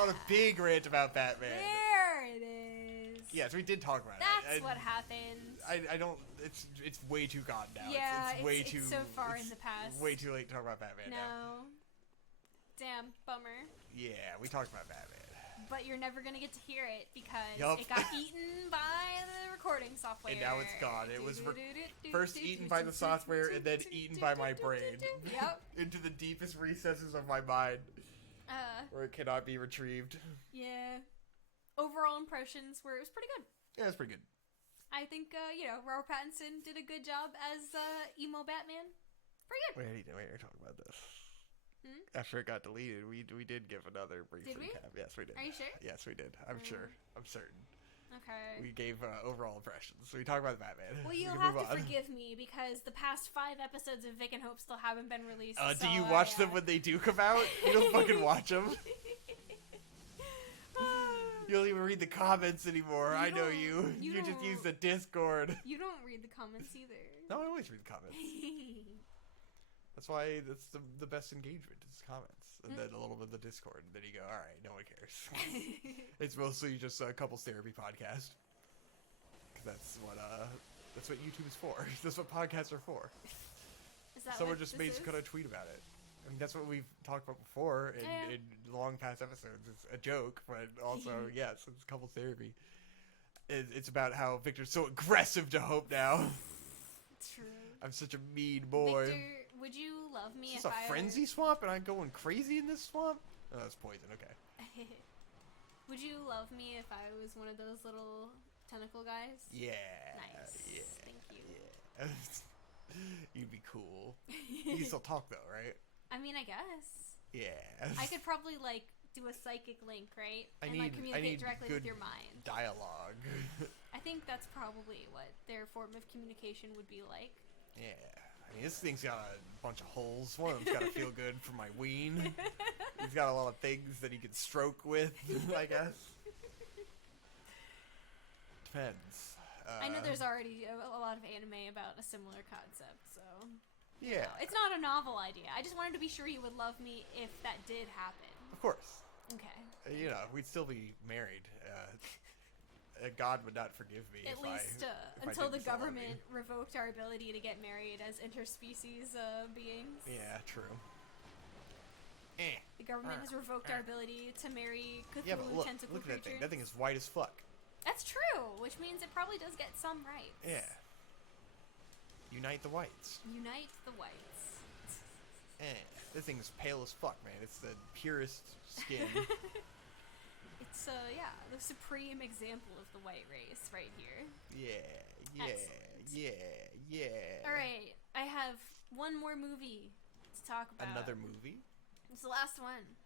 a big rant about Batman. There it is. Yes, we did talk about it. That's what happened. I don't. It's way too gone now. Yeah, it's way too. So far in the past. Way too late to talk about Batman now. No. Damn, bummer. Yeah, we talked about Batman. But you're never gonna get to hear it because it got eaten by the recording software. And now it's gone. It was first eaten by the software and then eaten by my brain. Yep. Into the deepest recesses of my mind. Where it cannot be retrieved. Yeah. Overall impressions were, it was pretty good. Yeah, it was pretty good. I think, Robert Pattinson did a good job as emo Batman. Pretty good. Wait, are you talking about this? After it got deleted, we did give another brief recap. Yes, we did. Are you sure? Yes, we did. I'm sure. I'm certain. Okay. We gave overall impressions. So we talked about the Batman. Well, you'll have to forgive me because the past 5 episodes of Vic and Hope still haven't been released. Do you watch them when they do come out? You don't fucking watch them. You don't even read the comments anymore. I know you. You just use the Discord. You don't read the comments either. No, I always read the comments. That's why that's the best engagement is comments. And then a little bit of the Discord. And then you go, all right, no one cares. It's mostly just a couples therapy podcast. Because that's what YouTube is for. That's what podcasts are for. Is that Someone just made some kind of tweet about it. I mean, that's what we've talked about before in long past episodes. It's a joke, but also, yes, it's couples therapy. It's about how Victor's so aggressive to Hope now. True. I'm such a mean boy. Victor, would you love me if I were... Is this a frenzy swamp and I'm going crazy in this swamp? Oh, that's poison, okay. Would you love me if I was one of those little tentacle guys? Yeah. Nice. Yeah. Thank you. Yeah. You'd be cool. You can still talk, though, right? I mean, I guess. Yeah. I could probably, do a psychic link, right? And communicate directly with your mind. Dialogue. I think that's probably what their form of communication would be like. Yeah. I mean, this thing's got a bunch of holes. One of them's got to feel good for my ween. He's got a lot of things that he can stroke with, I guess. Depends. I know there's already a lot of anime about a similar concept, so... Yeah. No, it's not a novel idea. I just wanted to be sure you would love me if that did happen. Of course. Okay. We'd still be married. God would not forgive me At least until the government revoked our ability to get married as interspecies beings. Yeah, true. The government has revoked our ability to marry Cthulhu tentacle look at that creatures. thing. That thing is white as fuck. That's true, which means it probably does get some rights. Yeah. Unite the whites. Unite the whites. This thing's pale as fuck, man. It's the purest skin. It's, the supreme example of the white race right here. Yeah. Excellent. Yeah. Alright, I have one more movie to talk about. Another movie? It's the last one.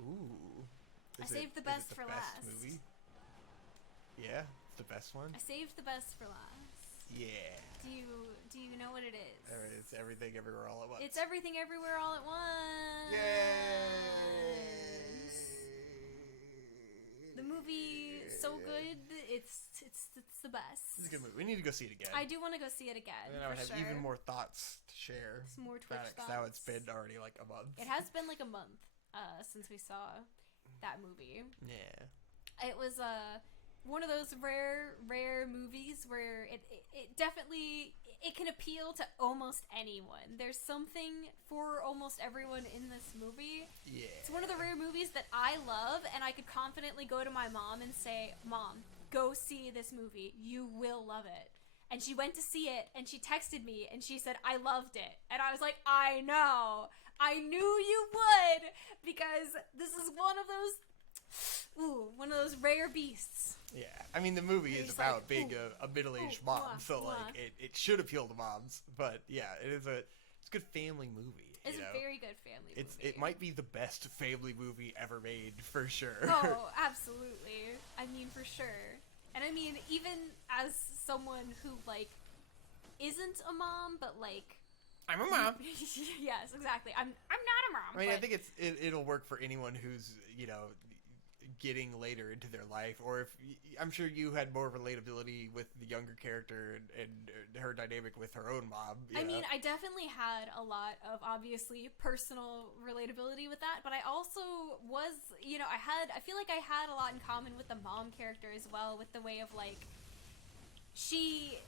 Ooh. I saved the best for last. Movie? Yeah? It's the best one? I saved the best for last. Yeah. Do you know what it is? It's Everything Everywhere All at Once. It's Everything Everywhere All at Once. Yay! The movie so good. It's the best. It's a good movie. We need to go see it again. I do want to go see it again. And then I would have even more thoughts to share. Some more Twitch thoughts. Now it's been already like a month. It has been like a month since we saw that movie. Yeah. It was one of those rare movies where it definitely it can appeal to almost anyone. There's something for almost everyone in this movie. Yeah. It's one of the rare movies that I love, and I could confidently go to my mom and say, "Mom, go see this movie. You will love it." And she went to see it, and she texted me, and she said, "I loved it." And I was like, "I know. I knew you would, because this is one of those rare beasts." Yeah, I mean, the movie is about being a middle-aged mom, so it should appeal to moms. But yeah, it's a good family movie. It's a very good family movie. It might be the best family movie ever made, for sure. Oh, absolutely. I mean, for sure. And I mean, even as someone who isn't a mom, but I'm a mom. Yes, exactly. I'm not a mom. I mean, I think it'll work for anyone who's getting later into their life, or if I'm sure you had more relatability with the younger character and her dynamic with her own mom. I mean, I definitely had a lot of obviously personal relatability with that, but I also was, I feel like I had a lot in common with the mom character as well, with the way of she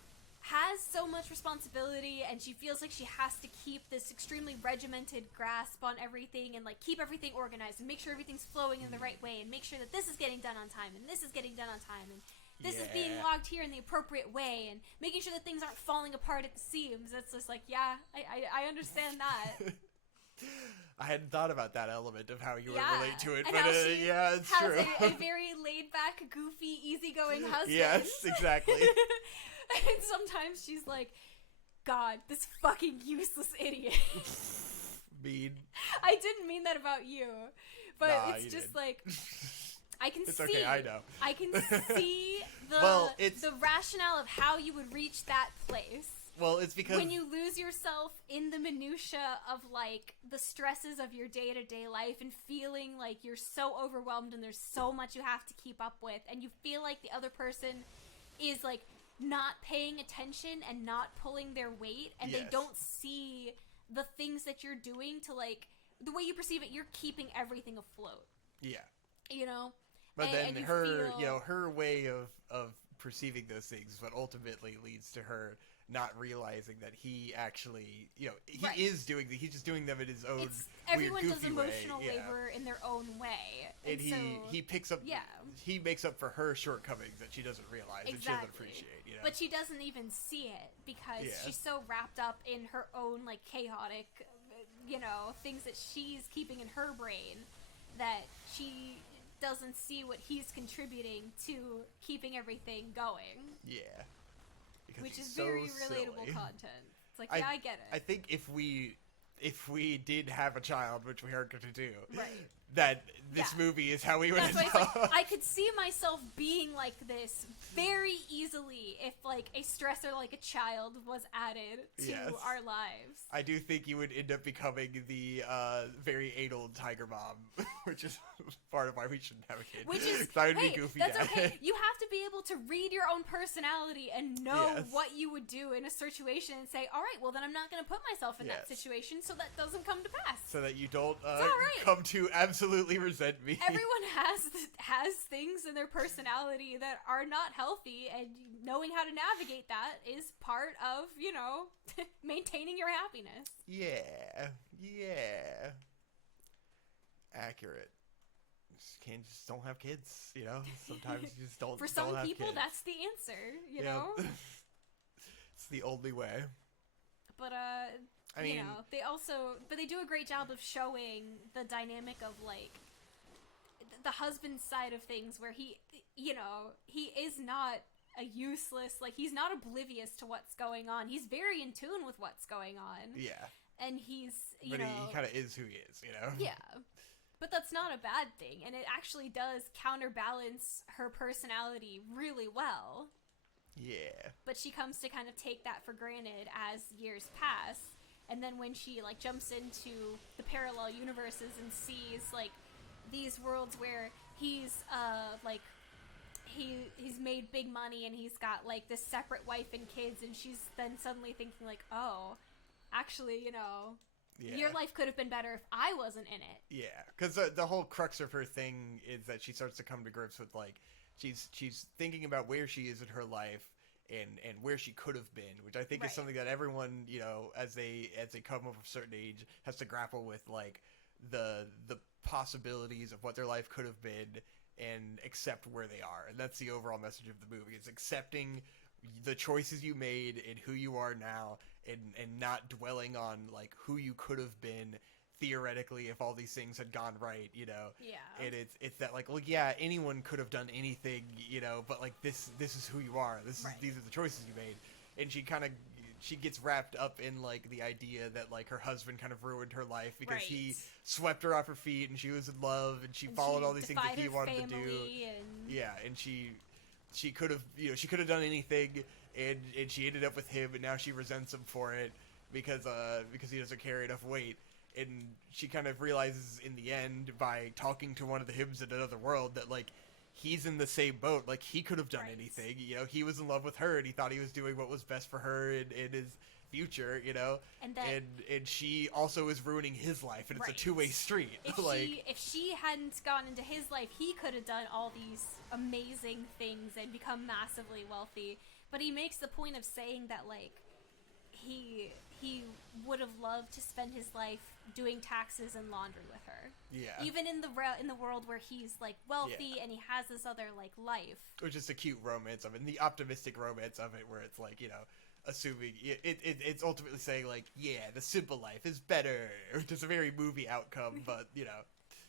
has so much responsibility and she feels like she has to keep this extremely regimented grasp on everything and keep everything organized and make sure everything's flowing in the right way and make sure that this is getting done on time and this is getting done on time and this is being logged here in the appropriate way and making sure that things aren't falling apart at the seams. It's just I understand that. I hadn't thought about that element of how you would relate to it, and but it's true. Has a very laid-back, goofy, easygoing husband. Yes, exactly. And sometimes she's like, "God, this fucking useless idiot." mean. I didn't mean that about you, but it's just did. Like I can it's see. Okay, I know. I can see the rationale of how you would reach that place. Well, it's because when you lose yourself in the minutia of like the stresses of your day-to-day life and feeling like you're so overwhelmed and there's so much you have to keep up with, and you feel like the other person is like not paying attention and not pulling their weight, and they don't see the things that you're doing to like the way you perceive it. You're keeping everything afloat. Yeah. You know? But then her way of perceiving those things is what ultimately leads to her not realizing that he actually, he is doing he's just doing them in his own everyone weird, does goofy emotional way. labor in their own way. And he picks up, he makes up for her shortcomings that she doesn't realize and she doesn't appreciate, But she doesn't even see it because she's so wrapped up in her own, like, chaotic, things that she's keeping in her brain that she doesn't see what he's contributing to keeping everything going. Yeah. Because which is very relatable content. It's like, I get it. I think if we did have a child, which we aren't going to do, right. that this movie is how we would end up. Like, I could see myself being like this very easily if like a stressor like a child was added to our lives. I do think you would end up becoming the very anal tiger mom, which is part of why we shouldn't have a kid. Which is, I would be goofy that's dad. okay. You have to be able to read your own personality and know what you would do in a situation and say, all right, well then I'm not going to put myself in that situation so that doesn't come to pass. So that you don't come to absolutely resent me. Everyone has things in their personality that are not healthy, and knowing how to navigate that is part of, maintaining your happiness. Yeah. Accurate. Just don't have kids, Sometimes you just don't. For some people, kids. That's the answer, you know. It's the only way. But I mean, they do a great job of showing the dynamic of like the husband side of things, where he is not a useless, like he's not oblivious to what's going on. He's very in tune with what's going on. Yeah. And he's, he kind of is who he is, Yeah. But that's not a bad thing, and it actually does counterbalance her personality really well. Yeah. But she comes to kind of take that for granted as years pass, and then when she like jumps into the parallel universes and sees like these worlds where he's he's made big money and he's got like this separate wife and kids, and she's then suddenly thinking like, oh, actually, your life could have been better if I wasn't in it. Yeah, because the whole crux of her thing is that she starts to come to grips with like she's thinking about where she is in her life and where she could have been, which I think is something that everyone, as they come of a certain age, has to grapple with, like the possibilities of what their life could have been and accept where they are. And that's the overall message of the movie. It's accepting the choices you made and who you are now, and not dwelling on like who you could have been theoretically if all these things had gone right, Yeah. And it's that like, well, yeah, anyone could have done anything, but like this is who you are. These are the choices you made. And she gets wrapped up in like the idea that like her husband kind of ruined her life because he swept her off her feet and she was in love and she followed all these things that he wanted to do. And she could have, she could have done anything, and she ended up with him, and now she resents him for it because he doesn't carry enough weight. And she kind of realizes in the end by talking to one of the Hims in another world that like he's in the same boat. Like he could have done anything. He was in love with her and he thought he was doing what was best for her and his future. And she also is ruining his life, and it's a two-way street. If she hadn't gone into his life, he could have done all these amazing things and become massively wealthy. But he makes the point of saying that like he would have loved to spend his life doing taxes and laundry with her. Yeah. Even in the world where he's like wealthy and he has this other like life. Which is the cute romance of it, and the optimistic romance of it, where it's like, assuming it's ultimately saying like, yeah, the simple life is better, which is a very movie outcome, but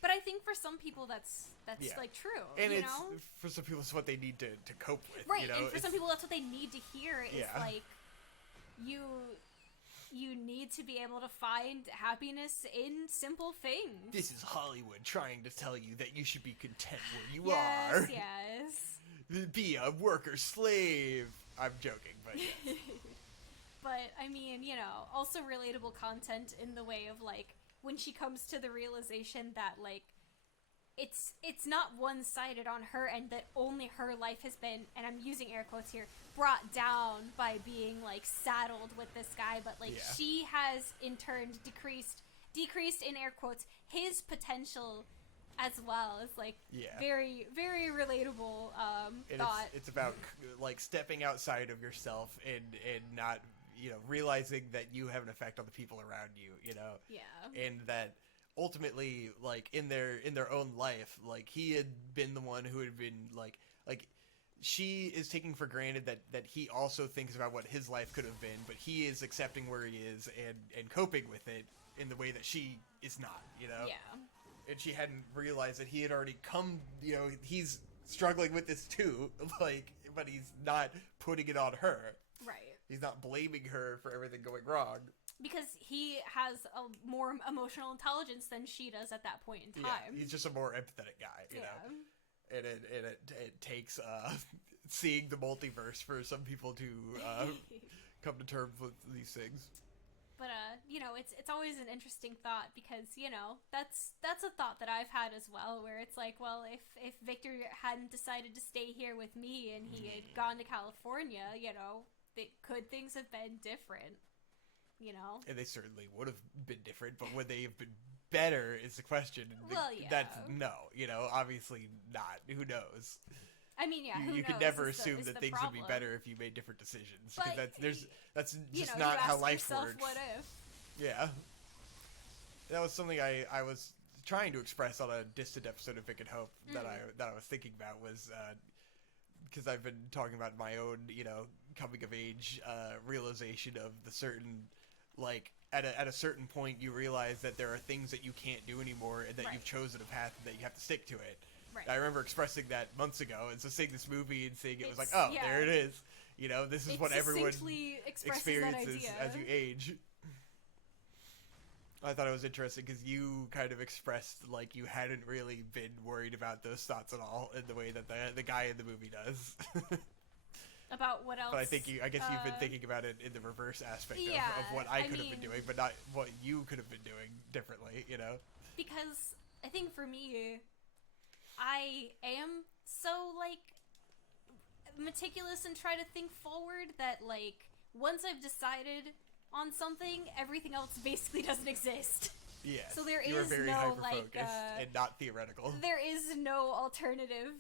But I think for some people that's like true, and for some people it's what they need to cope with, right? And for some people that's what they need to hear is like you need to be able to find happiness in simple things. This is Hollywood trying to tell you that you should be content where you are. Yes. Be a worker slave. I'm joking, but yes. But, I mean, you know, also relatable content in the way of, like, when she comes to the realization that, like, it's not one-sided on her end, that only her life has been, and I'm using air quotes here, brought down by being, like, saddled with this guy, but, like, she has, in turn, decreased, in air quotes, his potential as well. It's, like, very, very relatable thought. It's about, like, stepping outside of yourself and not, you know, realizing that you have an effect on the people around you, you know? Yeah. And that ultimately, like, in their own life, like, he had been the one who had been, like, she is taking for granted that he also thinks about what his life could have been, but he is accepting where he is and coping with it in the way that she is not, you know? Yeah. And she hadn't realized that he had already come, you know, he's struggling with this too, like, but he's not putting it on her. Right. He's not blaming her for everything going wrong. Because he has a more emotional intelligence than she does at that point in time. Yeah, he's just a more empathetic guy, you know? And it takes seeing the multiverse for some people to come to terms with these things. But, you know, it's always an interesting thought because, you know, that's a thought that I've had as well, where it's like, well, if Victor hadn't decided to stay here with me and he had gone to California, you know, could things have been different? You know? And they certainly would have been different, but would they have been better is the question. Well, yeah. That's no, you know, obviously not. Who knows? I mean, yeah, you could never assume that things would be better if you made different decisions. Because that's just not how life works. What if? Yeah. That was something I was trying to express on a distant episode of Vic and Hope that I was thinking about was because I've been talking about my own, you know, coming of age realization of the certain, like, at a certain point you realize that there are things that you can't do anymore and that you've chosen a path and that you have to stick to it. Right. I remember expressing that months ago, and so seeing this movie and seeing it was like, oh, there it is. You know, this is what everyone experiences as you age. I thought it was interesting because you kind of expressed like you hadn't really been worried about those thoughts at all in the way that the guy in the movie does. About what else? But I guess you've been thinking about it in the reverse aspect of what I could have been doing, but not what you could have been doing differently, you know? Because I think for me, I am so, like, meticulous and try to think forward that, like, once I've decided on something, everything else basically doesn't exist. Yeah. So there is very no, like, and not theoretical. There is no alternative,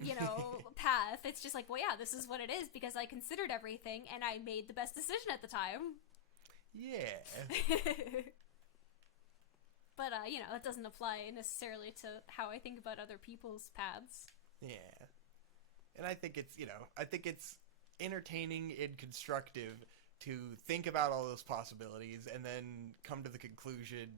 you know, path. It's just like, well, yeah, this is what it is because I considered everything and I made the best decision at the time. Yeah. But, you know, that doesn't apply necessarily to how I think about other people's paths. Yeah. And I think it's entertaining and constructive to think about all those possibilities and then come to the conclusion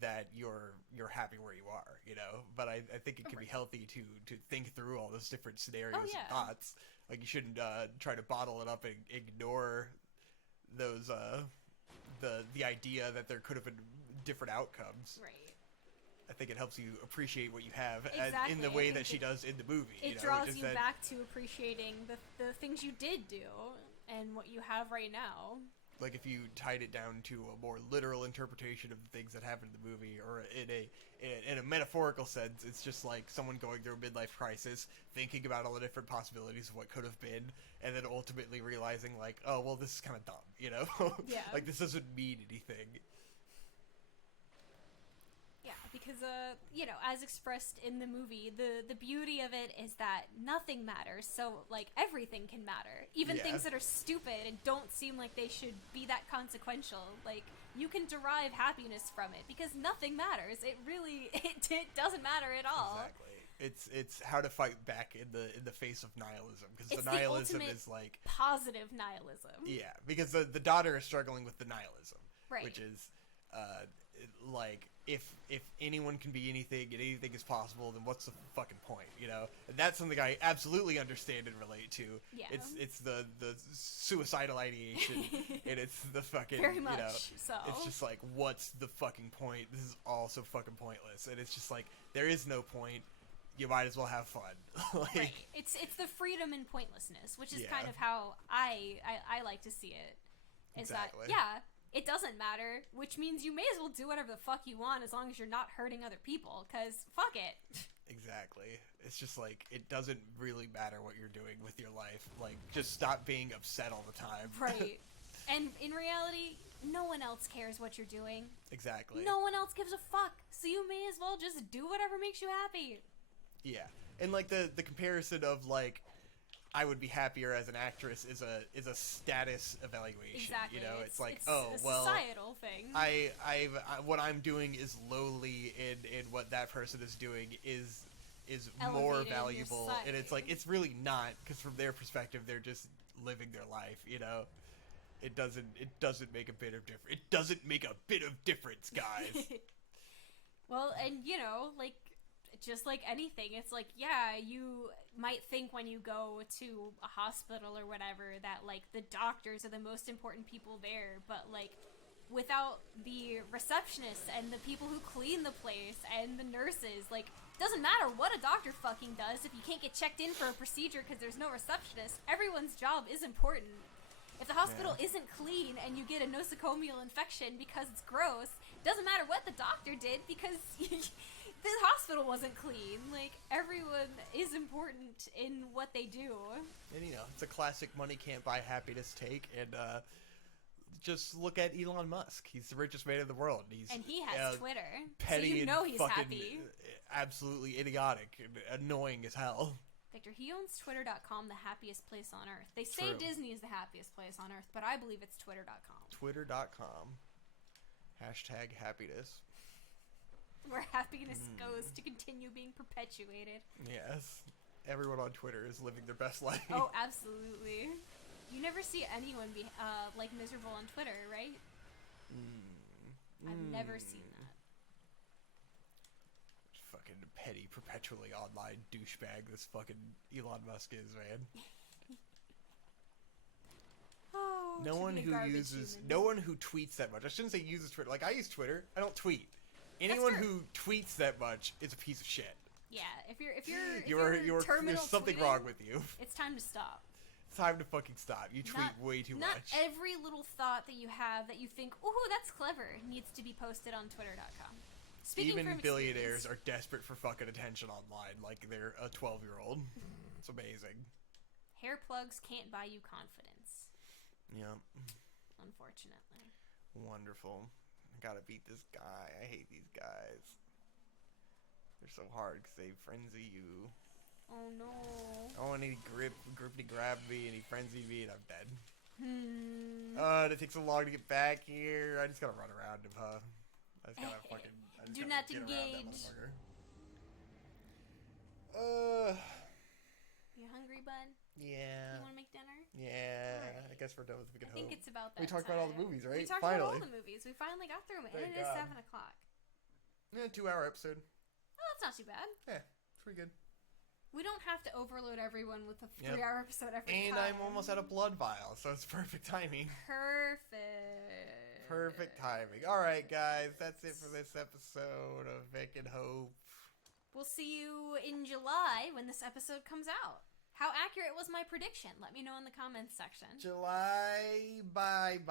that you're happy where you are, you know? But I think it can be healthy to think through all those different scenarios and thoughts. Like, you shouldn't try to bottle it up and ignore those, the idea that there could have been different outcomes. Right. I think it helps you appreciate what you have exactly. in the way that she does in the movie. It draws you back to appreciating the things you did do and what you have right now. Like, if you tied it down to a more literal interpretation of the things that happen in the movie, or in a metaphorical sense, it's just like someone going through a midlife crisis, thinking about all the different possibilities of what could have been, and then ultimately realizing, like, oh, well, this is kind of dumb, you know? Yeah. Like, this doesn't mean anything. Yeah, because, you know, as expressed in the movie, the beauty of it is that nothing matters, so, like, everything can matter. Even things that are stupid and don't seem like they should be that consequential. Like, you can derive happiness from it, because nothing matters. It really, it doesn't matter at all. Exactly. It's how to fight back in the face of nihilism, because the nihilism is, like... positive nihilism. Yeah, because the daughter is struggling with the nihilism. Right. Which is, like... if anyone can be anything and anything is possible, then what's the fucking point, you know? And that's something I absolutely understand and relate to. Yeah. It's the suicidal ideation, and it's the fucking, very much, you know, so. It's just like, what's the fucking point? This is all so fucking pointless, and it's just like, there is no point. You might as well have fun. Like, right. It's the freedom and pointlessness, which is kind of how I like to see it. Is exactly. that it doesn't matter, which means you may as well do whatever the fuck you want as long as you're not hurting other people, because fuck it. Exactly. It's just like, it doesn't really matter what you're doing with your life. Like, just stop being upset all the time. Right. And in reality, no one else cares what you're doing. Exactly. No one else gives a fuck, so you may as well just do whatever makes you happy. Yeah. And like the comparison of like, I would be happier as an actress is a status evaluation. Exactly. You know, it's like, it's oh, a well, societal thing. I what I'm doing is lowly, and what that person is doing is more Elevated valuable. society. And it's like, it's really not, because from their perspective, they're just living their life. You know, it doesn't make a bit of difference. It doesn't make a bit of difference, guys. Well, and you know, like, just like anything, it's like, yeah, you might think when you go to a hospital or whatever that, like, the doctors are the most important people there, but, like, without the receptionists and the people who clean the place and the nurses, like, doesn't matter what a doctor fucking does if you can't get checked in for a procedure because there's no receptionist. Everyone's job is important. If the hospital isn't clean and you get a nosocomial infection because it's gross, doesn't matter what the doctor did because the hospital wasn't clean. Like, everyone is important in what they do. And, you know, it's a classic money can't buy happiness take. And just look at Elon Musk. He's the richest man in the world. And he has Twitter. Petty, so you know and he's fucking happy. Absolutely idiotic and annoying as hell. Victor, he owns Twitter.com, the happiest place on earth. They say True. Disney is the happiest place on earth, but I believe it's Twitter.com. Twitter.com. Hashtag happiness. Where happiness goes to continue being perpetuated. Yes. Everyone on Twitter is living their best life. Oh, absolutely. You never see anyone be, like, miserable on Twitter, right? I've never seen that. Fucking petty, perpetually online douchebag this fucking Elon Musk is, man. Oh, No one who tweets that much. I shouldn't say uses Twitter. Like, I use Twitter. I don't tweet. Anyone who tweets that much is a piece of shit. Yeah, if you're terminal there's something tweeting, wrong with you. It's time to stop. It's time to fucking stop. You tweet way too much. Not every little thought that you have that you think, ooh, that's clever, needs to be posted on Twitter.com. Even billionaires are desperate for fucking attention online, like they're a 12-year-old. It's amazing. Hair plugs can't buy you confidence. Yep. Unfortunately. Wonderful. I gotta beat this guy. I hate these guys. They're so hard because they frenzy you. Oh no. Oh, and he grabbed me and he frenzied me and I'm dead. And it takes so long to get back here. I just gotta run around him, huh? I just gotta fucking... Do not engage. You hungry, bud? Yeah. You wanna make dinner? Yeah. Right. I guess we're done with the I think it's about that We talked about all the movies, right? We talked about all the movies. We finally got through them. And it is 7 o'clock. Yeah, 2-hour episode. Oh, that's not too bad. Yeah, it's pretty good. We don't have to overload everyone with a 3-hour episode every time. And I'm almost at a blood vial, so it's perfect timing. Perfect. Perfect timing. Alright, guys, that's it for this episode of Vic and Hope. We'll see you in July when this episode comes out. How accurate was my prediction? Let me know in the comments section. July, bye-bye.